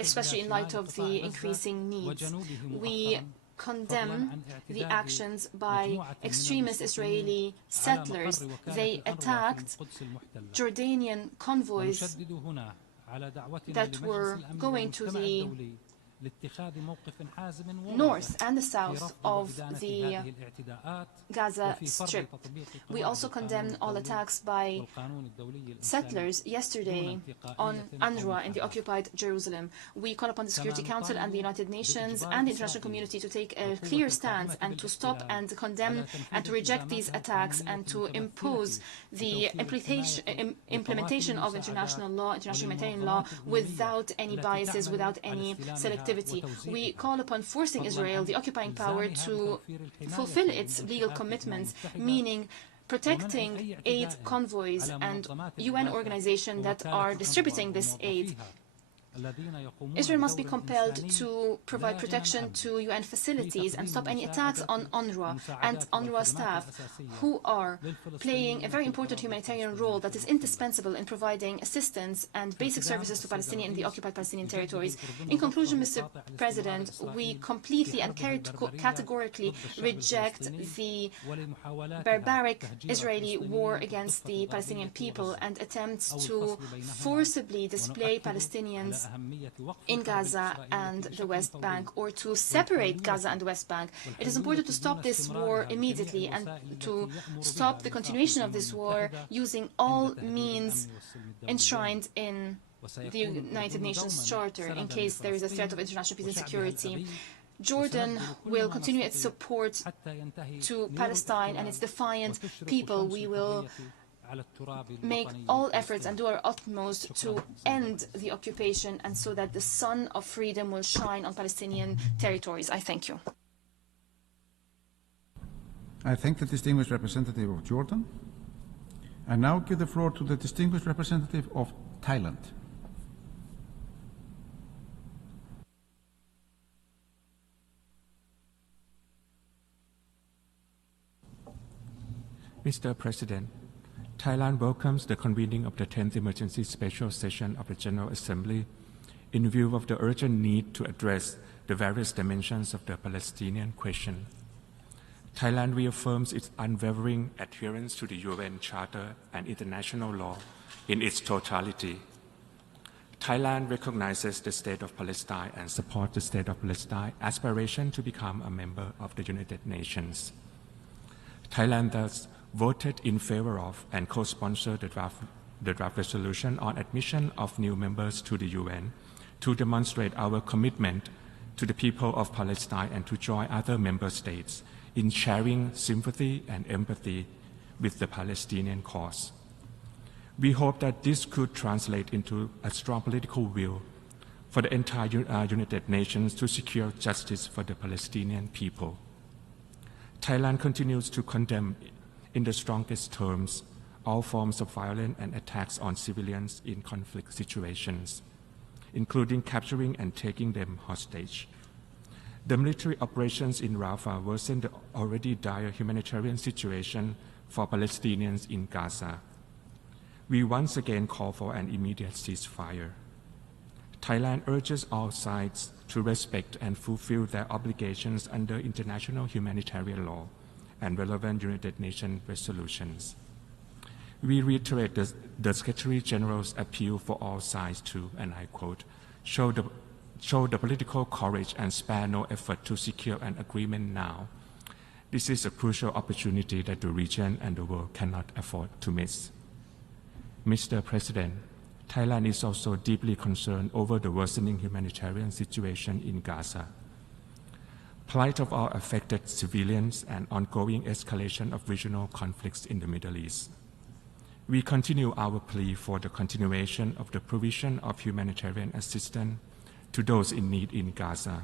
especially in light of the increasing needs. We condemn the actions by extremist Israeli settlers. They attacked Jordanian convoys that were going to the north and the south of the Gaza Strip. We also condemn all attacks by settlers yesterday on UNRWA in the occupied Jerusalem. We call upon the Security Council and the United Nations and the international community to take a clear stance and to stop and condemn and to reject these attacks and to impose the implementation of international law, international humanitarian law, without any biases, without any selectivity. We call upon forcing Israel, the occupying power, to fulfill its legal commitments, meaning protecting aid convoys and UN organizations that are distributing this aid. Israel must be compelled to provide protection to UN facilities and stop any attacks on UNRWA and UNRWA staff, who are playing a very important humanitarian role that is indispensable in providing assistance and basic services to Palestinians in the occupied Palestinian territories. In conclusion, Mr. President, we completely and categorically reject the barbaric Israeli war against the Palestinian people and attempts to forcibly display Palestinians in Gaza and the West Bank, or to separate Gaza and the West Bank. It is important to stop this war immediately and to stop the continuation of this war using all means enshrined in the United Nations Charter in case there is a threat of international peace and security. Jordan will continue its support to Palestine and its defiant people. We will make all efforts and do our utmost to end the occupation and so that the sun of freedom will shine on Palestinian territories. I thank you. I thank the distinguished representative of Jordan. I now give the floor to the distinguished representative of Thailand. Mr. President, Thailand welcomes the convening of the 10th Emergency Special Session of the General Assembly in view of the urgent need to address the various dimensions of the Palestinian question. Thailand reaffirms its unwavering adherence to the UN Charter and international law in its totality. Thailand recognizes the State of Palestine and supports the State of Palestine's aspiration to become a member of the United Nations. Thailand thus voted in favor of and co-sponsored the draft resolution on admission of new members to the UN to demonstrate our commitment to the people of Palestine and to join other member states in sharing sympathy and empathy with the Palestinian cause. We hope that this could translate into a strong political will for the entire United Nations to secure justice for the Palestinian people. Thailand continues to condemn in the strongest terms all forms of violence and attacks on civilians in conflict situations, including capturing and taking them hostage. The military operations in Rafah worsened the already dire humanitarian situation for Palestinians in Gaza. We once again call for an immediate ceasefire. Thailand urges all sides to respect and fulfill their obligations under international humanitarian law and relevant United Nations resolutions. We reiterate the Secretary General's appeal for all sides to, and I quote, show the political courage and spare no effort to secure an agreement now. This is a crucial opportunity that the region and the world cannot afford to miss. Mr. President, Thailand is also deeply concerned over the worsening humanitarian situation in Gaza. Plight of all affected civilians and ongoing escalation of regional conflicts in the Middle East. We continue our plea for the continuation of the provision of humanitarian assistance to those in need in Gaza.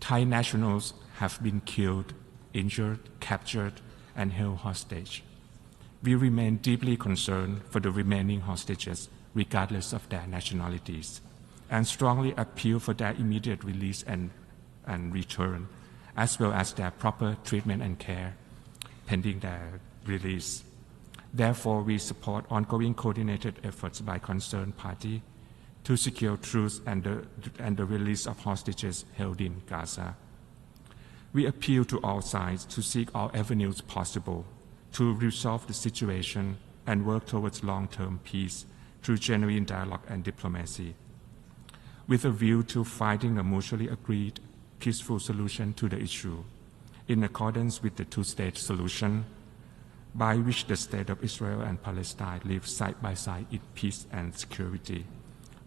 Thai nationals have been killed, injured, captured, and held hostage. We remain deeply concerned for the remaining hostages, regardless of their nationalities, and strongly appeal for their immediate release and return, as well as their proper treatment and care pending their release. Therefore, we support ongoing coordinated efforts by concerned parties to secure truth and the release of hostages held in Gaza. We appeal to all sides to seek all avenues possible to resolve the situation and work towards long-term peace through genuine dialogue and diplomacy. with a view to finding a mutually agreed, peaceful solution to the issue, in accordance with the two-state solution, by which the state of Israel and Palestine live side by side in peace and security,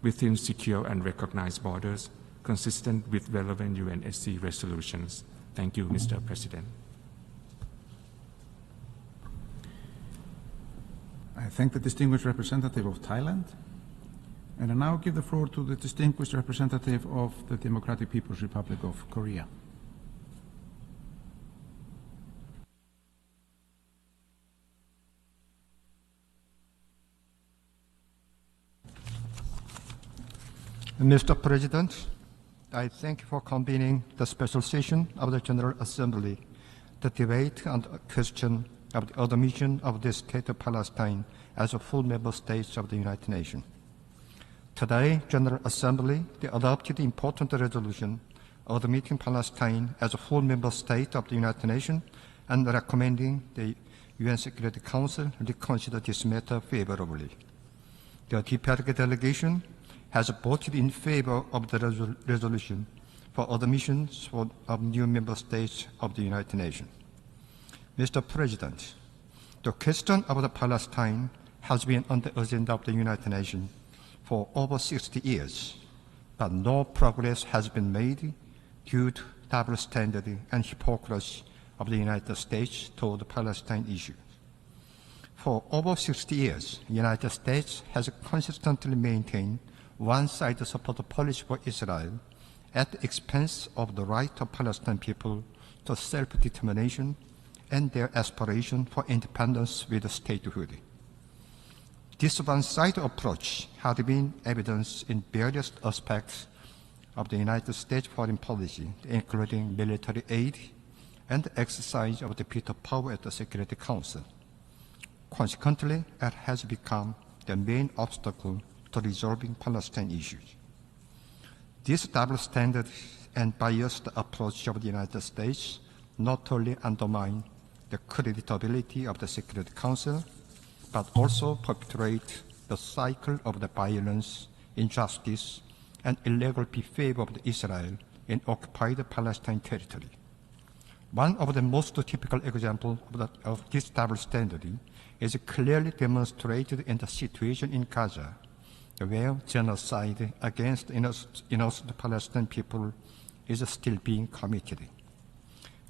within secure and recognized borders, consistent with relevant UNSC resolutions. Thank you, Mr. President. I thank the distinguished representative of Thailand, and I now give the floor to the distinguished representative of the Democratic People's Republic of Korea. Mr. President, I thank you for convening the special session of the General Assembly to debate on the question of the admission of the State of Palestine as a full member state of the United Nations. Today, General Assembly adopted important resolution admitting Palestine as a full member state of the United Nations and recommending the UN Security Council reconsider this matter favorably. The DPRK delegation has voted in favor of the resolution for admissions of new member states of the United Nations. Mr. President, the question of the Palestine has been on the agenda of the United Nations for over 60 years, but no progress has been made due to double standard and hypocrisy of the United States toward the Palestine issue. For over 60 years, the United States has consistently maintained one-sided support policy for Israel at the expense of the right of Palestinian people to self-determination and their aspiration for independence with statehood. This one-sided approach had been evidenced in various aspects of the United States foreign policy, including military aid and the exercise of the veto power at the Security Council. Consequently, it has become the main obstacle to resolving Palestine issues. This double standard and biased approach of the United States not only undermine the credibility of the Security Council, but also perpetuate the cycle of the violence, injustice, and illegal behavior of Israel in occupied Palestine territory. One of the most typical examples of this double standard is clearly demonstrated in the situation in Gaza, where genocide against innocent Palestinian people is still being committed.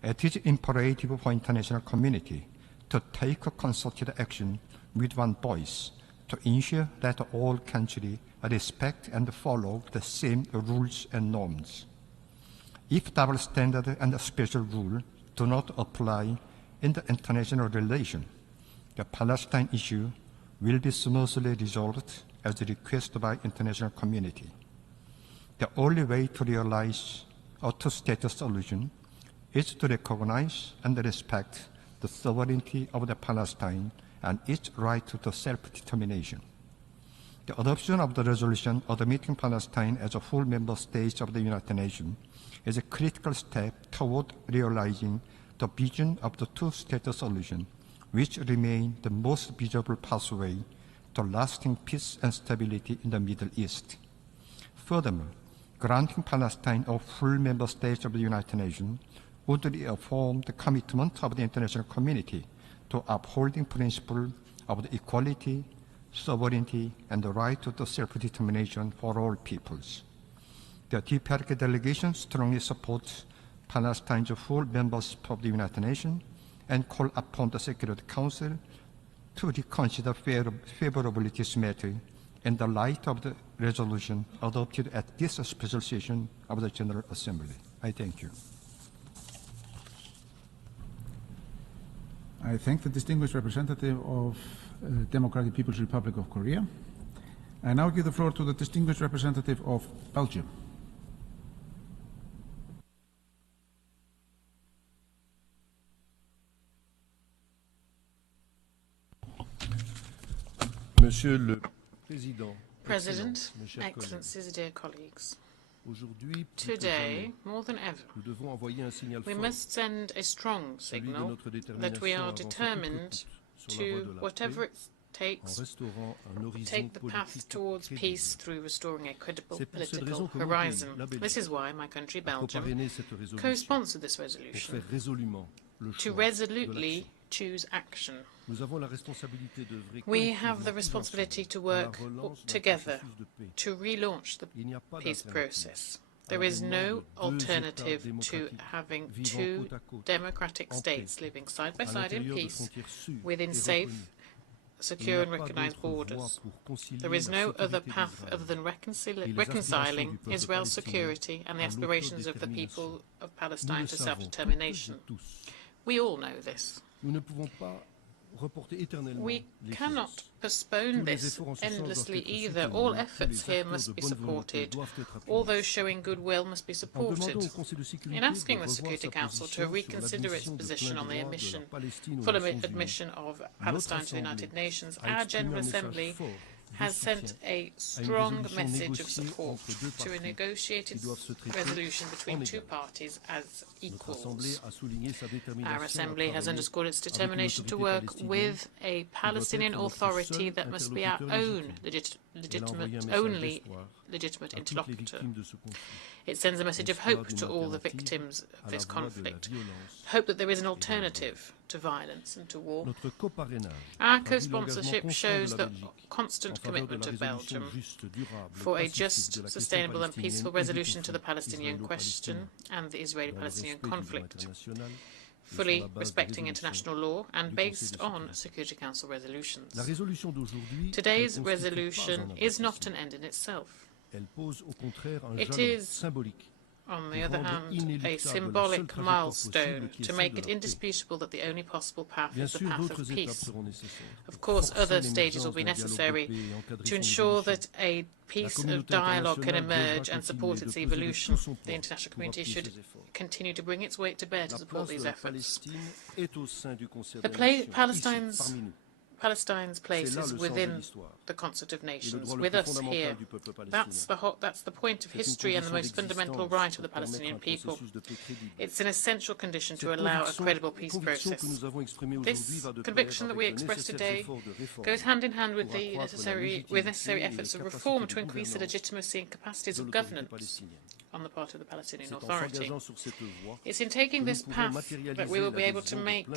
It is imperative for international community to take a concerted action with one voice to ensure that all countries respect and follow the same rules and norms. If double standard and special rule do not apply in the international relation, the Palestine issue will be smoothly resolved as requested by international community. The only way to realize a two-state solution is to recognize and respect the sovereignty of the Palestine and its right to self-determination. The adoption of the resolution admitting Palestine as a full member state of the United Nations is a critical step toward realizing the vision of the two-state solution, which remains the most visible pathway to lasting peace and stability in the Middle East. Furthermore, granting Palestine a full member state of the United Nations would reaffirm the commitment of the international community to upholding principles of the equality, sovereignty, and the right to self-determination for all peoples. The DPRK delegation strongly supports Palestine's full membership of the United Nations and call upon the Security Council to reconsider favorably this matter in the light of the resolution adopted at this special session of the General Assembly. I thank you. I thank the distinguished representative of Democratic People's Republic of Korea. I now give the floor to the distinguished representative of Belgium. Monsieur le President, Excellencies, dear colleagues, today, more than ever, we must send a strong signal that we are determined to whatever it take the path towards peace through restoring a credible political horizon. This is why my country, Belgium, co-sponsored this resolution, to resolutely choose action. We have the responsibility to work together to relaunch the peace process. There is no alternative to having two democratic states living side by side in peace within safe, secure and recognized borders. There is no other path other than reconciling Israel's security and the aspirations of the people of Palestine to self-determination. We all know this. We cannot postpone this endlessly either. All efforts here must be supported. All those showing goodwill must be supported. In asking the Security Council to reconsider its position on the full admission of Palestine to the United Nations, our General Assembly has sent a strong message of support to a negotiated resolution between two parties as equals. Our Assembly has underscored its determination to work with a Palestinian Authority that must be our own only legitimate interlocutor. It sends a message of hope to all the victims of this conflict, hope that there is an alternative to violence and to war. Our co-sponsorship shows the constant commitment of Belgium for a just, sustainable and peaceful resolution to the Palestinian question and the Israeli-Palestinian conflict, fully respecting international law and based on Security Council resolutions. Today's resolution is not an end in itself. It is, on the other hand, a symbolic milestone to make it indisputable that the only possible path is the path of peace. Of course, other stages will be necessary to ensure that a piece of dialogue can emerge and support its evolution. The international community should continue to bring its weight to bear to support these efforts. Palestine's place is within the concert of nations, with us here. That's the point of history and the most fundamental right of the Palestinian people. It's an essential condition to allow a credible peace process. This conviction that we express today goes hand in hand with the necessary efforts of reform to increase the legitimacy and capacities of governance on the part of the Palestinian Authority. It's in taking this path that we will be able to make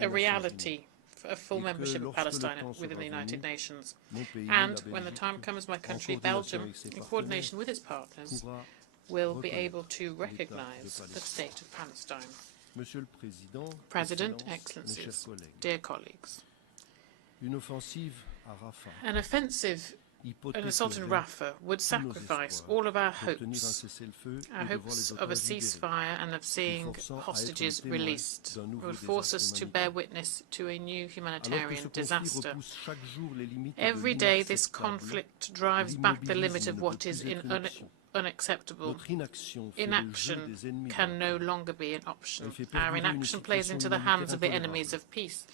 a reality of full membership of Palestine within the United Nations. And when the time comes, my country, Belgium, in coordination with its partners, will be able to recognize the state of Palestine. President, Excellencies, dear colleagues, an assault in Rafah would sacrifice all of our hopes of a ceasefire and of seeing hostages released. It would force us to bear witness to a new humanitarian disaster. Every day this conflict drives back the limit of what is unacceptable. Inaction can no longer be an option. Our inaction plays into the hands of the enemies of peace.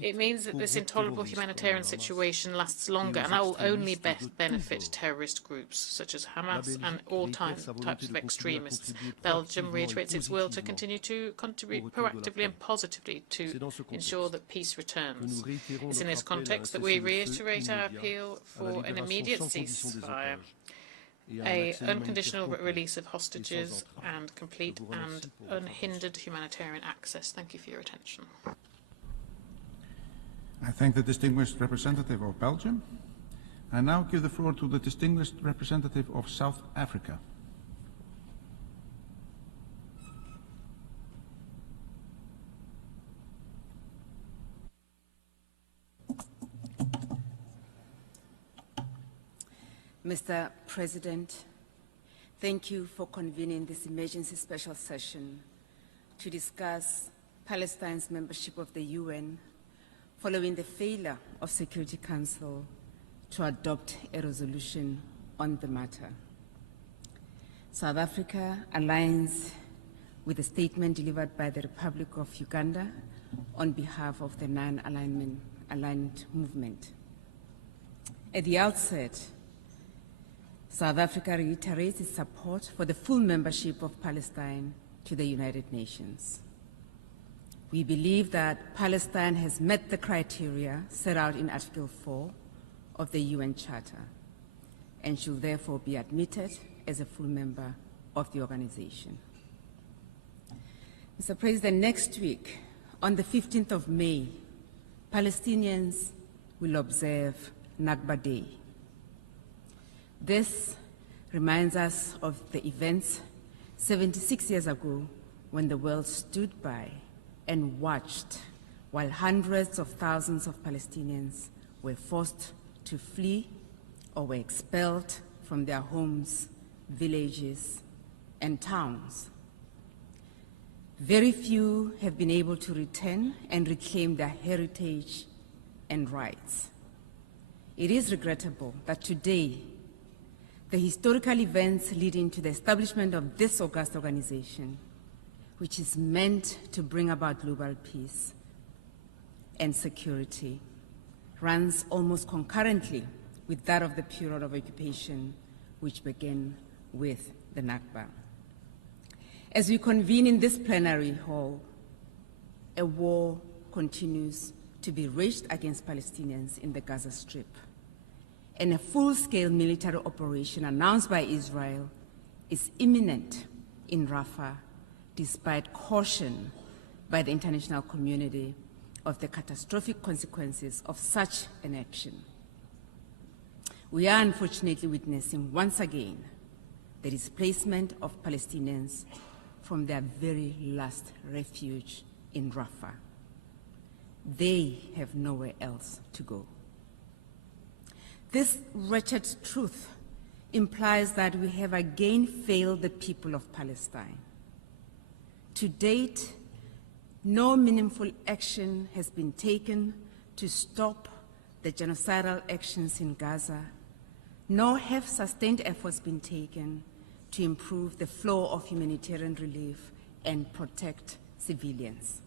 It means that this intolerable humanitarian situation lasts longer, and that will only benefit terrorist groups such as Hamas and all types of extremists. Belgium reiterates its will to continue to contribute proactively and positively to ensure that peace returns. It's in this context that we reiterate our appeal for an immediate ceasefire, an unconditional release of hostages, and complete and unhindered humanitarian access. Thank you for your attention. I thank the distinguished representative of Belgium. I now give the floor to the distinguished representative of South Africa. Mr. President, thank you for convening this emergency special session to discuss Palestine's membership of the UN following the failure of Security Council to adopt a resolution on the matter. South Africa aligns with the statement delivered by the Republic of Uganda on behalf of the non-aligned movement. At the outset, South Africa reiterates its support for the full membership of Palestine to the United Nations. We believe that Palestine has met the criteria set out in Article 4 of the UN Charter and should therefore be admitted as a full member of the organization. Mr. President, next week, on the 15th of May, Palestinians will observe Nakba Day. This reminds us of the events 76 years ago when the world stood by and watched while hundreds of thousands of Palestinians were forced to flee or were expelled from their homes, villages, and towns. Very few have been able to return and reclaim their heritage and rights. It is regrettable that today, the historical events leading to the establishment of this august organization, which is meant to bring about global peace and security, runs almost concurrently with that of the period of occupation, which began with the Nakba. As we convene in this plenary hall, a war continues to be waged against Palestinians in the Gaza Strip, and a full-scale military operation announced by Israel is imminent in Rafah, despite caution by the international community of the catastrophic consequences of such an action. We are unfortunately witnessing once again the displacement of Palestinians from their very last refuge in Rafah. They have nowhere else to go. This wretched truth implies that we have again failed the people of Palestine. To date, no meaningful action has been taken to stop the genocidal actions in Gaza, nor have sustained efforts been taken to improve the flow of humanitarian relief and protect civilians.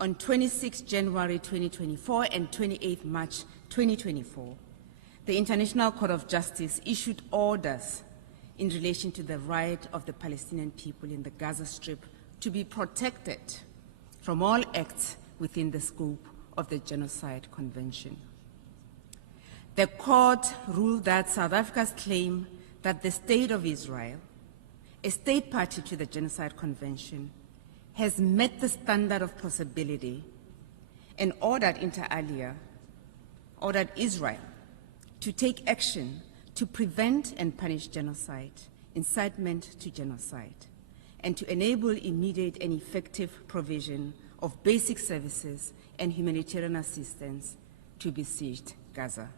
On 26 January 2024 and 28 March 2024, the International Court of Justice issued orders in relation to the right of the Palestinian people in the Gaza Strip to be protected from all acts within the scope of the Genocide Convention. The court ruled that South Africa's claim that the State of Israel, a state party to the Genocide Convention, has met the standard of plausibility and ordered inter alia, ordered Israel to take action to prevent and punish genocide, incitement to genocide, and to enable immediate and effective provision of basic services and humanitarian assistance to besieged Gaza.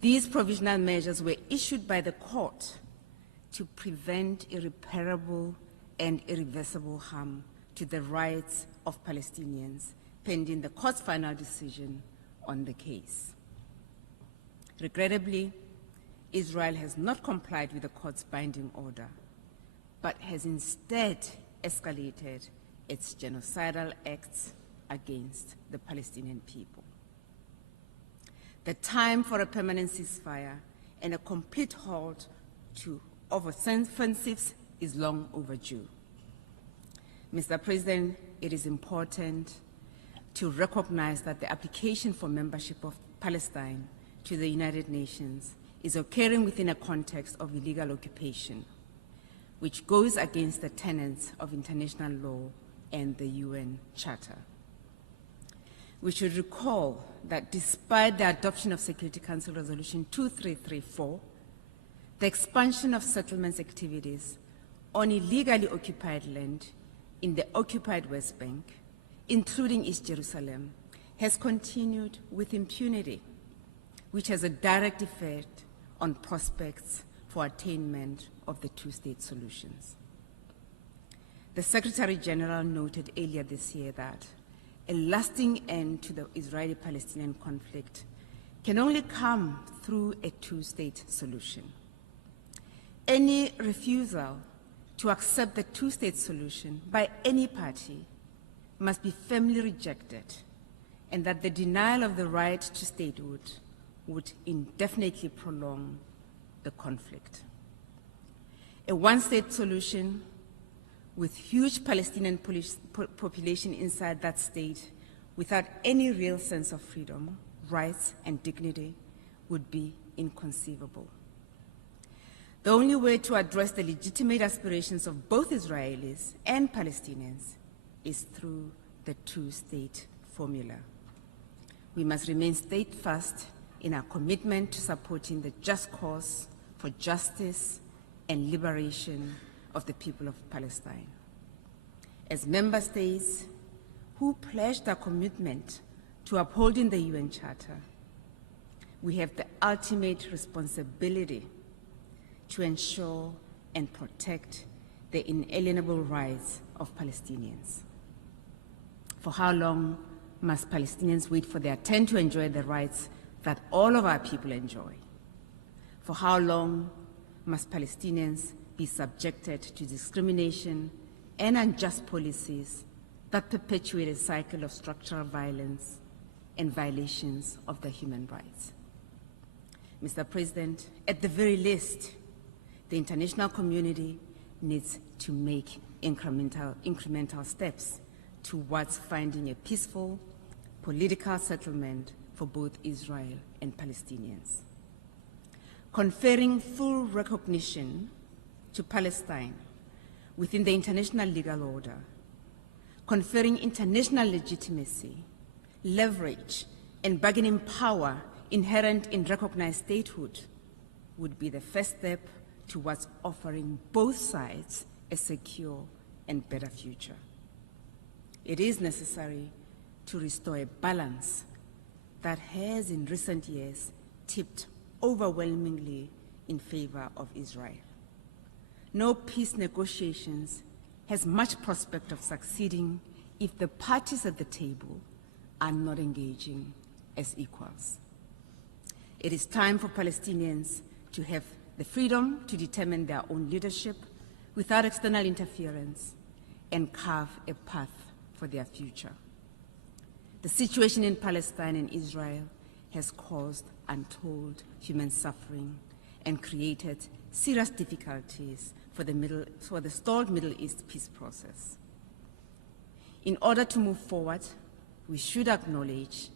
These provisional measures were issued by the court to prevent irreparable and irreversible harm to the rights of Palestinians pending the court's final decision on the case. Regrettably, Israel has not complied with the court's binding order, but has instead escalated its genocidal acts against the Palestinian people. The time for a permanent ceasefire and a complete halt to offensives is long overdue. Mr. President, it is important to recognize that the application for membership of Palestine to the United Nations is occurring within a context of illegal occupation, which goes against the tenets of international law and the UN Charter. We should recall that despite the adoption of Security Council Resolution 2334, the expansion of settlements activities on illegally occupied land in the occupied West Bank, including East Jerusalem, has continued with impunity, which has a direct effect on prospects for attainment of the two-state solutions. The Secretary General noted earlier this year that a lasting end to the Israeli-Palestinian conflict can only come through a two-state solution. Any refusal to accept the two-state solution by any party must be firmly rejected, and that the denial of the right to statehood would indefinitely prolong the conflict. A one-state solution with huge Palestinian population inside that state without any real sense of freedom, rights, and dignity would be inconceivable. The only way to address the legitimate aspirations of both Israelis and Palestinians is through the two-state formula. We must remain steadfast in our commitment to supporting the just cause for justice and liberation of the people of Palestine. As member states who pledged their commitment to upholding the UN Charter, we have the ultimate responsibility to ensure and protect the inalienable rights of Palestinians. For how long must Palestinians wait for their turn to enjoy the rights that all of our people enjoy? For how long must Palestinians be subjected to discrimination and unjust policies that perpetuate a cycle of structural violence and violations of their human rights? Mr. President, at the very least, the international community needs to make incremental steps towards finding a peaceful political settlement for both Israel and Palestinians. Conferring full recognition to Palestine within the international legal order, conferring international legitimacy, leverage, and bargaining power inherent in recognized statehood would be the first step towards offering both sides a secure and better future. It is necessary to restore a balance that has in recent years tipped overwhelmingly in favor of Israel. No peace negotiations has much prospect of succeeding if the parties at the table are not engaging as equals. It is time for Palestinians to have the freedom to determine their own leadership without external interference and carve a path for their future. The situation in Palestine and Israel has caused untold human suffering and created serious difficulties for the stalled Middle East peace process. In order to move forward, we should acknowledge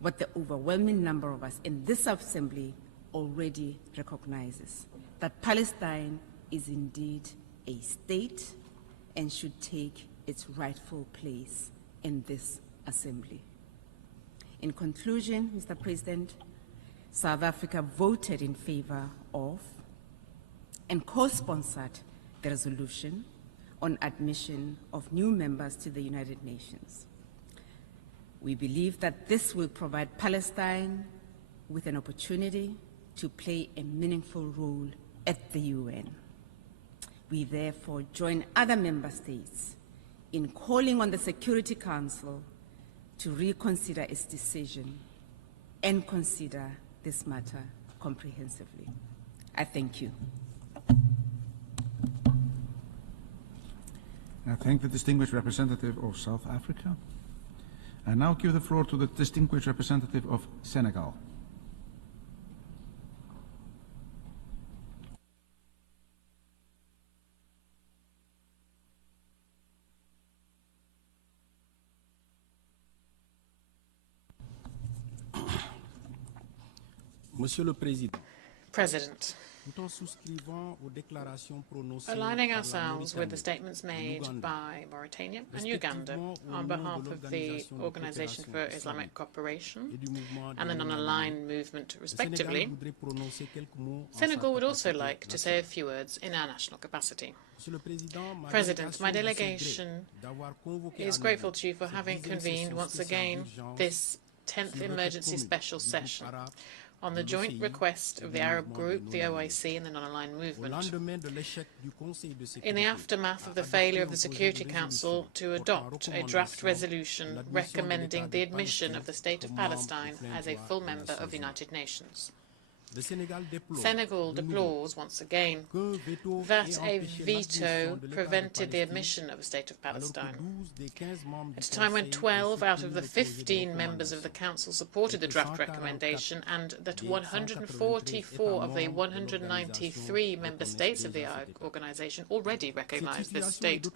what the overwhelming number of us in this assembly already recognizes, that Palestine is indeed a state and should take its rightful place in this assembly. In conclusion, Mr. President, South Africa voted in favor of and co-sponsored the resolution on admission of new members to the United Nations. We believe that this will provide Palestine with an opportunity to play a meaningful role at the UN. We therefore join other member states in calling on the Security Council to reconsider its decision and consider this matter comprehensively. I thank you. I thank the distinguished representative of South Africa. I now give the floor to the distinguished representative of Senegal. Monsieur le Président, aligning ourselves with the statements made by Mauritania and Uganda on behalf of the Organization for Islamic Cooperation and the Non-Aligned Movement, respectively, Senegal would also like to say a few words in our national capacity. President, my delegation is grateful to you for having convened once again this 10th Emergency Special Session on the joint request of the Arab Group, the OIC, and the Non-Aligned Movement, in the aftermath of the failure of the Security Council to adopt a draft resolution recommending the admission of the State of Palestine as a full member of the United Nations. Senegal deplores, once again, that a veto prevented the admission of a State of Palestine. At a time when 12 out of the 15 members of the Council supported the draft recommendation, and that 144 of the 193 member states of the organisation already recognise this state.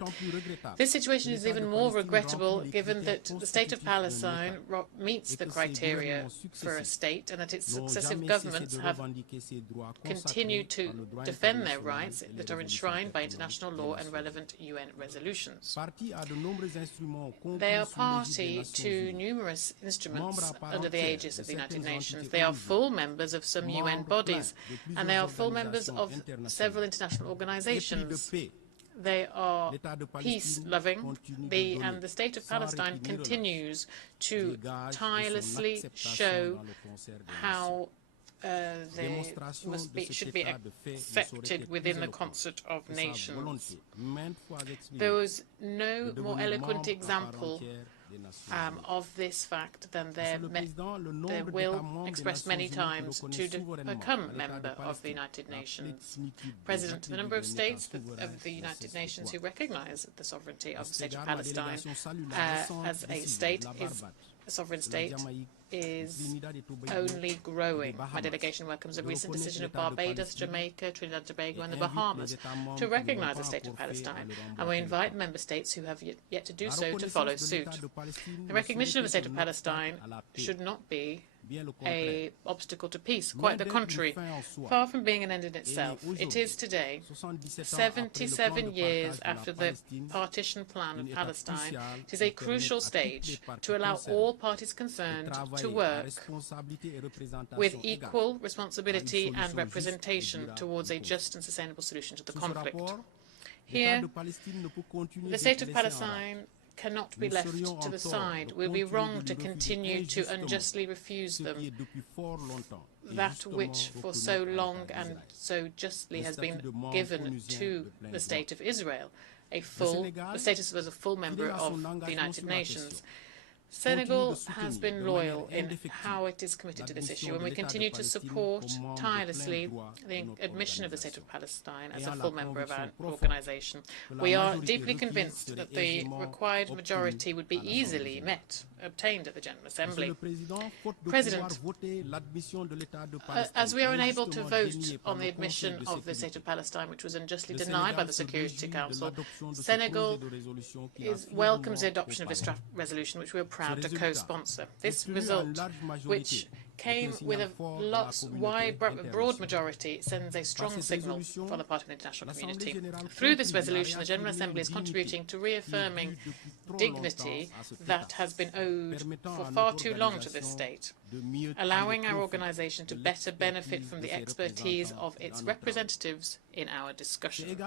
This situation is even more regrettable given that the State of Palestine meets the criteria for a state and that its successive governments have continued to defend their rights that are enshrined by international law and relevant UN resolutions. They are party to numerous instruments under the aegis of the United Nations. They are full members of some UN bodies, and they are full members of several international organizations. They are peace-loving, and the State of Palestine continues to tirelessly show how they should be accepted within the concert of nations. There was no more eloquent example of this fact than their will expressed many times to become a member of the United Nations. President, the number of states of the United Nations who recognize the sovereignty of the State of Palestine as a state a sovereign state is only growing. My delegation welcomes a recent decision of Barbados, Jamaica, Trinidad and Tobago and the Bahamas to recognize the State of Palestine, and we invite member states who have yet to do so to follow suit. The recognition of the State of Palestine should not be an obstacle to peace. Quite the contrary. Far from being an end in itself, it is today, 77 years after the partition plan of Palestine, it is a crucial stage to allow all parties concerned to work with equal responsibility and representation towards a just and sustainable solution to the conflict. Here, the State of Palestine cannot be left to the side. We'll be wrong to continue to unjustly refuse them that which for so long and so justly has been given to the State of Israel, the status as a full member of the United Nations. Senegal has been loyal in how it is committed to this issue, and we continue to support tirelessly the admission of the State of Palestine as a full member of our organisation. We are deeply convinced that the required majority would be easily obtained at the General Assembly. President, as we are unable to vote on the admission of the State of Palestine, which was unjustly denied by the Security Council, Senegal welcomes the adoption of this draft resolution, which we are proud to co-sponsor. This result, which came with a broad majority, sends a strong signal for the part of the international community. Through this resolution, the General Assembly is contributing to reaffirming dignity that has been owed for far too long to this state, allowing our organisation to better benefit from the expertise of its representatives in our discussions.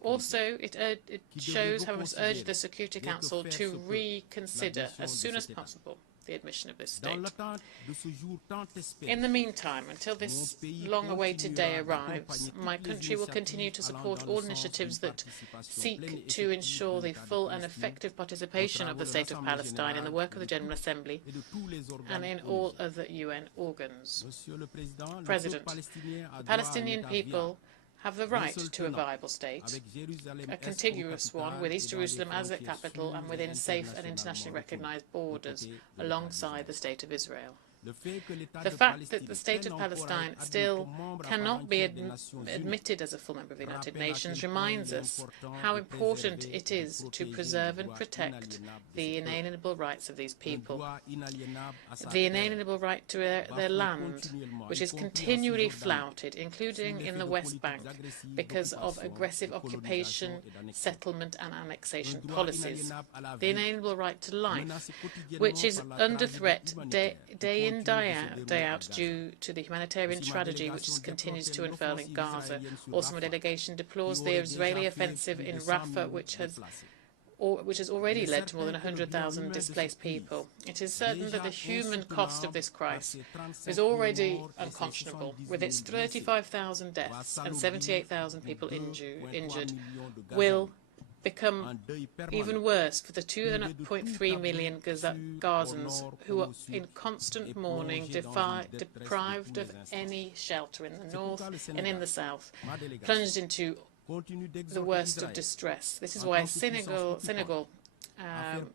Also, it shows how we must urge the Security Council to reconsider as soon as possible the admission of this state. In the meantime, until this long-awaited day arrives, my country will continue to support all initiatives that seek to ensure the full and effective participation of the State of Palestine in the work of the General Assembly and in all other UN organs. President, the Palestinian people have the right to a viable state, a contiguous one with East Jerusalem as the capital and within safe and internationally recognised borders alongside the State of Israel. The fact that the State of Palestine still cannot be admitted as a full member of the United Nations reminds us how important it is to preserve and protect the inalienable rights of these people. The inalienable right to their land, which is continually flouted, including in the West Bank, because of aggressive occupation, settlement and annexation policies. The inalienable right to life, which is under threat day in, day out due to the humanitarian tragedy which continues to unfurl in Gaza. Also, my delegation deplores the Israeli offensive in Rafah, which has already led to more than 100,000 displaced people. It is certain that the human cost of this crisis is already unconscionable, with its 35,000 deaths and 78,000 people injured, will become even worse for the 2.3 million Gazans who are in constant mourning, deprived of any shelter in the north and in the south, plunged into the worst of distress. This is why Senegal,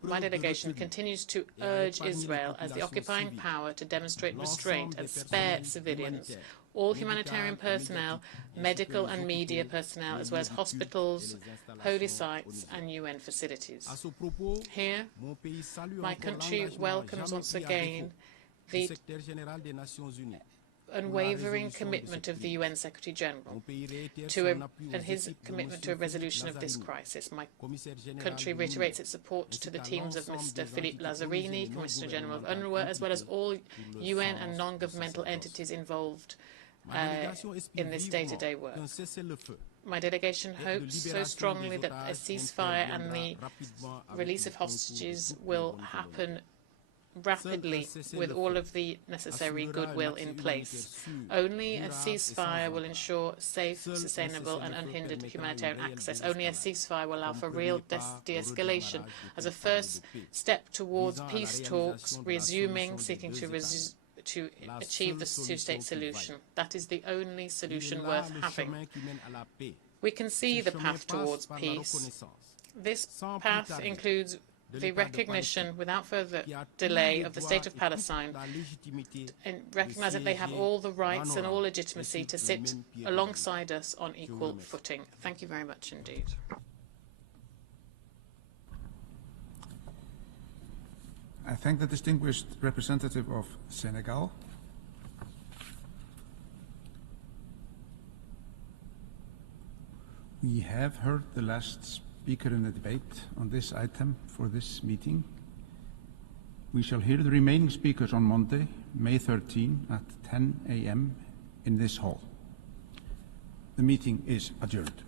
my delegation continues to urge Israel as the occupying power to demonstrate restraint and spare civilians, all humanitarian personnel, medical and media personnel, as well as hospitals, holy sites and UN facilities. Here, my country welcomes once again the unwavering commitment of the UN Secretary General and his commitment to a resolution of this crisis. My country reiterates its support to the teams of Mr. Philippe Lazzarini, Commissioner General of UNRWA, as well as all UN and non-governmental entities involved in this day-to-day work. My delegation hopes so strongly that a ceasefire and the release of hostages will happen rapidly with all of the necessary goodwill in place. Only a ceasefire will ensure safe, sustainable and unhindered humanitarian access. Only a ceasefire will allow for real de-escalation as a first step towards peace talks, seeking to achieve the two-state solution. That is the only solution worth having. We can see the path towards peace. This path includes the recognition, without further delay, of the State of Palestine, and recognise that they have all the rights and all legitimacy to sit alongside us on equal footing. Thank you very much indeed. I thank the distinguished representative of Senegal. We have heard the last speaker in the debate on this item for this meeting. We shall hear the remaining speakers on Monday, May 13 at 10 a.m. in this hall. The meeting is adjourned.